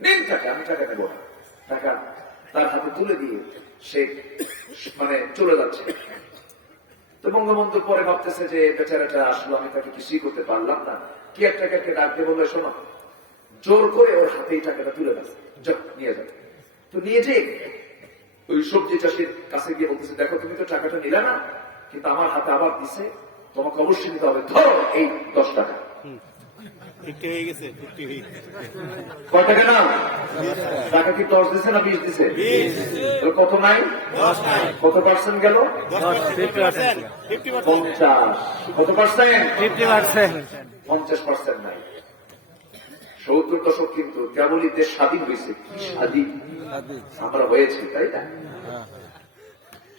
নিন টাকা, আমি টাকা দেবো না। টাকা তার হাতে তুলে দিয়ে সে চলে যাচ্ছে। তো বঙ্গবন্ধু পরে ভাবতেছে যে বেচারাটা আসলে আমি তাকে কিছুই করতে পারলাম না, কি একটাকে ডাকতে বললে শোনো, জোর করে ওর হাতে এই টাকাটা তুলে দিচ্ছে, নিয়ে যাবে। তো নিয়ে যে ওই সবজি চাষির কাছে গিয়ে বলতেছে দেখো তুমি তো টাকাটা নিলে না, কিন্তু আমার হাতে আবার দিছে, তোমাকে অবশ্যই নিতে হবে, ধরো এই 10 টাকা। 50 হয়ে গেছে, 50 হয়ে গেছে। কয় টাকা নাও? টাকা কি 10 দিছে না 20 দিছে? কত নাই? কত পার্সেন্ট গেল? 50%। 50। কত পার্সেন্ট? 50%। 50% নাই। 70 দশক কিন্তু কেবলই দেশ স্বাধীন হয়েছে। কি স্বাধীন আমরা হয়েছি, তাই না?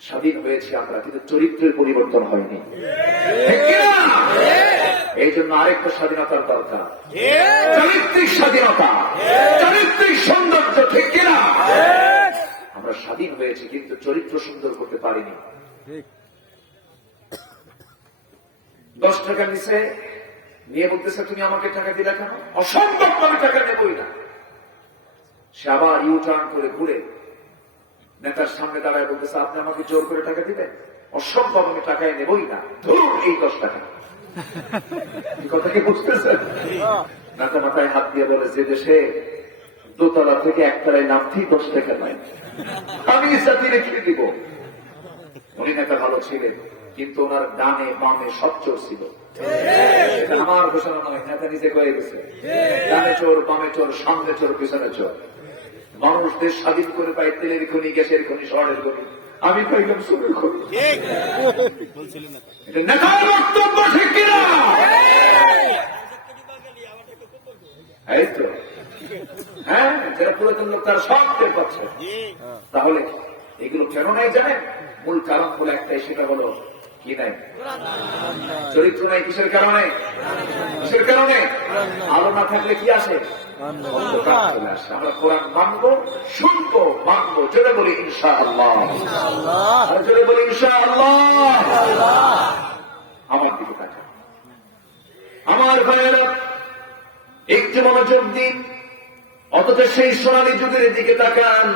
স্বাধীন হয়েছি আমরা, কিন্তু চরিত্রের পরিবর্তন হয়নি। ঠিক কি না? এই জন্য আরেকটা স্বাধীনতার দরকার, চারিত্রিক স্বাধীনতা, চারিত্রিক সৌন্দর্য। ঠিক কিনা? আমরা স্বাধীন হয়েছি কিন্তু চরিত্র সুন্দর করতে পারিনি। 10 টাকা নিচে নিয়ে বলতেছে তুমি আমাকে টাকা দিলে কেন? অসম্ভব, আমি টাকা নেবই না। সে আবার ইউটার্ন করে ঘুরে নেতার সামনে দাঁড়ায় বলতেছে আপনি আমাকে জোর করে টাকা দিবেন? অসম্ভব, আমি টাকায় নেবই না, ধরুন এই 10 টাকা। কথা কি বুঝতেছেন? নেতা মাথায় হাত দিয়ে বলে যে দেশে দোতলা থেকে একতলায় নামতেই 10 টাকা নাই, আমি জাতি রেখে দিব। উনি নেতা ভালো ছিলেন, কিন্তু ওনার ডানে বামে সচ্চোর ছিল। আমার ঘোষণা নয়, নেতা নিজে কয়ে গেছে ডানে চোর বামে চোর, সামনে চোর পিছনে চোর। মানুষ দেশ স্বাধীন করে পায় তেলের খনি, গ্যাসের খনি, শহরের খনি, আমি পাইলাম চোরের খনি। এটা নেতার বক্তব্য, ঠিক কিনা? এই তো, হ্যাঁ, যারা পুরাতন লোক তারা সব টের পাচ্ছে। তাহলে এগুলো কেন নাই জানেন? মূল কারণ হলো একটাই, সেটা হলো কি নাই? চরিত্র নাই। কিসের কারণে? কিসের কারণে? আলো না থাকলে কি আসে? অন্ধকার চলে আসে। আমরা কোরআন মানবো, শুনবো, মানবো, জোরে বলি ইনশাআল্লাহ, জোরে বলি ইনশাআল্লাহ। আমার দিকে তাকান, আমার ভাইয়েরা, একটু মনোযোগ দিন। অথচ সেই সোনালী যুগের দিকে তাকান।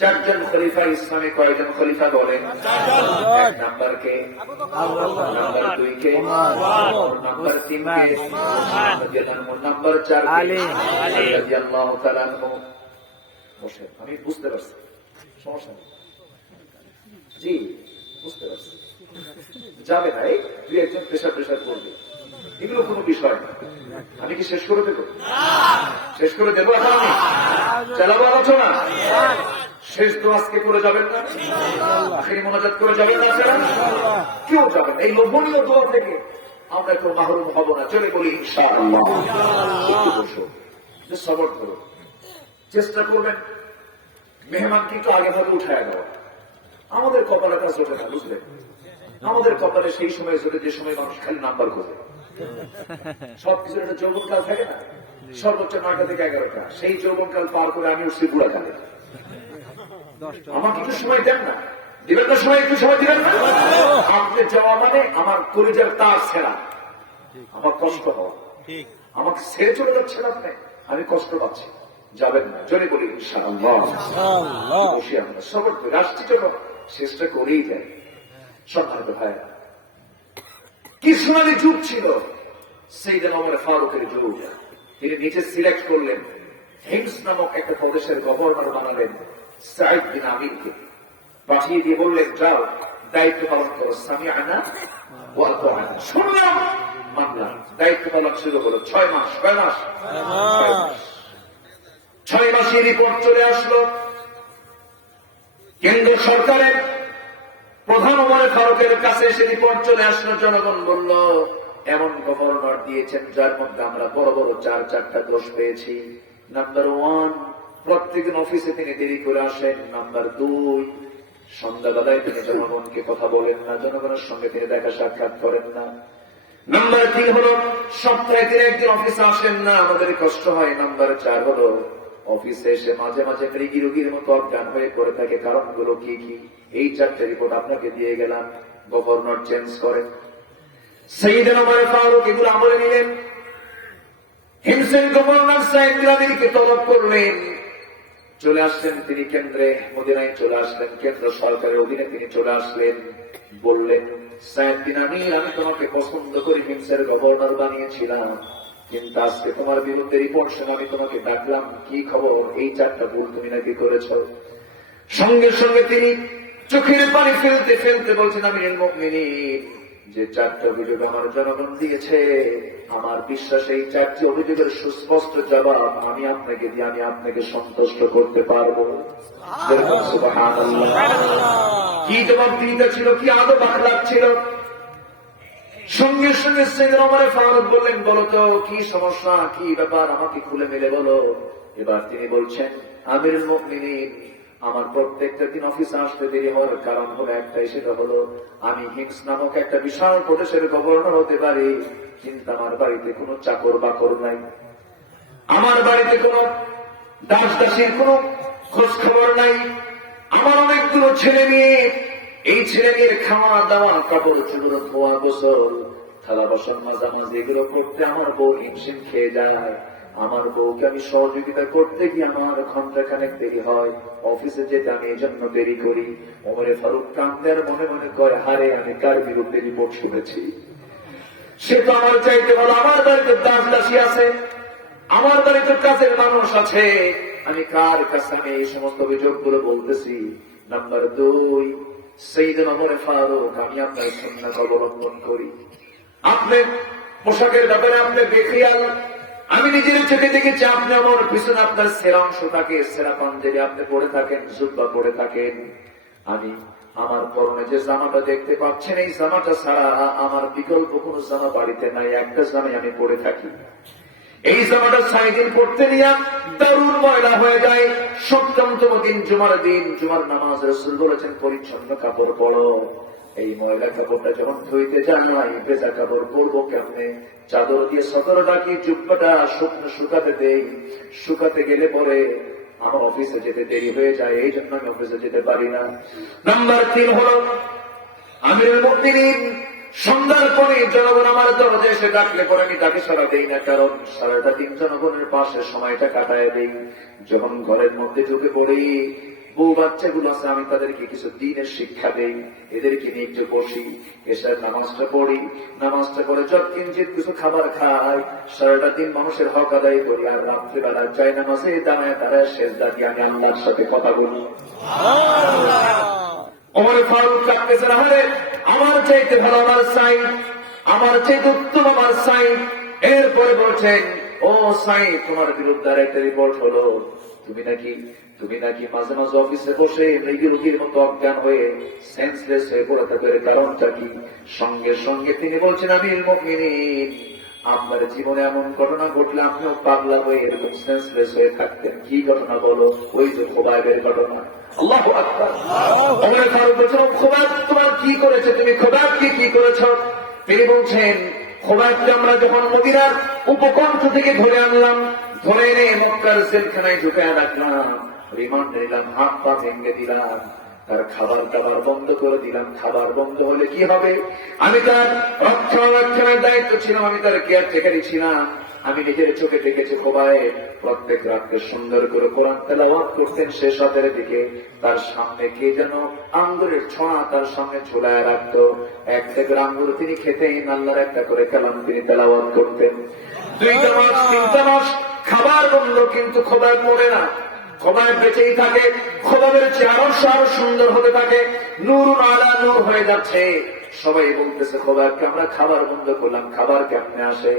4 জন খলিফা ইসলামে কয়জন খলিফা বলেন? 1 নাম্বার কে? নাম্বার 2 কে? নাম্বার 3 কে? নাম্বার 4 কে? আলী রাদিয়াল্লাহু তাআলা আনহু। বসে, আমি বুঝতে পারছি, সমস্যা নেই। জি, বুঝতে পারছি। যাবে না, এই 2-1 জন প্রেশার করবে, এগুলো কোনো বিষয় না। আমি কি শেষ করে দেবো? শেষ করে দেবো? এখন আমি চালাবো আলোচনা। শেষ দোয়া আজকে করে যাবেন না? আখেরি মোনাজাত করে যাবেন না? কেউ যাবেন? এই লোভনীয় দোয়া থেকে আমরা কেউ মাহরুম হব না। চলে বলি ইনশাআল্লাহ। একটু বসো, সবর করো, চেষ্টা করবেন মেহমানকে একটু আগে ভাগে উঠায় দেওয়া। আমাদের কপালে কাজ হবে না, বুঝলেন? আমাদের কপালে সেই সময় জোরে, যে সময় মানুষ খালি নাম্বার করে। সবকিছুর একটা যৌবনকাল থাকে না, সর্বোচ্চ 9টা থেকে 11টা। সেই যৌবনকাল পার করে আমি উঠছি বুড়া কালে। আমাকে একটু সময় দেন না, দিবেন না সময়? একটু সময় দিবেন না? আপনি যাওয়া মানে আমার কলিজার তার ছেঁড়া, আমার কষ্ট হওয়া। আমাকে ছেড়ে চলে যাচ্ছেন আপনি, আমি কষ্ট পাচ্ছি। যাবেন না, জোরে বলি ইনশাআল্লাহ। বসে আমরা সবর করে আসছি, যখন শেষটা করেই যায়। সম্মানিত ভাই, কি সোনালী যুগ ছিল সাইয়েদনা ওমর ফারুকের যুগ। তিনি নিচে সিলেক্ট করলেন, হিমস নামক একটা প্রদেশের গভর্নর বানালেন সাঈদ বিন আমিরকে। পাঠিয়ে দিয়ে বললেন যাও, দায়িত্ব পালন করো। সামিআনা ওয়া আতা'না, শুনলাম, মানলাম। দায়িত্ব পালন শুরু হলো। 6 মাস। 6 মাসে রিপোর্ট চলে আসলো কেন্দ্র সরকারের প্রধান ওমর ফারুকের কাছে। এসে রিপোর্ট চলে আসলো। জনগণ বলল এমন গভর্নর দিয়েছেন যার মধ্যে আমরা বড় বড় 4-4টা দোষ পেয়েছি। নাম্বার 1, প্রত্যেকদিন অফিসে তিনি দেরি করে আসেন। নাম্বার 2, সন্ধ্যাবেলায় তিনি জনগণকে কথা বলেন না, জনগণের সঙ্গে তিনি দেখা সাক্ষাৎ করেন না। নাম্বার 3 হলো সপ্তাহে তিনি একদিন অফিসে আসেন না, আমাদের কষ্ট হয়। নাম্বার 4 হলো অফিসে এসে মাঝে মাঝে মৃগী রোগীর মতো অজ্ঞান হয়ে পড়ে থাকে। কারণগুলো কি কি? এই 4টে রিপোর্ট আপনাকে দিয়ে গেলাম। গভর্নর চেঞ্জ করেন, সাইয়েদনা ওমর ফারুক এগুলো আমলে নিলেন। হিমসেন গভর্নর সাহেবকে তলব করলেন, চলে আসলেন তিনি কেন্দ্রে, মদিনায় চলে আসলেন, কেন্দ্র সরকারের অধীনে তিনি চলে আসলেন। বললেন, সাহেব বিন আমির, আমি তোমাকে পছন্দ করি, হিমসের গভর্নর বানিয়েছিলাম, কিন্তু আজকে তোমার বিরুদ্ধে রিপোর্ট শুনে আমি তোমাকে ডাকলাম, কি খবর? এই 4টা ভুল তুমি নাকি করেছ। সঙ্গে সঙ্গে তিনি চোখের পানি ফেলতে ফেলতে বলছেন, আমিরুল মুমিনিন, যে 4টা অভিযোগ আমার জনগণ দিয়েছে, আমার বিশ্বাস এই 4টি অভিযোগের সুস্পষ্ট জবাব আমি আপনাকে দিয়ে আমি আপনাকে সন্তুষ্ট করতে পারবো। সুবহানাল্লাহ। কি জবাবদিহিতা ছিল, কি আদব আখলাক ছিল। সঙ্গে সঙ্গে সাইয়েদনা ওমর ফারুক বললেন, বলো তো কি সমস্যা, কি ব্যাপার, আমাকে খুলে মেলে বলো। এবার তিনি বলছেন, আমিরুল মুমিনিন, আমার প্রত্যেকটা দিন অফিসে আসতে দেরি হওয়ার কারণ হলো একটাই, সেটা হলো আমি হিমস নামক একটা বিশাল প্রদেশের গভর্নর হতে পারি, কিন্তু আমার বাড়িতে কোনো চাকর বাকর নাই, আমার বাড়িতে কোনো দাস দাসীর কোনো খোঁজ খবর নাই, আমার অনেকগুলো ছেলে মেয়ে, এই ছেলে মেয়ের খাওয়া দাওয়া, কাপড় চোপড়, ধোয়া, গোসল, থালা বাসন মাঝামাঝি এগুলো করতে আমার বউ হিমশিম খেয়ে যায়। আমার বউকে আমি সহযোগিতা করতে গিয়ে আমার ঘন্টাখানেক দেরি হয়, অফিসে যেতে আমি এই জন্য দেরি করি। ওমরে ফারুক কান্দের মনে মনে কয়, হারে আমি কার বিরুদ্ধে রিপোর্ট শুনেছি? সে তো আমার চাইতে ভালো, আমার বাড়িতে দাস দাসী আছে, আমার বাড়িতে কাজের মানুষ আছে, আমি কার কাছে আমি এই সমস্ত অভিযোগগুলো বলতেছি? নাম্বার 2, সাইয়েদনা ওমর ফারুক, আমি আপনার সুন্নাত অবলম্বন করি, আপনার পোশাকের ব্যাপারে আপনি বেখেয়াল, আমি নিজের চোখে দেখেছি আপনি আমার পিছনে আপনার সেরা অংশ থাকে, সেরা পাঞ্জাবি আপনি পরে থাকেন, জুব্বা পরে থাকেন। আমি আমার পরনে যে জামাটা দেখতে পাচ্ছেন, এই জামাটা ছাড়া আমার বিকল্প কোন জামা বাড়িতে নাই, একটা জামাই আমি পরে থাকি। এই জামাটা 6 দিন পড়তে নিয়ে দারুণ ময়লা হয়ে যায়। 7তম দিন জুমার দিন, জুমার নামাজ, রাসূল বলেছেন পরিচ্ছন্ন কাপড় পরো। এই ময়লা কাপড়টা যখন ধুইতে যাই, ভেজা কাপড় পরবো কেমনে? চাদর দিয়ে সদর ডাকি, জুব্বাটা শুকনো শুকাতে দেই, শুকাতে গেলে পরে আমার অফিসে যেতে দেরি হয়ে যায়, এই জন্য আমি অফিসে যেতে পারি না। নাম্বার 3 হলো আমিরুল মুমিনিন, সন্ধ্যার পরে জনগণ আমার দরজায় এসে ডাকলে পরে আমি তাকে সাড়া দেই না, কারণ সারাটা দিন জনগণের পাশে সময়টা কাটায় দেই। যখন ঘরের মধ্যে ঢুকে পড়ি, বউ বাচ্চাগুলো আছে, আমি তাদেরকে কিছু দিনের শিক্ষা দেই, এদেরকে নিয়ে একটু বসি, এসার নামাজটা পড়ি, নামাজটা করে যত কিঞ্চিত কিছু খাবার খাই, সারাটা দিন মানুষের হক আদায় করি, আর রাত্রিবেলা চাই নামাজে দাঁড়ায় তারা সেজদা দিয়ে আমি আল্লাহর সাথে কথা বলি। ওমর ফারুক কাঁদতেছে, হলে আমার চাইতে ভালো আমার সাইদ, আমার চাইতে উত্তম আমার সাইদ। এরপরে বলছেন, ও সাইদ, তোমার বিরুদ্ধে একটা রিপোর্ট হলো, তুমি নাকি মাঝে মাঝে অফিসে বসে মৃগী রোগীর মতো অজ্ঞান হয়ে সেন্সলেস হয়ে পড়ে থাকবে, কারণটা কি? সঙ্গে সঙ্গে তিনি বলছেন, আমিরুল মুমিনিন, আপনার জীবনে এমন ঘটনা ঘটলে আপনিও পাগলা হয়ে এরকম সেন্সলেস হয়ে থাকতেন। কি ঘটনা বলো? ওই যে খোবাইবের ঘটনা। আল্লাহু আকবার। ওমর ফারুক বলছেন, খোবাইব তোমার কি করেছে? তুমি খোবাইবকে কি করেছ? তিনি বলছেন, খোবাইবকে আমরা যখন মদিনার উপকণ্ঠ থেকে ধরে আনলাম, ধরে এনে মক্কার জেলখানায় ঢুকায় রাখলাম, রিমান্ড নিলাম, হাত পা ভেঙে দিলাম, তার খাবার দাবার বন্ধ করে দিলাম। খাবার বন্ধ হলে কি হবে? আমি তার রক্ষণাবেক্ষণের দায়িত্ব ছিলাম, আমি তার কেয়ারটেকারই ছিলাম। আমি নিজের চোখে দেখেছি খোবাইব প্রত্যেক রাত্রে সুন্দর করে কোরআন তেলাওয়াত করতেন। শেষ রাতের দিকে তার সামনে কে যেন আঙ্গুরের ছোঁয়া তার সামনে ঝুলায় রাখত, একটা করে আঙ্গুর তিনি খেতেন, আল্লাহর একটা করে কালাম তিনি তেলাওয়াত করতেন। 2 মাস 3 মাস খাবার বন্ধ, কিন্তু খোবাইব মরে না, খোবাইব বেঁচেই থাকে। খোবাইবের চেহারা আরো সুন্দর হতে থাকে, নূর আলা নূর হয়ে যাচ্ছে। সবাই বলতেছে, খোবাইবকে আমরা খাবার বন্ধ করলাম, খাবার কেমনে আসে?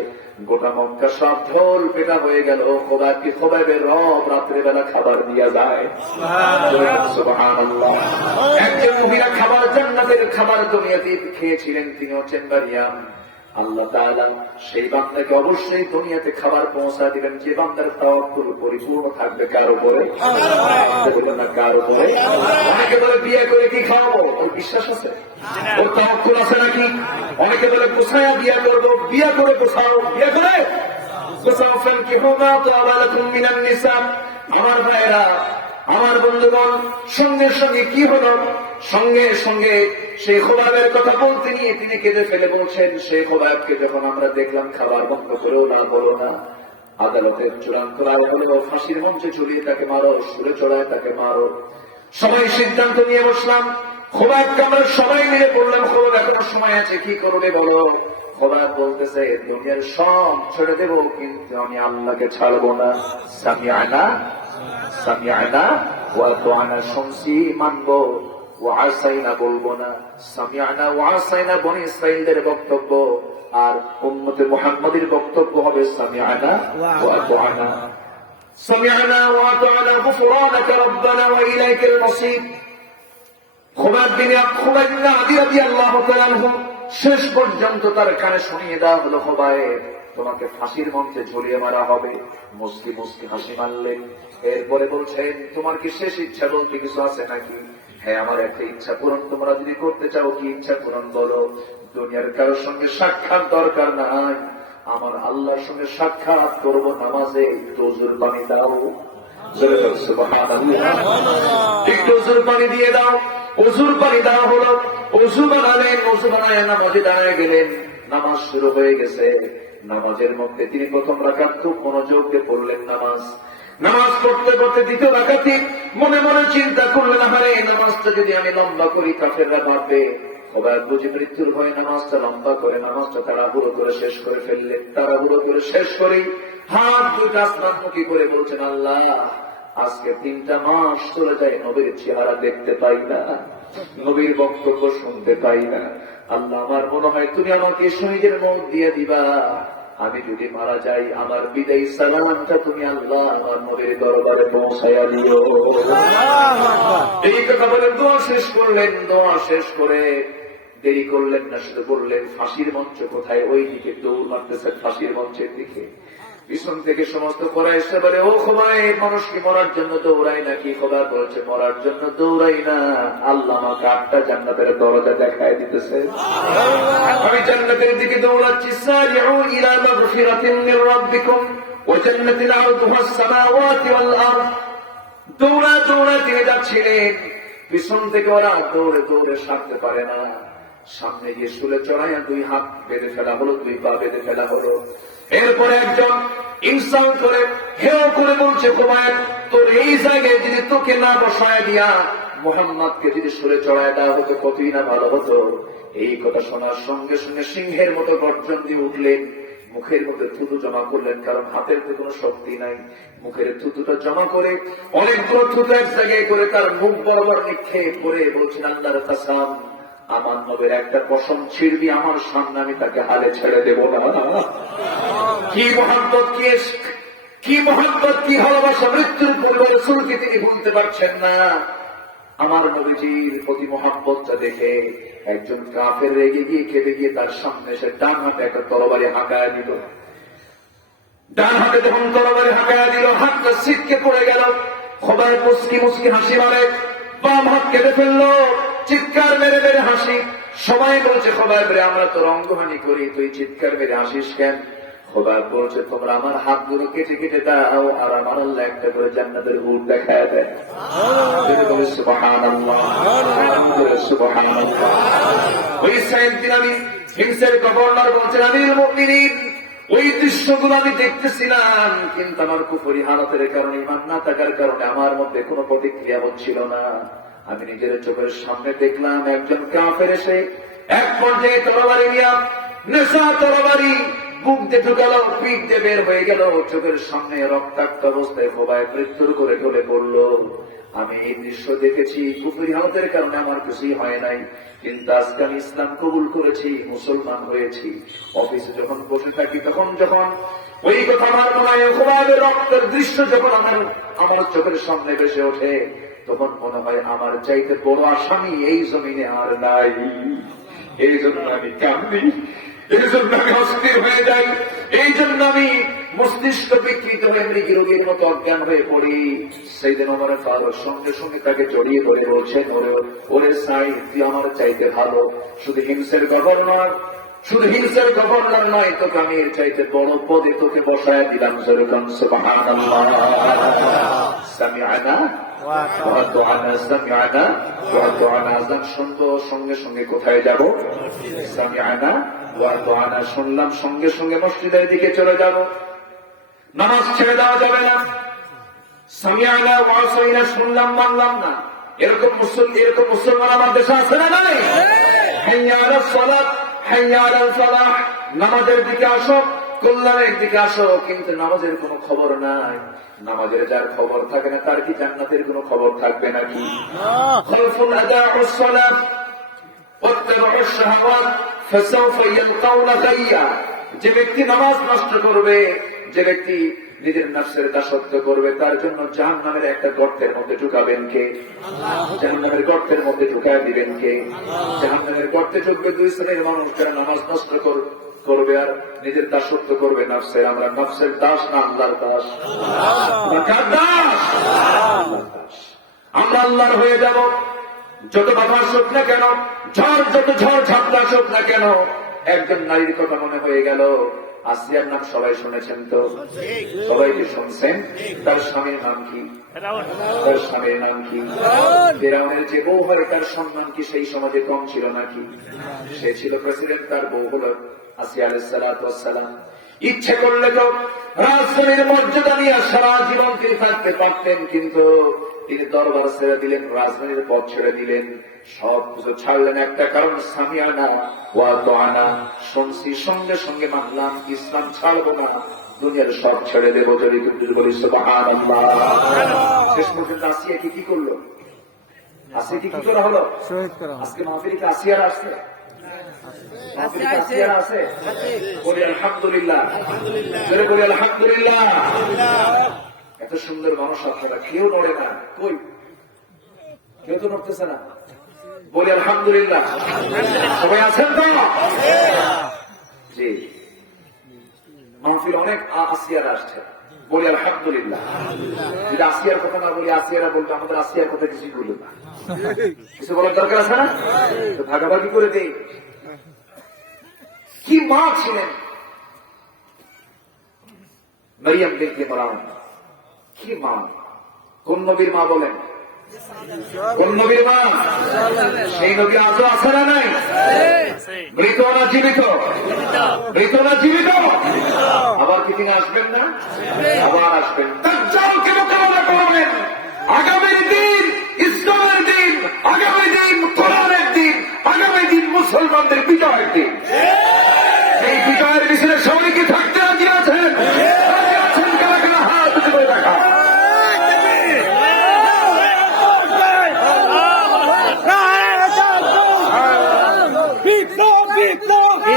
গোটা মক্কা সব ঢোল পেটা হয়ে গেল, খোবাইবকে খোবাইবের রব রাত্রেবেলা খাবার দিয়া যায়। সুবহানাল্লাহ। একজন মহিলা খাবার, জান্নাতের খাবার দুনিয়াতে খেয়েছিলেন, তিনি হচ্ছেন মারিয়াম। আল্লাহ তাআলা সেই বান্দাকে অবশ্যই দুনিয়াতে খাবার পৌঁছা দিবেন যে বান্দার তাওয়াক্কুল পরিপূর্ণ থাকবে কার উপরে? বলবেন না কার উপরে? অনেকে বলে বিয়ে করে কি খাওয়াবো, ওর বিশ্বাস আছে? ওর তাওয়াক্কুল আছে নাকি? অনেকে বলে পোষায়া বিয়ে করবো, বিয়ে করে পোষাও, বিয়ে করে পোষাও। ফানকিহু মা তাবা লাকুম মিনান নিসা। আমার ভাইরা, আমার বন্ধুগণ, সঙ্গে সঙ্গে কি হলো? সঙ্গে সঙ্গে সেই খোবাবের কথা বলতে নিয়ে তিনি কেঁদে ফেলে বলছেন, সেই খোবাবকে যখন আমরা দেখলাম খাবার বন্ধ করেও না বলো না, আদালতের চূড়ান্ত রায় হলো ফাঁসির মঞ্চে ঝুলিয়ে তাকে মারো, সুরে চড়ায় তাকে মারো। সবাই সিদ্ধান্ত নিয়ে বসলাম, খোবাবকে আমরা সবাই মিলে বললাম, খোবাব এখনো সময় আছে, কি করবে বলো? খোবাব বলতেছে, দুনিয়ার সব ছেড়ে দেবো কিন্তু আমি আল্লাহকে ছাড়বো না। সামিআনা সামিআনা ওয়া আতা'না, শুনছি মানবো, ওয়া আসাইনা বলবো না। সামিআনা ওয়া আসাইনা বনি ইসরাঈলদের বক্তব্য, আর উম্মতে মুহাম্মাদের বক্তব্য হবে সামিআনা ওয়া আতা'না। সামিআনা ওয়া আতা'না গুফরানাকা রাব্বানা ওয়া ইলাইকাল মাসীর। খোবাব বিন আদি রাদিয়াল্লাহু তাআলা আনহু শেষ পর্যন্ত তার কানে শুনিয়ে দেওয়া হলো, খোবায়েব তোমাকে ফাঁসির মঞ্চে ঝুলিয়ে মারা হবে। মুস্কি মুস্কি হাসি মারলেন। এরপরে বলছেন, তোমার কি শেষ ইচ্ছা বলতে কিছু আছে নাকি? হ্যাঁ, আমার একটা ইচ্ছা পূরণ তোমরা যদি করতে চাও, কি ইচ্ছা পূরণ বলো? দুনিয়ার কারোর সঙ্গে সাক্ষাৎ দরকার নাই, আমার আল্লাহর সঙ্গে সাক্ষাৎ করবো নামাজে, একটু ওযুর পানি দাও। সুবহানাল্লাহ। একটু ওযুর পানি দিয়ে দাও। ওযুর পানি দেওয়া হলো, ওযু বানালেন, ওযু বানায় নামাজে দাঁড়ায় গেলেন। নামাজ শুরু হয়ে গেছে। নামাজের মধ্যে তিনি প্রথম রাকাত খুব মনোযোগ দিয়ে পড়লেন নামাজ পড়তে পড়তে দ্বিতীয় রাকাতে মনে মনে চিন্তা করলেন, আরে নামাজটা যদি আমি লম্বা করি কাফেররা মারবে। খোবাব বুঝি মৃত্যুর ভয়ে নামাজটা লম্বা করে নামাজটা তাড়াহুড়ো করে শেষ করে ফেললেন। তাড়াহুড়ো করে শেষ করে হাত দুটো আসমানমুখী করে বলছেন, আল্লাহ আজকে 3টা মাস চলে যায়, নবীর চেহারা দেখতে পাই না, নবীর বক্তব্য শুনতে পাই না। আল্লাহ আমার মনে হয় তুমি আমাকে শহীদের মত দিয়ে দিবা। আমি যদি মারা যাই, আমার বিদায়ী সালামটা তুমি আল্লাহ আমার নবীর দরবারে পৌঁছায়া দিও। এই কথা বলে দোয়া শেষ করলেন। দোয়া শেষ করে দেরি করলেন না, শুধু বললেন, ফাঁসির মঞ্চ কোথায়? ওই দিকে দৌড় মারতেছে ফাঁসির মঞ্চের দিকে। পিছন থেকে সমস্ত কুরাইশরা বলে, ও খোবায়েব, মানুষ কি মরার জন্য দৌড়ায় নাকি? খোবায়েব বলছে, মরার জন্য দৌড়াই না, আল্লাহ আমাকে 8টা জান্নাতের দরজা দেখায় দিতেছে, আমি জান্নাতের দিকে দৌড়াচ্ছি। সারিউ ইলা মাগফিরাতিন মির রাব্বিকুম ওয়া জান্নাতিন আরদুহাস সামাওয়াতি ওয়াল আরদ। দৌড়া দৌড়া তিনি যাচ্ছিলেন। পিছন থেকে ওরা দৌড়ে দৌড়ে সারতে পারে না। সামনে গিয়ে শুলে চড়াইয়া 2 হাত বেঁধে ফেলা হলো, 2 পা বেঁধে ফেলা হলো। এরপরে একজন ইনসাল্ট করে হেও করে বলছে, খোবায়েব তোর এই জায়গায় যদি তোকে না বসায় দিয়া মুহাম্মদকে যদি শুলে চড়ায় দেওয়া হতো কতই না ভালো হতো। এই কথা শোনার সঙ্গে সঙ্গে সিংহের মতো গর্জন দিয়ে উঠলেন। মুখের মধ্যে থুতু জমা করলেন, কারণ হাতের তো কোনো শক্তি নাই। মুখের থুতুটা জমা করে অনেকগুলো থুতু এক জায়গায় করে তার মুখ বরাবর নিক্ষেপ করে বলছেন, আল্লাহর কসম, আমার নবীর একটা কসম ছিড়বি আমার সামনে, আমি তাকে হালে ছেড়ে দেব না। কি মহব্বত, কি মহব্বত, কি ভালোবাসা! মৃত্যুর পূর্বে রাসূলকে তিনি ভুলতে পারছেন না। আমার নবীজির প্রতি মহব্বতটা দেখে একজন কাফের রেগে গিয়ে কেঁদে গিয়ে তার সামনে এসে ডান হাতে একটা তরবারি হাঁকায়া দিল। ডান হাতে যখন তরবারি হাঁকায়া দিল, হাতটা ছিটকে পড়ে গেল। খোবায়েব মুস্কি মুস্কি হাসি মারে, বাম হাত কেটে ফেললো, চিৎকার মেরে মেরে হাসি। সবাই বলছে, খোবায়েব রে, আমরা তো রঙ্গহানি করি, তুই চিৎকার মেরে হাসিস কেন? খোবায়েব বলছে, তোমরা আমার হাতগুলো কেটে কেটে দাও, আর আমার আল্লাহ একটা করে জান্নাতের উট দেখায় দেয়। সুবহানাল্লাহ, সুবহানাল্লাহ। ওই সাইদ বিন আবি হিমসের গভর্নর বলছেন, আমিরুল মুমিনিন, ওই দৃশ্যগুলো আমি দেখতেছিলাম, কিন্তু আমার কুফরি হালতের কারণে, ঈমান না থাকার কারণে আমার মধ্যে কোনো প্রতিক্রিয়া হচ্ছিল না। আমি নিজের চোখের সামনে দেখলাম একজন কাফের এসে এক পর্যায়ে তরবারি নিয়ে নেশা তরবারি বুক দিয়ে ঢুকালো, পিঠ দিয়ে বের হয়ে গেল। চোখের সামনে রক্তাক্ত অবস্থায় খোবায়েব মৃত্যুর করে ঢলে পড়ল। আমি এই দৃশ্য দেখেছি, কুফরি হালতের কারণে আমার কিছুই হয় নাই, কিন্তু আজকে আমি ইসলাম কবুল করেছি, মুসলমান হয়েছি। অফিসে যখন বসে থাকি, তখন যখন ওই কথা আমার মনে হয়, খোবায়েবের রক্তের দৃশ্য যখন আমার চোখের সামনে ভেসে ওঠে, তখন মনে হয় আমার চাইতে বড় আসামি এই জমিনে আর নাই। এই জন্য আমি কাঁদি, এই জন্য আমি অস্থির হয়ে যাই, এই জন্য আমি মস্তিষ্ক বিকৃত হয়ে মৃগী রোগীর মতো অজ্ঞান হয়ে পড়ি। সেই দিন ওমর ফারুক সঙ্গে সঙ্গে তাকে জড়িয়ে ধরে বলছেন, ওরে সাইদ, তুই আমার চাইতে ভালো, শুধু হিমসের গভর্নর, শুধু হিংসার গভর্নর নয়, তোকে আমি এর চাইতে বড় পদে তোকে বসায় দিলাম। সুবহানাল্লাহ। সামিআনা ওয়া আতা'না, সামিআনা ওয়া আতা'না। আযান শুনবো, সঙ্গে সঙ্গে কোথায় যাব? সামিআনা ওয়া আতা'না, শুনলাম সঙ্গে সঙ্গে মসজিদের দিকে চলে যাব। নামাজ ছেড়ে দেওয়া যাবে না। সামিআনা ওয়া আতা'না, শুনলাম মানলাম না, এরকম মুসলমান আমার দেশে আছে না নাই? হাইয়া আলাস সালাত, হাইয়া আলাল ফালাহ, নামাজের দিকে আসো, কল্যাণের দিকে আসো। কিন্তু নামাজের কোনো খবর নাই। নামাজের যার খবর থাকে না, তার কি জান্নাতের কোনো খবর থাকবে নাকি? খালফুল আদাউস সালাত ওয়াত্তাবাউস শাহাওয়াত ফাসাউফা ইয়ালকাউনা গাইয়া। যে ব্যক্তি নামাজ নষ্ট করবে, যে ব্যক্তি নিজের নফসের দাসত্ব করবে, তার জন্য জাহান্নামের একটা গর্তের মধ্যে ঢুকাবেন কে? জাহান্নামের গর্তের মধ্যে ঢুকায় দিবেন কে? জাহান্নামের গর্তে ঢুকবে দুই শ্রেণীর মানুষ, যারা নামাজ নষ্ট করবে আর নিজের দাসত্ব করবে নফসের। আমরা নফসের দাস না আল্লাহর দাস? কার দাস? আল্লাহর দাস। আমরা আল্লাহর হয়ে যাব। যত বাধা আসুক না কেন, যত ঝড় ঝাপটা আসুক না কেন, একজন নারীর কথা মনে হয়ে গেল। আসিয়ার নাম সবাই শুনেছেন তো? সবাই কি শুনছেন? তার স্বামীর নাম কি? তার স্বামীর নাম কি? ফিরআউনের যে বউ হয়, তার সম্মান কি সেই সমাজে কম ছিল নাকি? সে ছিল প্রেসিডেন্ট, তার বউ হল আসিয়া আলাইহিস সালাতু ওয়াস সালাম। ইচ্ছে করলে তো রাজধানীর মর্যাদা নিয়ে সারা জীবন তিনি থাকতে পারতেন, কিন্তু তিনি দরবার ছেড়ে দিলেন, রাজধানীর পথ ছেড়ে দিলেন, সব কিছু ছাড়লেন একটা কারণ, সামিআনা ওয়া আতা'না, শুনছি সঙ্গে সঙ্গে মানলাম, ইসলাম ছাড়বো না, দুনিয়ার সব ছেড়ে দেবো। যদি তুমি বলি সুবহানাল্লাহ। শেষ পর্যন্ত আসিয়া কি করলো? আসিয়া কি করা হলো? আজকে মাহফিলে কি আসিয়ারা আসছে? আসিয়ারা আছে? বলি আলহামদুলিল্লাহ, বলি আলহামদুলিল্লাহ। এত সুন্দর মানুষ আপনারা, কেউ নড়ে না, কই কেউ তো নড়তেছে না। বলি আলহামদুলিল্লাহ। সবাই আছেন তো? জি, মাহফিল অনেক আসিয়ারা আসছে, বলি আলহামদুলিল্লাহ। যদি আসিয়ার কথা না বলি, আসিয়ারা বলতো আমাদের আসিয়ার কথা কিছুই বললো না। কিছু বলার দরকার আছে না? তো ভাগাভাগি করে দেই। কি মা ছিলেন মরিয়ম বিনতে ইমরান, কি মা! কোন নবীর মা বলেন? কোন নবীর মা? সেই নবী আজও আছে না নাই? মৃত না জীবিত? মৃত না জীবিত? আবার কি তিনি আসবেন না? আবার আসবেন। দাজ্জালকে মোকাবেলা করবেন। আগামী দিন ইসলামের দিন, আগামী দিন কোরআনের দিন, আগামী দিন মুসলমানদের বিজয়ের দিন। এই বিজয়ের মিছিলে সবাই কি থাকতে রাজি আছেন? রাজি আছেন? কারা কারা হাত উঁচু করে দেখা?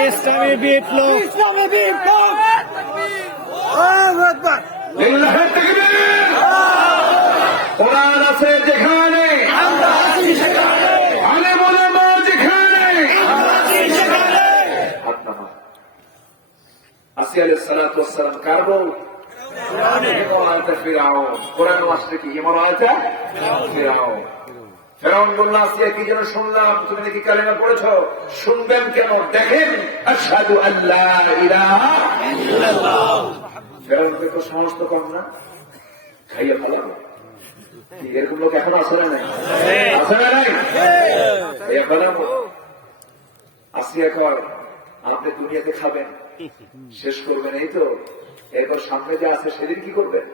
ইসলামী বিপ্লব, ইসলামী বিপ্লব। লিল্লাহি তাকবীর। কোরআন আছে যেখানে, আমরা আছি সেখানে। আলেম ওলামা যেখানে, আমরা আছি সেখানে। আসিয়া আলাইহিস সালাতু ওয়াস সালাম কার বউ? ইমরাত ফিরআউন। কোরআন ওয়াসে কি ইমরাত ফিরআউন। ফিরআউন বলল, আসিয়া কি যেন শুনলাম তুমি নাকি কালেমা পড়েছো। শুনবেন কেন? দেখেন, আশহাদু আল্লা ইলাহা ইল্লাল্লাহ। ফিরআউনকে তো সমস্ত কম না, খাইয়া ফেলাবো। এরকম লোক এখন আছে না নাই? আছে না নাই? খাইয়া ফেলাবো। আসিয়া কয়, আপনি দুনিয়াতে খাবেন, শেষ করবেন, এই তো। এরপর সামনে যে আছে সেদিন কি করবেন?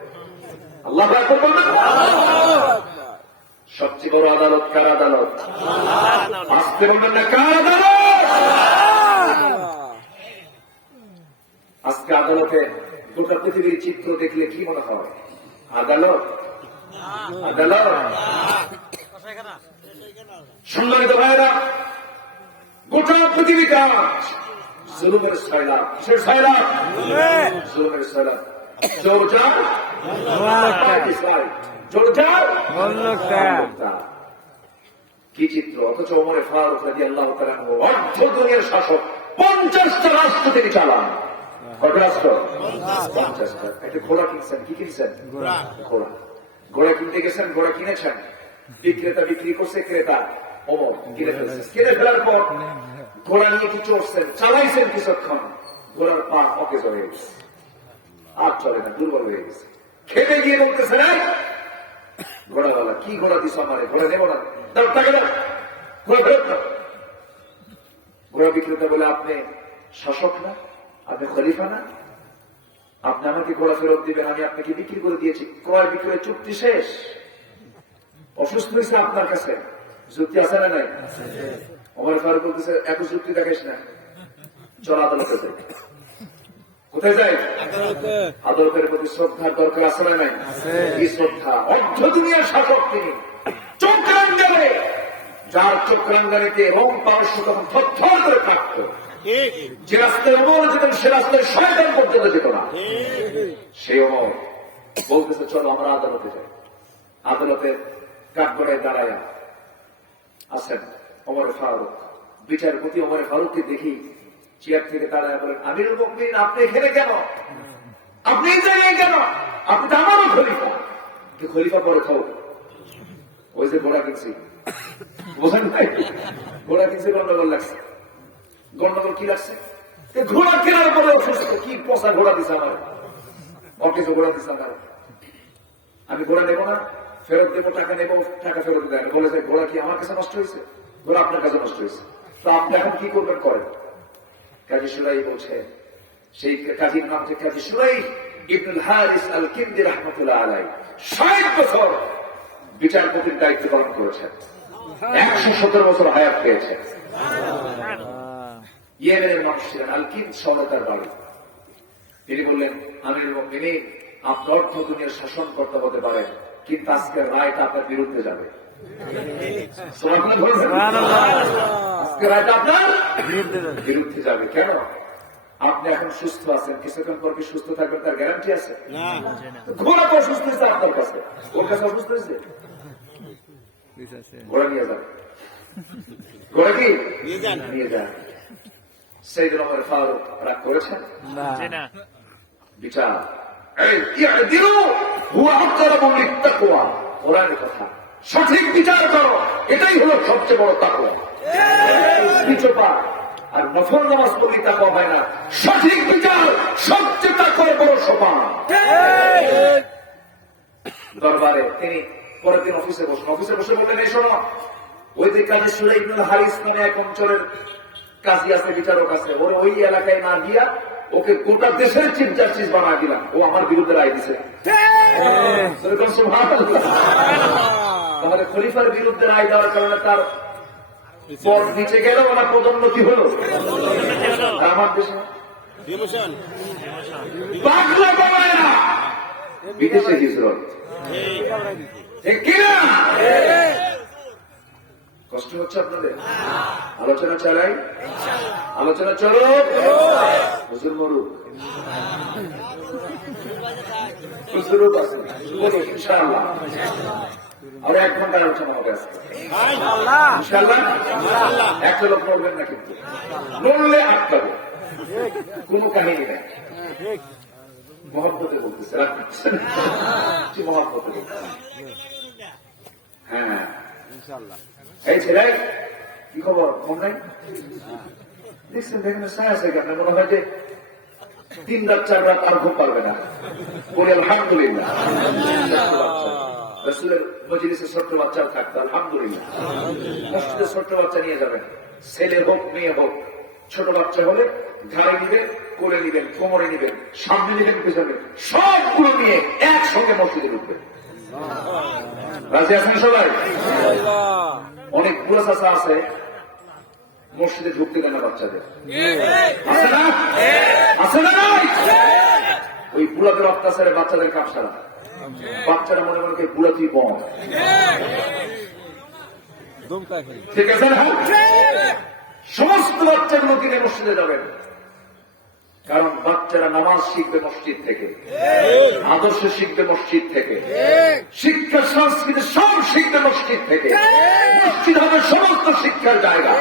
আল্লাহু আকবার বলবেন। সবচেয়ে বড় আদালত কার আদালত? আজকে বলবেন না কার আদালত? আজকে আদালতে গোটা পৃথিবীর চিত্র দেখলে কি মনে হয়? আদালত, আদালত। সম্মানিত ভাইয়েরা, গোটা পৃথিবীটা জুলুমের সয়লাব। কিসের সয়লাব? জুলুমের সয়লাব। জোরজার জোরজার কি চিত্র! অথচ ওমর ফারুক রাদিয়াল্লাহু তাআলা অর্ধ দুনিয়ার শাসক, 50টা রাষ্ট্র তিনি চালান। কত রাষ্ট্র? 50টা। একটা ঘোড়া কিনছেন, কি কিনছেন? ঘোড়া। ঘোড়া কিনতে গেছেন, ঘোড়া কিনেছেন, বিক্রেতা বিক্রি করছে, ক্রেতা ওমর কিনে ফেলছে। কিনে ফেলার পর ঘোড়া নিয়ে কি চড়ছেন, চালাইছেন কিছুক্ষণ, ঘোড়ার পা অকেজ হয়ে গেছে, আর চলে না, দুর্বল হয়ে গেছে। খেতে গিয়ে বলতেছে না ঘোড়াওয়ালা, কি ঘোড়া দিস আমারে, ঘোড়া নেবো না, দাও টাকা দাও, ঘোড়া ফেরত দাও। ঘোড়া বিক্রেতা বলে, আপনি শাসক না, আপনি খলিফা না, আপনি আমাকে ঘোড়া ফেরত দিবেন, আমি আপনাকে বিক্রি করে দিয়েছি, ক্রয় বিক্রয় চুক্তি শেষ। অসুস্থ হয়েছে আপনার কাছে, যুক্তি আছে না নাই? ওমর ফারুক বলতেছে, এত যুক্তি দেখাইস না, চল আদালতে যাই। কোথায় যাই? আদালতের প্রতি শ্রদ্ধার দরকার আছে না নাই? এই শ্রদ্ধা, অর্ধ দুনিয়ার শাসক তিনি, চক্রাঙ্গানে, যার চক্রাঙ্গানিতে রং পারস্য তখন থরথর করে থাকত, যে রাস্তায় ওমর যেতেন সে রাস্তায় শয়তান পর্যন্ত যেত না। সেই ওমর বলতেছে, চলো আমরা আদালতে যাই। আদালতের কাঠগড়ায় দাঁড়ায় আছেন ওমর ফারুক। বিচারপতি ওমর ফারুককে দেখি চেয়ার থেকে দাঁড়ায় বলেন, আমিরুল মুমিনিন, আপনি এখানে কেন? আপনি এই জায়গায় কেন? আপনি তো আমারও খলিফা। কি খলিফা পরে খাও? ওই যে ঘোড়া কিনছি, বোঝেন ভাই, ঘোড়া কিনছি, গন্ডগোল লাগছে। গন্ডগোল কি লাগছে? ঘোড়া কেনার পরে অসুস্থ, কি পচা ঘোড়া দিছে আমার, অকেজ ঘোড়া দিছে আমার, আমি ঘোড়া নেবো না, ফেরত দেবো, টাকা নেবো, টাকা ফেরত দেয়। বলে যে ঘোড়া কি আমার কাছে নষ্ট হয়েছে? ঘোড়া আপনার কাছে নষ্ট হয়েছে, তো আপনি এখন কি করবেন করেন। কাজী সুরাই বলছে, সেই কাজীর নাম হচ্ছে কাজী সুরাই ইবনুল হারিস আল কিন্দি রাহমাতুল্লাহ আলাইহি, 60 বছর বিচারপতির দায়িত্ব পালন করেছেন, 117 বছর হায়াত পেয়েছেন। ইয়েমেনের মানুষ ছিলেন, আল কিন্দ শহরে তার বাড়ি। তিনি বললেন, আমিরুল মুমিনিন, আপনি অর্ধ দুনিয়ার শাসন করতে হতে পারেন, কিন্তু আজকের রায়টা আপনার বিরুদ্ধে যাবে। আজকের রায়টা আপনার বিরুদ্ধে যাবে। কেন? আপনি এখন সুস্থ আছেন, কিছুক্ষণ পর কি সুস্থ থাকবেন তার গ্যারান্টি আছে? ঘোড়া তো অসুস্থ হয়েছে আপনার কাছে, ওর কাছে অসুস্থ হয়েছে, ঘোড়া নিয়ে যান, ঘোড়া কি নিয়ে যান। সাইয়েদনা ওমর ফারুক রাগ করেছেন না, বিচার কোরআনের কথা, সঠিক বিচার করো, এটাই হলো সবচেয়ে বড় তাকওয়া। আর নফল নামাজ পড়লে তাকওয়া হয় না, সঠিক বিচার সবচেয়ে তাকওয়ার বড় সোপান। দরবারে তিনি পরের দিন অফিসে বসে বললেন, এই শোনো, ওই যে কাজী সুরাই ইবনুল হারিস নামে এক অঞ্চলের কাজী আছে, বিচারক আছে, ওরা ওই এলাকায় না গিয়া ওকে গোটা দেশের চিফ জাস্টিস বানা দিলাম, ও আমার বিরুদ্ধে রায় দিছে। তাহলে খলিফার বিরুদ্ধে রায় দেওয়ার কারণে তার পদ নিচে গেল না পদোন্নতি হলো? আমার দেশে বাংলা বানায় না, বিদেশে হিজরত। কষ্ট হচ্ছে আপনাদের? আলোচনা চালাই, আলোচনা চলো, হুজুর মরুক, হুজুরও আছে, বলুন ইনশাআল্লাহ। আর 1 ঘন্টা আলোচনা হবে আজকে ইনশাআল্লাহ। একটা লোক মরবেন না, কিন্তু মরলে আটকাবো, কোনো কাহিনী নেই। মহব্বতে বলতেছে, রাখছেন মহব্বতে বলতেছে। হ্যাঁ এই ছেলে কি খবর, মন নাই? দেখছেন, দেখেন সায়াসে কেন মনে হয় যে 3 রাত 4 রাত আর ঘুম পারবে না। বলি আলহামদুলিল্লাহ, রাসূলের মজলিসে ছোট্ট বাচ্চা থাকতো, আলহামদুলিল্লাহ। মসজিদে ছোট্ট বাচ্চা নিয়ে যাবেন, ছেলে হোক মেয়ে হোক, ছোট বাচ্চা হলে ঘাড়ে নিবেন, কোলে নিবেন, কোমরে নিবেন, সামনে নিবেন, পেছনে, সবগুলো নিয়ে একসঙ্গে মসজিদে ঢুকবেন। রাজি আছেন সবাই? অনেক বুড়া চাচা আছে, মসজিদে ঢুকতে দেয় না বাচ্চাদের, আছে না? আছে না? ওই বুড়াদের অত্যাচারে বাচ্চাদের কাপসারা, বাচ্চারা মনে মনে করে বুড়া তুই বল, ঠিক আছে না? সমস্ত বাচ্চাগুলো কিনে মসজিদে যাবেন, কারণ বাচ্চারা নামাজ শিখবে মসজিদ থেকে, আদর্শ শিখবে মসজিদ থেকে, শিক্ষা সংস্কৃতি সব শিখবে মসজিদ থেকে। মসজিদ হবে সমস্ত শিক্ষার জায়গা।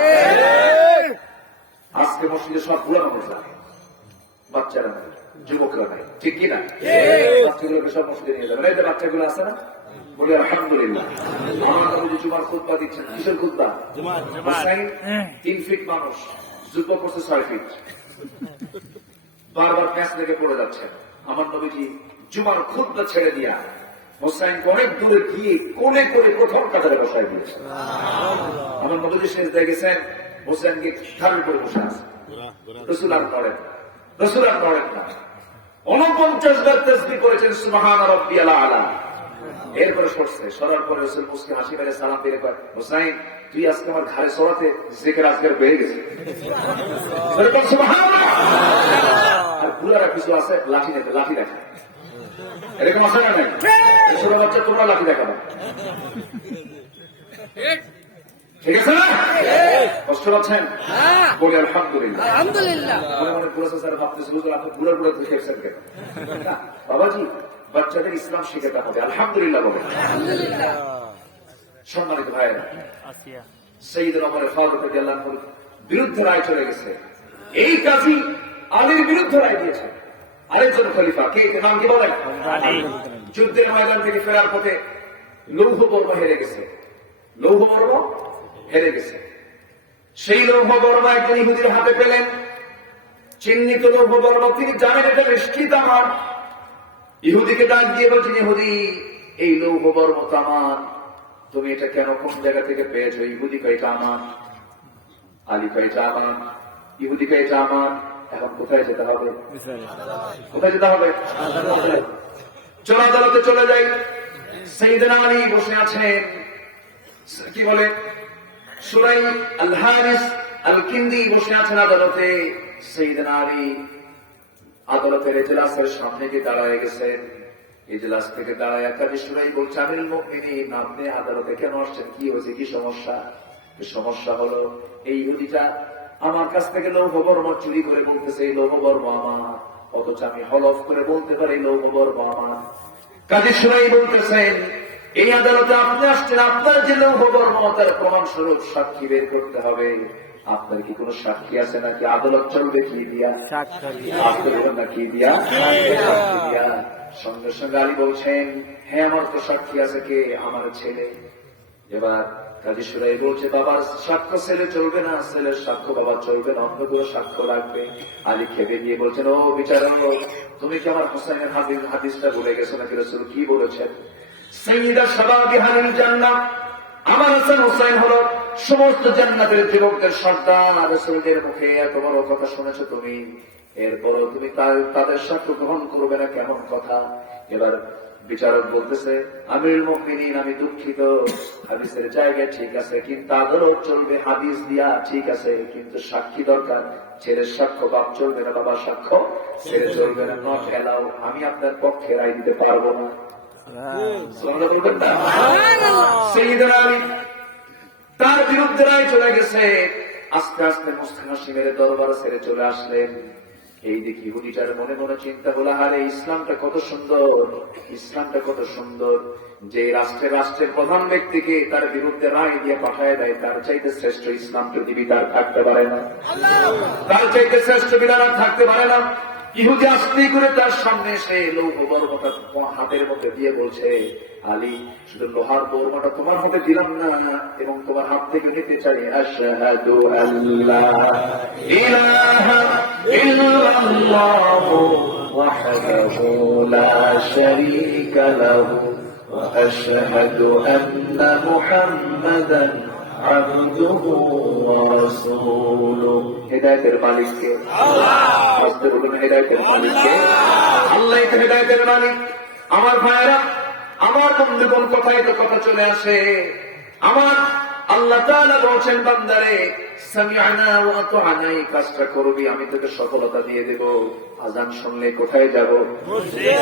আজকে আজকে মসজিদে সব বুড়া মানুষ যায়, বাচ্চারা নাই, যুবকরা নাই, ঠিক কিনা? বাচ্চাগুলোকে সব মসজিদে নিয়ে যাবেন। এই যে বাচ্চাগুলো আছে না, বলে আলহামদুলিল্লাহ। আমার নবীজি জুমার খুতবা দিচ্ছেন। কিসের খুতবা? হুসাইন 3 ফিট মানুষ, জুতো পড়ছে 6 ফিট, বারবার প্যাঁচ লেগে পড়ে যাচ্ছেন। আমার নবীজি জুমার খুতবা ছেড়ে দিয়া হোসাইনকে অনেক দূরে গিয়ে কোণে করে প্রথম কাতারে বসায় দিয়েছেন। আমার নবীজি সেজদায় গেছেন, হোসেনকে ঘাড়ের উপরে বসে আছে। রাসূল আর নড়েন না, রাসূল আর নড়েন না। 49 বার তাসবিহ করেছেন সুবহান রাব্বিয়াল আলা। এরপরে সরছে, সরার পরে রাসূল মুস্কি হাসি মেরে সালাম দিয়ে কয়, হোসাইন তুই আজকে আমার ঘাড়ে সরাতে জিকির আজকের বেড়ে গেছে। সুবহানাল্লাহ। আর বুড়ারা কিছু আছে লাঠি নেবে, লাঠি দেখা এরকম আছে না? নাই ছোট বাচ্চা তোমরা লাঠি দেখাবো, ঠিক আছে না? কষ্ট পাচ্ছেন? বলি আলহামদুলিল্লাহ। আলহামদুলিল্লাহ। মনে মনে পুরো স্যার ভাবতেছিল যে আপনি বুড়ার বুড়া দেখেছেন কেন? না, বাবাজি বাচ্চাদের ইসলাম শিখাতে হবে। আলহামদুলিল্লাহ বলে। সম্মানিত ভাইয়েরা, সাইয়েদনা ওমর ফারুক রাদিয়াল্লাহু আনহুর বিরুদ্ধে রায় চলে গেছে। এই কাজী আলীর বিরুদ্ধে রায় দিয়েছে। আরেকজন খলিফা কে, নাম কি বলেন? যুদ্ধের ময়দান থেকে ফেরার পথে লৌহ বর্ম হেরে গেছে, লৌহ বর্ম হেরে গেছে। সেই লৌহ বর্ম একজন ইহুদির হাতে পেলেন, চিহ্নিত লৌহ বর্ম। তিনি জানেন এটা নিশ্চিত আমার। ইহুদিকে ডাক দিয়ে বলছেন, ইহুদি এই লৌহ বর্ম তো আমার, তুমি এটা কেন কোন জায়গা থেকে পেয়েছো? ইহুদি কয় এটা আমার, আলী কয় এটা আমার, ইহুদি কয় এটা আমার। এখন কোথায় যেতে হবে? কোথায় যেতে হবে? চলো আদালতে চলে যাই। সাইয়েদনা আলী বসে আছেন, কি বলে সুরাই আল হারিস আল কিন্দি বসে আছেন আদালতে। সাইয়েদনা আলী আদালতের এজলাসের সামনে গিয়ে দাঁড়ায় গেছেন। এজলাস থেকে দাঁড়ায় কাজী সুরাই বলছে, আমিরুল মুমিনিন আপনি আদালতে কেন আসছেন? কি হয়েছে, কি সমস্যা? সমস্যা হলো এই ইহুদিটা আমার কাছ থেকে লৌহ বর্ম চুরি করে বলতেছে এই লৌহ বর্ম আমার, অথচ আমি হলফ করে বলতে পারি লৌহ বর্ম আমার। কাজী সুরাই বলতেছেন, এই আদালতে আপনি আসছেন, আপনার যে লৌহ বর্ম তার প্রমাণ স্বরূপ সাক্ষী বের করতে হবে। আপনার কি কোনো সাক্ষী আছে নাকি? আদালত চলবে কি দিয়া? কি দিয়া? সঙ্গে সঙ্গে আলী বলছেন, হ্যাঁ আমার তো সাক্ষী আছে। কে? আমার ছেলে। এবার কাজী সুরাই বলছে, বাবার সাক্ষ্য ছেলে চলবে না, ছেলের সাক্ষ্য বাবা চলবে না, অন্য কোনো সাক্ষ্য লাগবে। আলী খেপে দিয়ে বলছেন, ও বিচারক তুমি কি আমার হোসাইনের হাদিসটা বলে গেছো নাকি? রাসূল কি বলেছেন? সাইয়্যিদা শাবাবি আহলিল জান্নাহ, আমার হাসান হোসাইন হলো সমস্ত জান্নাতের যুবকদের সর্দার। রাসূলের মুখে এত বড় কথা শুনেছো তুমি, এরপরও তুমি তাদের সাক্ষ্য গ্রহণ করবে না, কেমন কথা? এবার বিচারক বলতেছে, আমিরুল মুমিনিন আমি দুঃখিত, হাদিসের জায়গায় ঠিক আছে, কিন্তু আদালত চলবে হাদিস দিয়া, ঠিক আছে, কিন্তু সাক্ষী দরকার। ছেলের সাক্ষ্য বাপ চলবে না, বাবার সাক্ষ্য ছেলে চলবে না, নট এলাও। আমি আপনার পক্ষে রায় দিতে পারবো না। সাইয়েদনা আলী তার বিরুদ্ধে রায় চলে গেছে। আস্তে আস্তে মুসলিম হাশিমের দরবারে ছেড়ে চলে আসলেন। এই দেখি ইহুদিটার মনে মনে চিন্তা হলো, আরে ইসলামটা কত সুন্দর, ইসলামটা কত সুন্দর, যে রাষ্ট্রের প্রধান ব্যক্তিকে তার বিরুদ্ধে রায় দিয়ে পাঠায় দেয়, তার চাইতে শ্রেষ্ঠ ইসলাম পৃথিবীতে আর থাকতে পারে না, তার চাইতে শ্রেষ্ঠ বিধান আর থাকতে পারে না। ইহুদি আস্তে করে তার সামনে এসে লৌহ বর্মটা হাতের মধ্যে দিয়ে বলছে, আলী শুধু লোহার বর্মটা তোমার হাতে দিলাম না, এবং তোমার হাত থেকে নিতে চাই আশহাদু আল্লা ইলাহা ইল্লাল্লাহু ওয়াহদাহু লা শারীকা লাহু ওয়া আশহাদু আন্না মুহাম্মাদান আবদুহু ওয়া রাসূলুহু। হিদায়াতের মালিককে আল্লাহ, বলুন হিদায়াতের মালিককে আল্লাহ, হিদায়াতের মালিক। আমার ভাইয়েরা, আমার বন্ধুগণ, কোথায় তো কথা চলে আসে। আমার আল্লাহ তাআলা বলছেন, বান্দারে সামি'না ওয়া আতা'না, এই কাজটা করবি আমি তোকে সফলতা দিয়ে দেব। আযান শুনলে কোথায় যাব? মসজিদে।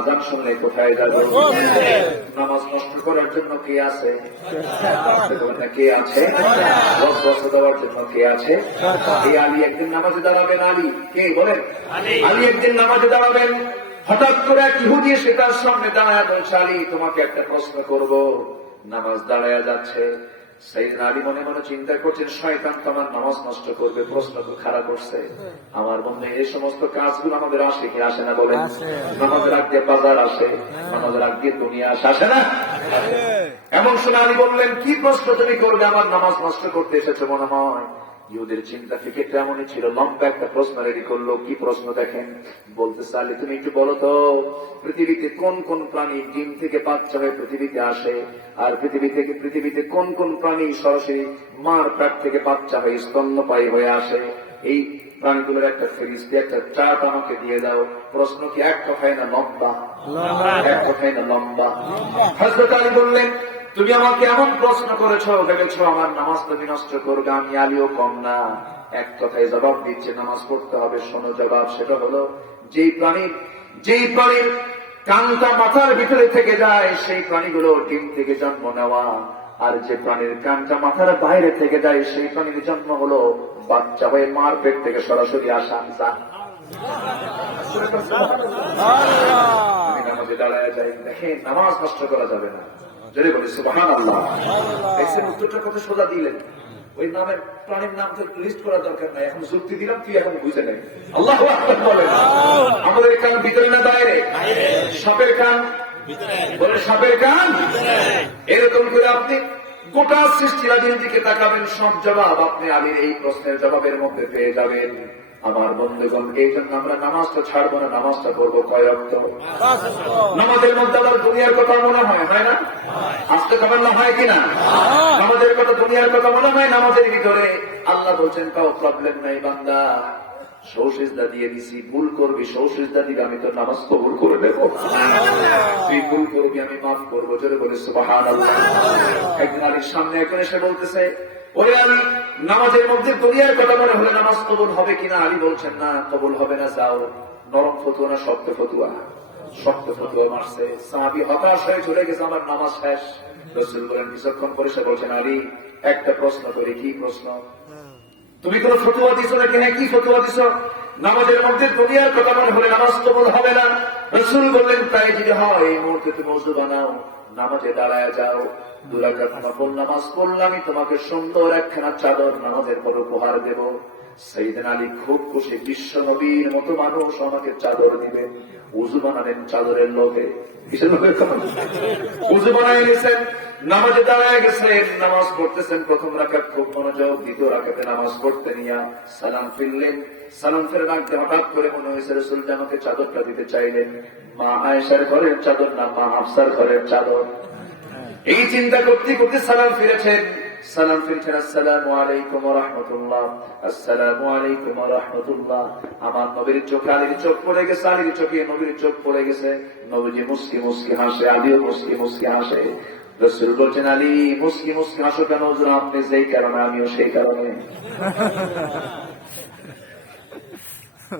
আযান শুনলে কোথায় যাব? নামাজ নষ্ট করার জন্য কে আছে? কে আছে? বসে দেওয়ার জন্য কে আছে? এই আলী একদিন নামাজে দাঁড়াবেন। আলী কে বলেন? আলী একদিন নামাজে দাঁড়াবেন। হঠাৎ করে এক ইহুদি এসে তার সামনে দাঁড়ায় বলছে, আলী তোমাকে একটা প্রশ্ন করব। নামাজ দাঁড়ায় যাচ্ছে, সাইয়েদনা আলী মনে মনে চিন্তা করছেন, শয়তান তো আমার নামাজ নষ্ট করবে, প্রশ্ন তো খারাপ করছে। আমার বন্ধু, এই সমস্ত কাজগুলো আমাদের আসে কি আসে না বলেন? নামাজের আগ দিয়ে বাজার আসে, নামাজের আগ দিয়ে দুনিয়া আসে না? এমন সময় আলী বললেন, কি প্রশ্ন তুমি করবে? আমার নামাজ নষ্ট করতে এসেছো মনে হয়। ইহুদের চিন্তা ফিকিরটা এমনই ছিল, লম্বা একটা প্রশ্ন রেডি করলো। কি প্রশ্ন দেখেন, বলতে চাইলে, তুমি একটু বলো তো, পৃথিবীতে কোন কোন প্রাণী ডিম থেকে বাচ্চা হয়ে পৃথিবীতে আসে, আর পৃথিবীতে কোন কোন প্রাণী সরাসরি মার পেট থেকে বাচ্চা হয়ে স্তন্যপায়ী হয়ে আসে? এই প্রাণীগুলোর একটা ফেরিস্তি, একটা চার্ট আমাকে দিয়ে দাও। প্রশ্ন কি এক কথায় না লম্বা? এক কথায় না লম্বা? হযরত আলী বললেন, তুমি আমাকে এমন প্রশ্ন করেছো, ভেবেছো আমার নামাজ তুমি নষ্ট করবে? আমি আলীও কম না। এক কথায় জবাব দিচ্ছে, নামাজ পড়তে হবে। শোনো জবাব, সেটা হলো, যেই প্রাণীর কানটা মাথার ভিতরে থেকে যায়, সেই প্রাণীগুলো ডিম থেকে জন্ম নেওয়া। আর যে প্রাণীর কানটা মাথার বাইরে থেকে যায়, সেই প্রাণীর জন্ম হলো বাচ্চা হয়ে মার পেট থেকে সরাসরি আসা। নামাজে দাঁড়ায় যাই, দেখেন নামাজ নষ্ট করা যাবে না। যদি বলি সুবহানাল্লাহ, এসে উত্তরটা কত সোজা দিলেন। ওই নামের প্রাণীর নাম তো লিস্ট করা দরকার নাই, এখন যুক্তি দিলাম, তুই এখন বুঝে নেই। আল্লাহু আকবার বলেন। আমাদের কান ভিতরে না বাইরে? সাপের কান বলে, সাপের কান। এরকম করে আপনি গোটা সৃষ্টিরাজির দিকে তাকাবেন, সব জবাব আপনি আলীর এই প্রশ্নের জবাবের মধ্যে পেয়ে যাবেন। আমার বন্ধুগণ, এই জন্য আমরা নামাজটা ছাড়বো না, নামাজটা করবো কয় ওয়াক্ত? নামাজের মধ্যে আবার দুনিয়ার কথা মনে হয় না? আজকে খবর না হয় কিনা? নামাজের কথা, দুনিয়ার কথা মনে হয় নামাজের ভিতরে। আল্লাহ বলছেন, কাউ প্রবলেম নাই বান্দা, সৌসিজদা দিয়ে দিছি, ভুল করবি, সৌসিজদা দিবি, আমি তো নামাজ কবুল করে দেবো। তুই ভুল করবি, আমি মাফ করবো। জোরে বলে সুবহানাল্লাহ। একদিন আলীর সামনে একজন এসে বলতেছে, ওরে আলী, নামাজের মধ্যে দুনিয়ার কথা মনে হলে নামাজ কবুল হবে কিনা? আলী বলছেন, না, কবুল হবে না। যাও, নরম ফতুয়া না শক্ত ফতুয়া? শক্ত ফতুয়া মারছে। সাহাবী হতাশ হয়ে চলে গেছে, আমার নামাজ শেষ। রাসূল বলেন, কিছুক্ষণ পরে সে বলছেন, আলী, একটা প্রশ্ন করি। কি প্রশ্ন? তুমি কোন ফতুয়া দিছো নাকি? হ্যাঁ, কি ফতুয়া দিছো? নামাজের মধ্যে দুনিয়ার কথা মনে হলে নামাজ কবুল হবে না। রাসূল বললেন, তাই যদি হয়, এই মুহূর্তে তুমি ওযু বানাও, নামাজে দাঁড়ায় যাও, 2 রাকাত নফল নামাজ পড়লে আমি তোমাকে সুন্দর একখানা চাদর নামাজের পর উপহার দেব। সাইয়েদনা আলী খুব খুশি, বিশ্ব নবীর মতো মানুষ আমাকে চাদর দিবেন। ওযু বানালেন চাদরের লোভে। কিসের লোভে? ওযু বানায় গেছেন, নামাজে দাঁড়ায় গেছেন, নামাজ পড়তেছেন। প্রথম রাকাত খুব মনোযোগ, দ্বিতীয় রাকাতে নামাজ পড়তে নিয়ে সালাম ফিরলেন। সালাম ফেরার আগে হঠাৎ করে মনে হয়েছে রাসূল আমাকে চাদরটা দিতে চাইলেন। মা আয়েশার ঘরের চাদর না, মা হাফসার ঘরের চাদর। এই চিন্তা করতে করতে সালাম ফিরেছেন। আসসালামু আলাইকুম ওয়া রাহমাতুল্লাহ, আসসালামু আলাইকুম ওয়া রাহমাতুল্লাহ। আমার নবীর চোখে আলীর চোখ পড়ে গেছে, আলীর চোখে নবীর চোখ পড়ে গেছে। নবীজি মুস্কি মুস্কি হাসে, আলীও মুস্কি মুস্কি হাসে। রাসূল বলছেন, আলী, মুস্কি মুস্কি হাসো কেন? হুজুর, আপনি যেই কারণে আমিও সেই কারণে।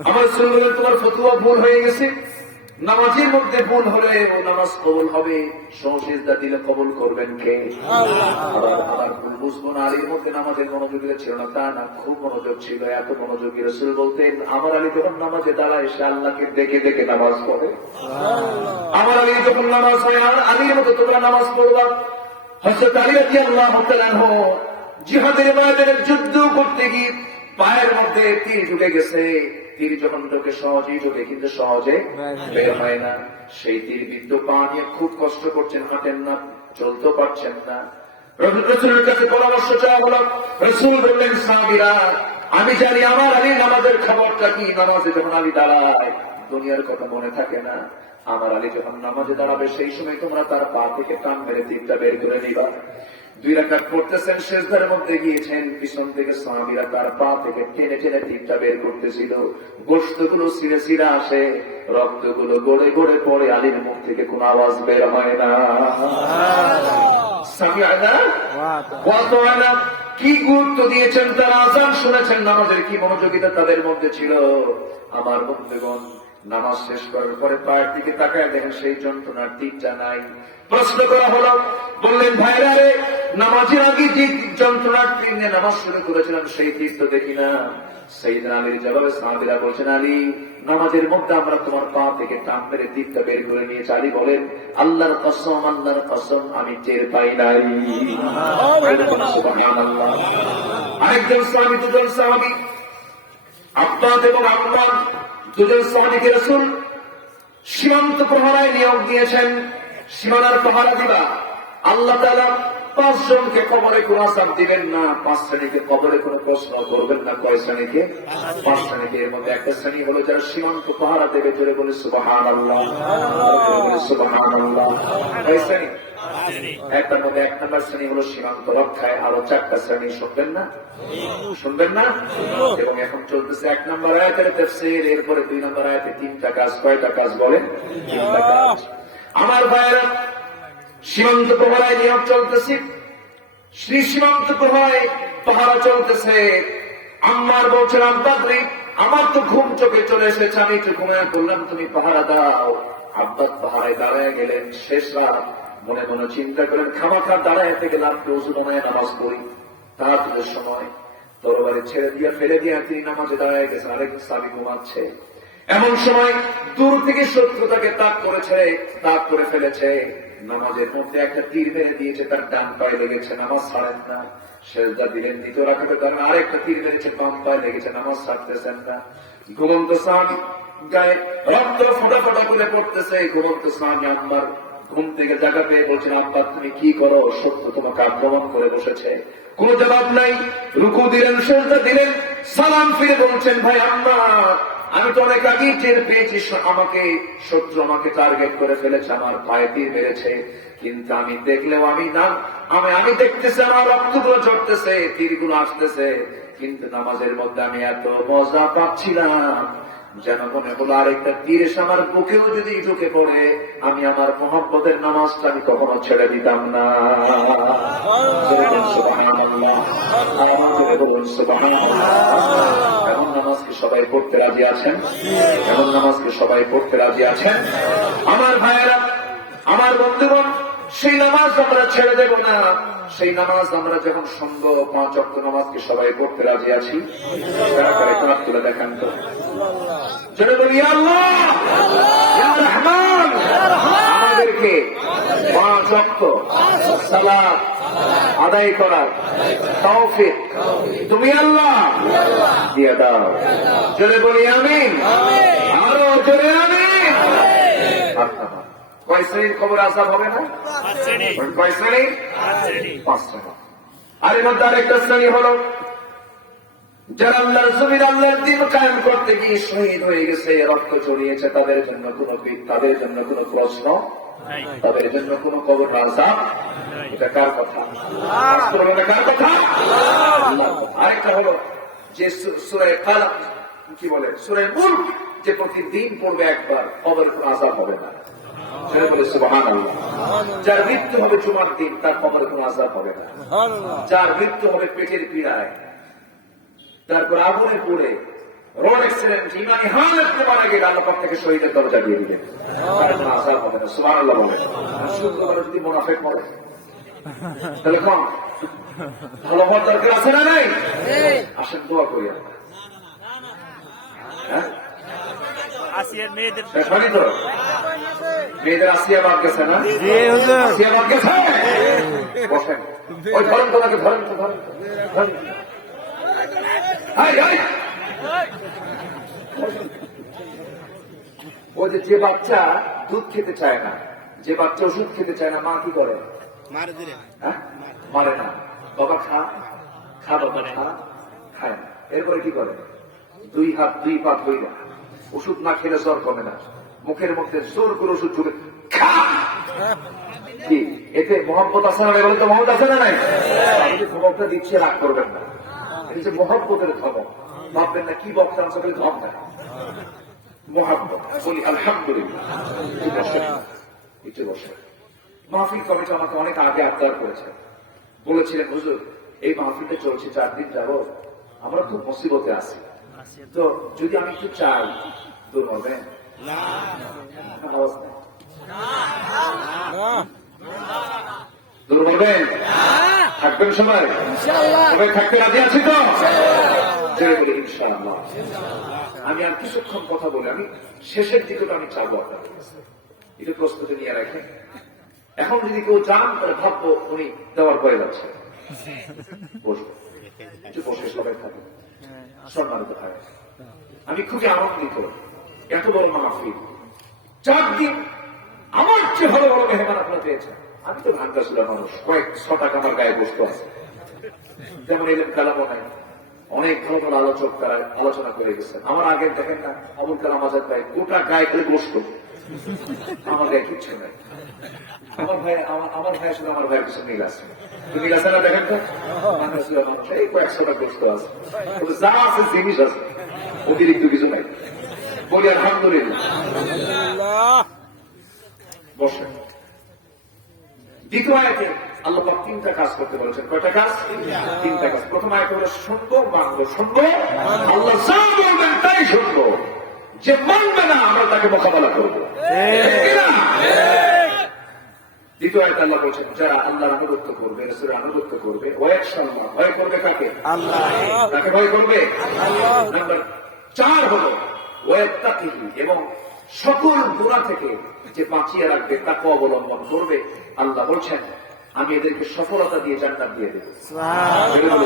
আমার রাসূল বলেন, তোমার ফতোয়া ভুল হয়ে গেছে। নামাজের মধ্যে ভুল হলে নামাজ কবুল হবে, সৌসিজদা দিলে কবুল করবেন কে? আবার ভুল বুঝবো না। আলীর মধ্যে নামাজের মনোযোগ ছিল না তা না, খুব মনোযোগ ছিল। এত মনোযোগী রাসূল বলতেন, আমার আলী যখন নামাজে দাঁড়ায়, সে আল্লাহকে দেখে দেখে নামাজ পড়ে। আমার আলী যখন নামাজ হয়, আর আলীর মতো তোমরা নামাজ পড়বা। হযরত আলী রাদিয়াল্লাহু তাআলা আনহু জিহাদের ময়দানে যুদ্ধ করতে গিয়ে পায়ের মধ্যে তীর ঢুকে গেছে। তীর যখন ঢোকে সহজেই ঢোকে, কিন্তু সহজে বের হয় না। সেই তীর বিদ্ধ পা নিয়ে খুব কষ্ট করছেন, হাঁটেন না, চলতে পারছেন না। রাসূলের কাছে পরামর্শ চাওয়া হলো। রাসূল বললেন, সাহাবীরা, আমি জানি আমার আলী নামাজের খবরটা কি। নামাজে যখন আলী দাঁড়ায়, দুনিয়ার কথা মনে থাকে না। আমার আলী যখন নামাজে দাঁড়াবে, সেই সময় তোমরা তার পা থেকে টান মেরে তীরটা বের করে নিবা। 2 রাকাত পড়তেছেন, সিজদার মধ্যে গিয়েছেন, পিছন থেকে সাহাবীরা তার পা থেকে টেনে টেনে তীরটা বের করতেছিল। গোশতগুলো ছিঁড়ে ছিঁড়ে আসে, রক্তগুলো গড়ে গড়ে পড়ে, আলীর মুখ থেকে কোনো আওয়াজ বের হয় না। সামিআনা ওয়া আতা'না। কি গুরুত্ব দিয়েছেন তারা, আযান শুনেছেন, নামাজের কি মনোযোগিতা তাদের মধ্যে ছিল। আমার বন্ধুগণ, নামাজ শেষ করার পরে পায়ের দিকে তাকায় দেখেন সেই যন্ত্রণার তীরটা নাই। প্রশ্ন করা হলো, বললেন, ভাইরা রে, নামাজের আগে যে যন্ত্রণার তীর নিয়ে নামাজ শুরু করেছিলাম সেই তীর তো দেখি না। সাইয়েদনা আলীর জবাবে সাহাবীরা বলছেন, আলী নামাজের মধ্যে আমরা তোমার পা থেকে টান মেরে তীরটা বের করে নিয়েছি। আলী বলেন, আল্লাহর কসম আমি টের পাই নাই। সুবহানাল্লাহ। আরেকজন সাহাবী, দুজন সাহাবী আব্বাস এবং আম্মার, দুজন সাহাবীকে রাসূল সীমান্ত প্রহরায় নিয়োগ দিয়েছেন। সীমানার পাহারা দিবা। আল্লাহ তাআলা 5 জনকে কবরে কোন আযাব দিবেন না, 5 শ্রেণীকে কবরে কোনো প্রশ্ন করবেন না। কয় শ্রেণীকে? 5 শ্রেণীকে। এর মধ্যে একটা শ্রেণী হলো যারা সীমান্ত পাহারা দেবে। জোরে বলে সুবহানাল্লাহ, সুবহানাল্লাহ। কয় শ্রেণী? একটার মধ্যে 1 নম্বর শ্রেণী হলো সীমান্ত রক্ষায়। আরো 4টা শ্রেণী শুনবেন না? শুনবেন না? এবং এখন চলতেছে 1 নম্বর আয়াতের তাফসীর, এরপরে 2 নম্বর আয়াতে 3টা কাজ। কয়টা কাজ বলেন? 3টা কাজ। আমার ভাইয়েরা, সীমান্ত প্রহরায় নিয়োগ চলতেছে, শ্রী সীমান্ত প্রহরায় পাহারা চলতেছে। আম্মার বলছেন, আব্বাস রে, আমার তো ঘুম চোখে চলে এসেছে, আমি একটু ঘুমিয়ে পড়লাম, তুমি পাহারা দাও। আব্বাস পাহারায় দাঁড়ায় গেলেন। শেষ রাত। মনে মনে চিন্তা করেন, খামাখা দাঁড়াইতে গেলাম, ওযু বানায় নামাজ পড়ি। তাহাজ্জুদের সময় তরবারি ছেড়ে দিয়ে ফেলে দিয়ে তিনি নামাজে দাঁড়ায় গেছেন। আরেক সাহাবী ঘুমাচ্ছে। এমন সময় দূর থেকে শত্রু তাকে তাক করে ফেলেছে। নামাজের মধ্যে একটা তীর মেরে দিয়েছে, তার ডান পায়ে লেগেছে, নামাজ ছাড়েন না। সেজদা দিলেন, দ্বিতীয় রাকাতে দাঁড়ান, আরেকটা তীর মেরেছে, বাম পায়ে লেগেছে, নামাজ ছাড়তেছেন না। ঘুমন্ত সাহাবী, গায়ে রক্ত ফোঁটা ফোঁটা করে পড়তেছে। ঘুমন্ত সাহাবী আম্মার ঘুম থেকে জায়গা পেয়ে বলছেন, আব্বা তুমি কি করো? শত্রু তোমাকে আক্রমণ করে বসেছে। কোন জবাব নাই। রুকু দিলেন, সেজদা দিলেন, সালাম ফিরে বলছেন, ভাই আম্মা, আমি তো অনেক আগেই টের পেয়েছি আমাকে শত্রু আমাকে টার্গেট করে ফেলেছে, আমার পায়ে তীর মেরেছে, কিন্তু আমি দেখলেও আমি দেখতেছি আমার রক্তগুলো ঝরতেছে, তীরগুলো আসতেছে, কিন্তু নামাজের মধ্যে আমি এত মজা পাচ্ছিলাম যেন মনে হলো আরেকটা তীর এসে আমার বুকেও যদি ঢুকে পড়ে, আমি আমার মোহাম্মদের নামাজটা আমি কখনো ছেড়ে দিতাম না। সুবহানাল্লাহ, সুবহানাল্লাহ। এমন নামাজকে সবাই পড়তে রাজি আছেন? এমন নামাজকে সবাই পড়তে রাজি আছেন? আমার ভাইয়েরা, আমার বন্ধুগণ, সেই নামাজ আমরা ছেড়ে দেব না। সেই নামাজ আমরা যখন সঙ্গ 5 ওয়াক্ত নামাজকে সবাই পড়তে রাজি আছি। হাত তুলে দেখান তো। জোরে বলি, ইয়া আল্লাহ, ইয়া রহমান, আমাদেরকে 5 ওয়াক্ত সালাত আদায় করার তৌফিক তুমি আল্লাহ দিয়ে দাও। জোরে বলি আমিন। আরো জোরে আমিন। কয় শ্রেণীর খবর আসার হবে না? কয় শ্রেণী? 5 শ্রেণী। আর এর মধ্যে আরেকটা শ্রেণী হলো যারা আল্লাহর জমিন আল্লাহর দ্বীন কায়েম করতে গিয়ে শহীদ হয়ে গেছে, রক্ত ঝরিয়েছে, তাদের জন্য কোনো প্রশ্ন, তাদের জন্য কোনো কবর আযাব। এটা কার কথা? কার কথা? আরেকটা হলো যে সূরা কালাম, কি বলে, সূরা মুলক, যে প্রতিদিন পড়বে একবার, কবর কোনো আযাব হবে না। সুবহানাল্লাহ। যার মৃত্যু হবে জুমার দিন, তার কবরে কোনো আযাব হবে না। যার মৃত্যু হবে পেটের পীড়ায়, তারপর আগুনে পড়ে, রোড অ্যাক্সিডেন্ট, ইমানি হালতে মারা গেলে আল্লাহ পাক থেকে শহীদের দরজা দিয়ে দিলেন, তার কোনো আযাব হবে না। সুবহানাল্লাহ বলে। শুক্রবার যদি মুনাফিক মরে, তাহলে কোন ভালো হওয়ার দরকার আছে না নাই? আসেন দোয়া করি আমরা। হ্যাঁ, আসিয়ার মেয়েদের আসিয়া বাদ গেছে না? আসিয়া বাদ গেছে। বসেন, ওই ধরেন তো, নাকি ধরেন তো, ধরেন ওই যে বাচ্চা দুধ খেতে চায় না, যে বাচ্চা ওষুধ খেতে চায় না, মা কি করে? মারে না। বাবা খা, বাবা খা, খায় না। এরপরে কি করে? 2 হাত 2 পা ধরে না, ওষুধ না খেলে জ্বর কমে না, মুখের মধ্যে জোর করে ওষুধ ঢুকে খা। কি এতে মহব্বত আছে না? বলে তো মহব্বত আছে না নাই? আমি যে ধমকটা দিচ্ছি রাগ করবেন না, এই যে মহব্বতের ধমক, ভাববেন না কি বক্তা আছে বলে ধমক না, মহব্বত। বলি আলহামদুলিল্লাহ। মাহফিল কমিটি আমাকে অনেক আগে আবদার করেছে, বলেছিলেন হুজুর এই মাহফিলটা চলছে 4 দিন যাবত, আমরা খুব মুসিবতে আছি, তো যদি আমি একটু চাই দূর হবে দূর হবেন? থাকবেন সবাই? সবাই থাকতে রাজি আছি তো? জোরে বলি ইনশাআল্লাহ। আমি আর কিছুক্ষণ কথা বলে আমি শেষের দিকে আমি চাবো আপনার এটা প্রস্তুতি নিয়ে রাখেন। এখন যদি কেউ চান তাহলে ভাববো উনি দেওয়ার পরে যাচ্ছে। বসবো, একটু বসে সবাই থাকবো। সম্মানিত ভাই, আমি খুবই আনন্দিত এত বড় মাহফিল 4 দিন আমার চেয়ে ভালো ভালো মেহমান আপনারা পেয়েছেন। আমি তো ভাঙ্গা ছিল মানুষ, কয়েক 6 টাকা আমার গায়ে বসতে আছে। যেমন এলেন কালামও নাই, অনেক ভালো ভালো আলোচক তারা আলোচনা করে গেছেন। আমার আগে দেখেন না আবুল কালাম আজাদ ভাই গোটা গায়ে করে বসত, আমার গায়ে কিচ্ছু নাই। আমার ভাইয়ের সাথে আমার ভাইয়ের কিছু মিল আছে, মিল আছে না? দেখেন তো এই কয়েক 100 টাকা বসতে আছে, যা আছে জিনিস আছে, অতিরিক্ত কিছু নাই। বলি আলহামদুলিল্লাহ। বসেন। দ্বিতীয় আয়াতে আল্লাহ পাক 3টা কাজ করতে বলেছেন। কয়টা কাজ? 3টা কাজ। প্রথম আয়াতে হলো শুনবো, মানবো। শুনবো, আল্লাহ যা বলবেন তাই শুনবো। যে মানবে না আমরা তাকে মোকাবেলা করবো। দ্বিতীয় আয়াতে আল্লাহ বলছেন যারা আল্লাহর আনুগত্য করবে, রাসূলের আনুগত্য করবে, ওয়াকশাল্লাহ, ভয় করবে কাকে? আল্লাহ। তাকে ভয় করবে আল্লাহ। নাম্বার 4 হলো ওয়াত্তাকিহি, এবং সকল গুনাহ থেকে যে বাঁচিয়ে রাখবে, তাকে অবলম্বন করবে। আল্লাহ বলছেন আমি এদেরকে সফলতা দিয়ে জান্নাত দিয়ে দেব।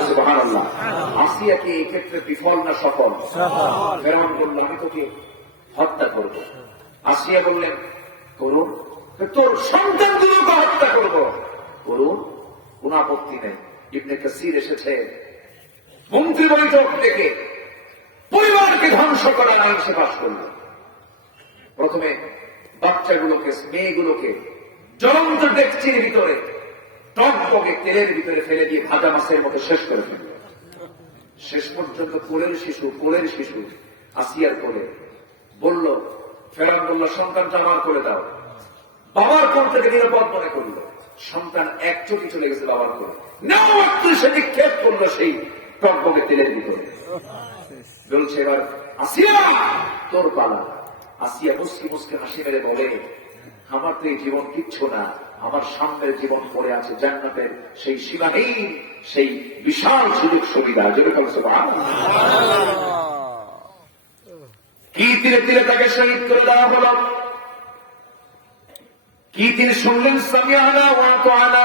সুবহানাল্লাহ। আসিয়া কি এই ক্ষেত্রে বিফল না সফল? ফেরাউন বলল আমি তোকে হত্যা করব। আসিয়া বললেন করুন, তোর সন্তানগুলোকে হত্যা করব। করুন, কোন আপত্তি নেই। ইবনে কাসির এসেছে মন্ত্রী বৈঠক থেকে পরিবারকে ধ্বংস করার আইন সে পাশ করল। প্রথমে বাচ্চাগুলোকে, মেয়েগুলোকে জ্বলন্ত ডেকচির ভিতরে টকবগে তেলের ভিতরে ফেলে দিয়ে ভাজা মাছের মতো শেষ করে ফেলল। শেষ পর্যন্ত কোলের শিশু আসিয়ার কোলে বলল, ফেরাউন বলল সন্তানটা আমার কোলে দাও। বাবার কোল থেকে নিরাপদ মনে করলো। সন্তান এক চোখে চলে গেছে বাবার কোলে, নেওয়া মাত্র সে নিক্ষেপ করলো সেই টকবগে তেলের ভিতরে। বলছে এবার আসিয়া তোর পালা। আসিয়া মুসকি মুসকি হাসি মেরে বলে আমার তো এই জীবন কিচ্ছু না, আমার সামনের জীবন পড়ে আছে জান্নাতের সেই সীমাহীন, সেই বিশাল সুযোগ সুবিধা। যেরকম কি তীরে তীরে তাকে শহীদ করে দেওয়া হলো। কি তিনি শুনলেন সামিআনা ওয়া আতা'না,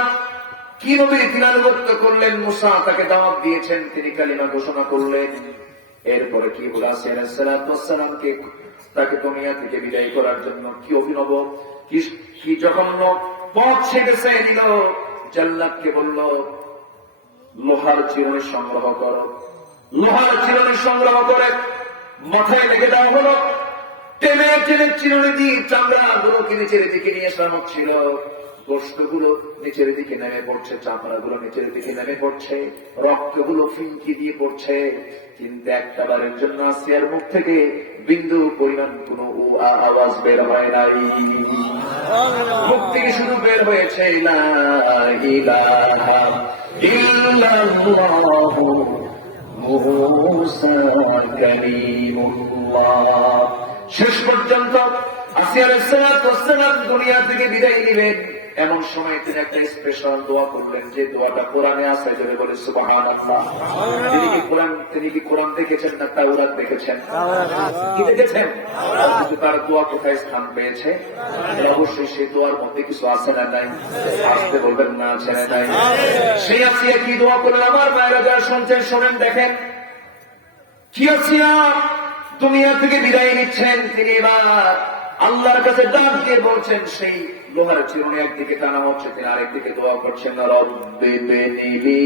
কি নবীর তিনি আনুগত্য করলেন। মুসা তাকে দাওয়াত দিয়েছেন, তিনি কালিমা ঘোষণা করলেন। এরপরে কি বলা আলাইহিস সালাতু ওয়াস সালামকে তাকে দুনিয়া থেকে বিদায় করার জন্য কি অভিনব, কি জঘন্য পথ সে বেছে নিল। জাল্লাদকে বলল লোহার চিরুনি সংগ্রহ করো। লোহার চিরুনি সংগ্রহ করে মাথায় লেগে দেওয়া হলো। টেনে টেনে চিরুনি দিয়ে চামড়া গুলোকে নিচের দিকে নিয়ে আসানো হচ্ছিল। গোশতগুলো নিচের দিকে নেমে পড়ছে, চামড়া গুলো নিচের দিকে নেমে পড়ছে, রক্তগুলো ফিনকি দিয়ে পড়ছে। কিন্তু একটাবারের জন্য আসিয়ার মুখ থেকে বিন্দু পরিমাণ কোন আওয়াজ বের হয় নাই। মুখ থেকে শুধু বের হয়েছে লা ইলাহা ইল্লাল্লাহু মুসা কালিমুল্লাহ। শেষ পর্যন্ত আসিয়া আলাইহিস সালাতু ওয়াস সালাম দুনিয়া থেকে বিদায় নিবেন। এমন সময় তিনি একটা স্পেশাল দোয়া করলেন, যে দোয়াটা কোরআনে আছে। যদি বলে সুবহানাল্লাহ। তিনি কি কোরআন দেখেছেন না তাওরাত দেখেছেন? কি দেখেছেন? কিন্তু তার দোয়া কোথায় স্থান পেয়েছে? অবশ্যই সেই দোয়ার মধ্যে কিছু আছে না নাই? আসতে বলবেন না, আছে না নাই? সেই আসিয়া কি দোয়া করলেন আমার ভাইরা যারা শুনছেন শোনেন, দেখেন কি আসিয়া দুনিয়া থেকে বিদায় নিচ্ছেন। তিনি এবার আল্লাহর কাছে ডাক দিয়ে বলছেন, সেই লোহার চিরুনি একদিকে টানা হচ্ছে, তিনি আরেকদিকে দোয়া করছেন রব্বি বিনি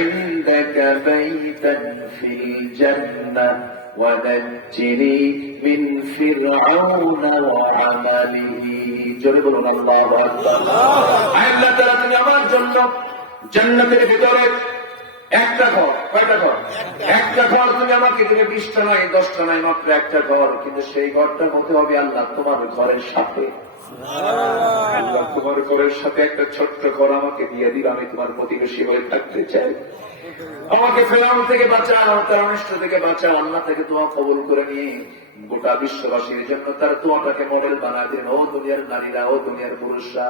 ইনদাকা বাইতান ফিল জান্নাহ ওয়া নাজ্জিনি মিন ফিরআউনা ওয়া আমালিহি। জোরে বলুন আল্লাহু আকবার। আল্লাহ তাআলা তুমি আমার জন্য জান্নাতের ভিতরে একটা ঘর, কয়টা ঘর? একটা ঘর তুমি আমাকে দিলে, 20টা নয় 10টা নয়, মাত্র একটা ঘর। কিন্তু সেই ঘরটার মধ্যে হবে আল্লাহ তোমার ঘরের সাথে। আল্লাহ তোমার ঘরের সাথে একটা ছোট্ট ঘর আমাকে দিয়ে দিল, আমি তোমার প্রতিবেশী হয়ে থাকতে চাই। আমাকে ফেরাউন থেকে বাঁচাও, তার অনিষ্ট থেকে বাঁচাও। আল্লাহ থেকে দোয়া কবুল করে নিয়ে গোটা বিশ্ববাসীর জন্য তার দোয়াটাকে মডেল বানায় দিলেন। ও দুনিয়ার নারীরা, ও দুনিয়ার পুরুষরা,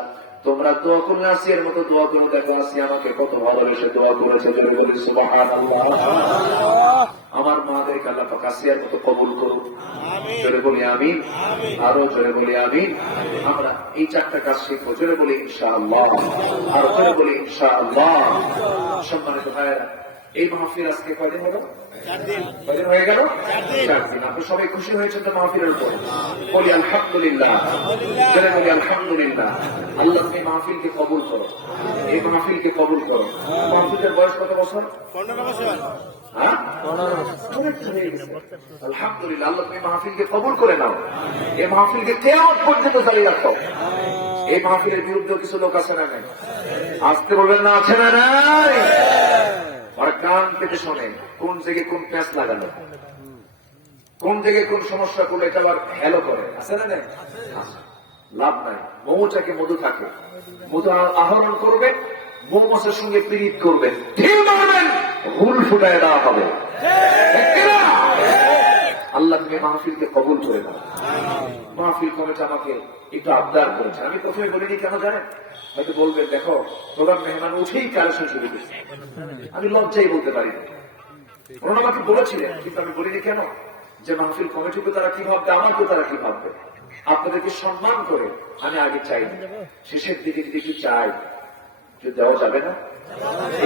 তোমরা দোয়া করলে আসিয়ার মতো দোয়া করে দেখো, আসিয়া আমাকে কত ভালোবেসে দোয়া করেছে। জোরে বলি সুবহানাল্লাহ। আমার মাদেরকে আল্লাহ পাক আসিয়ার মতো কবুল করুন। জোরে বলি আমিন। আরো জোরে বলি আমিন। আমরা এই 4টা কাজ শিখবো। জোরে বলি ইনশাআল্লাহ। আরো জোরে বলি ইনশাআল্লাহ। সম্মানিত ভাইয়েরা, এই মাহফিল আজকে কয়দিন হলো? 4 দিন। কয়দিন হয়ে গেল? 4 দিন। আপনি সবাই খুশি হয়েছেন তো মাহফিলের উপর? বলি আলহামদুলিল্লাহ। জোরে বলি আলহামদুলিল্লাহ। আল্লাহ তুমি মাহফিলকে কবুল করো, এই মাহফিলকে কবুল করো। মাহফিলের বয়স কত বছর? 15 বছর। হ্যাঁ, অনেকটা হয়ে গেছে। আলহামদুলিল্লাহ। আল্লাহ তুমি মাহফিলকে কবুল করে নাও, এই মাহফিলকে কিয়ামত পর্যন্ত চালিয়ে রাখো। এই মাহফিলের বিরুদ্ধে কিছু লোক আছে না নাই? আসতে বলবেন না, আছে না নাই? আর কান থেকে শোনে কোন জায়গায় কোন প্যাঁচ লাগানো, কোন জায়গায় কোন সমস্যা করলে এটা আবার হ্যালো করে, আছে না নাই? লাভ নাই। মৌচাকে মধু থাকে, মধু আহরণ করবে, মৌমাছের সঙ্গে পীড়িত করবেন, ঢিল মারবেন, হুল ফুটায় দেওয়া হবে। আল্লাহ তুমি মাহফিলকে কবুল করে দাও। মাহফিল কমিটি আমাকে একটু আবদার করেছে। আমি প্রথমে বলিনি কেন জানেন? হয়তো বলবেন দেখো প্রধান মেহমান উঠেই কালেকশন শুরু করছে। আমি লজ্জাই বলতে পারি না। ওনারা আমাকে বলেছিলেন, কিন্তু আমি বলিনি কেন? যে মাহফিল কমিটিকে তারা কি ভাববে, আমাকে তারা কি ভাববে। আপনাদেরকে সম্মান করে আমি আগে চাই, শেষের দিকে যদি একটু চাই, যদি দেওয়া যাবে না?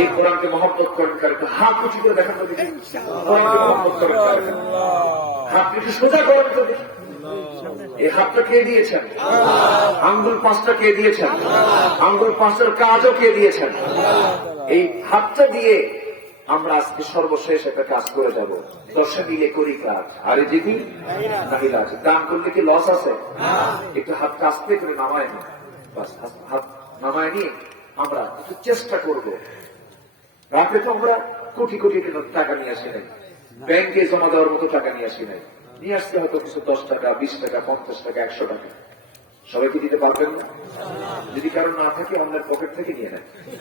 এই কোরআনকে মহব্বত করেন কারণ হাত উঁচু করে দেখান তো দেখি, কোরআনকে মহব্বত করেন কারণ হাতকে একটু সোজা করেন তো দেখি। এই হাতটা কে দিয়েছেন? আঙ্গুল 5টা কে দিয়েছেন? আঙ্গুল 5টার কাজও কে দিয়েছেন? এই হাতটা দিয়ে আমরা আজকে সর্বশেষ একটা কাজ করে যাব। 10 মিলে করি কাজ, আরে দিদি নাহিলা আছে। দান করলে কি লস আছে? একটু হাত আস্তে করে নামায় নি, হাত নামায় নিয়ে আমরা একটু চেষ্টা করব। রাতে তো আমরা কোটি কোটি টাকা নিয়ে আসি নাই, ব্যাংকে জমা দেওয়ার মতো টাকা নিয়ে আসি নাই। নিয়ে আসতে হয়তো কিছু 10 টাকা, 20 টাকা, 50 টাকা, 100 টাকা। সবাইকে দিতে পারবেন না? যদি কারো না থাকে আপনার পকেট থেকে নিয়ে নেন।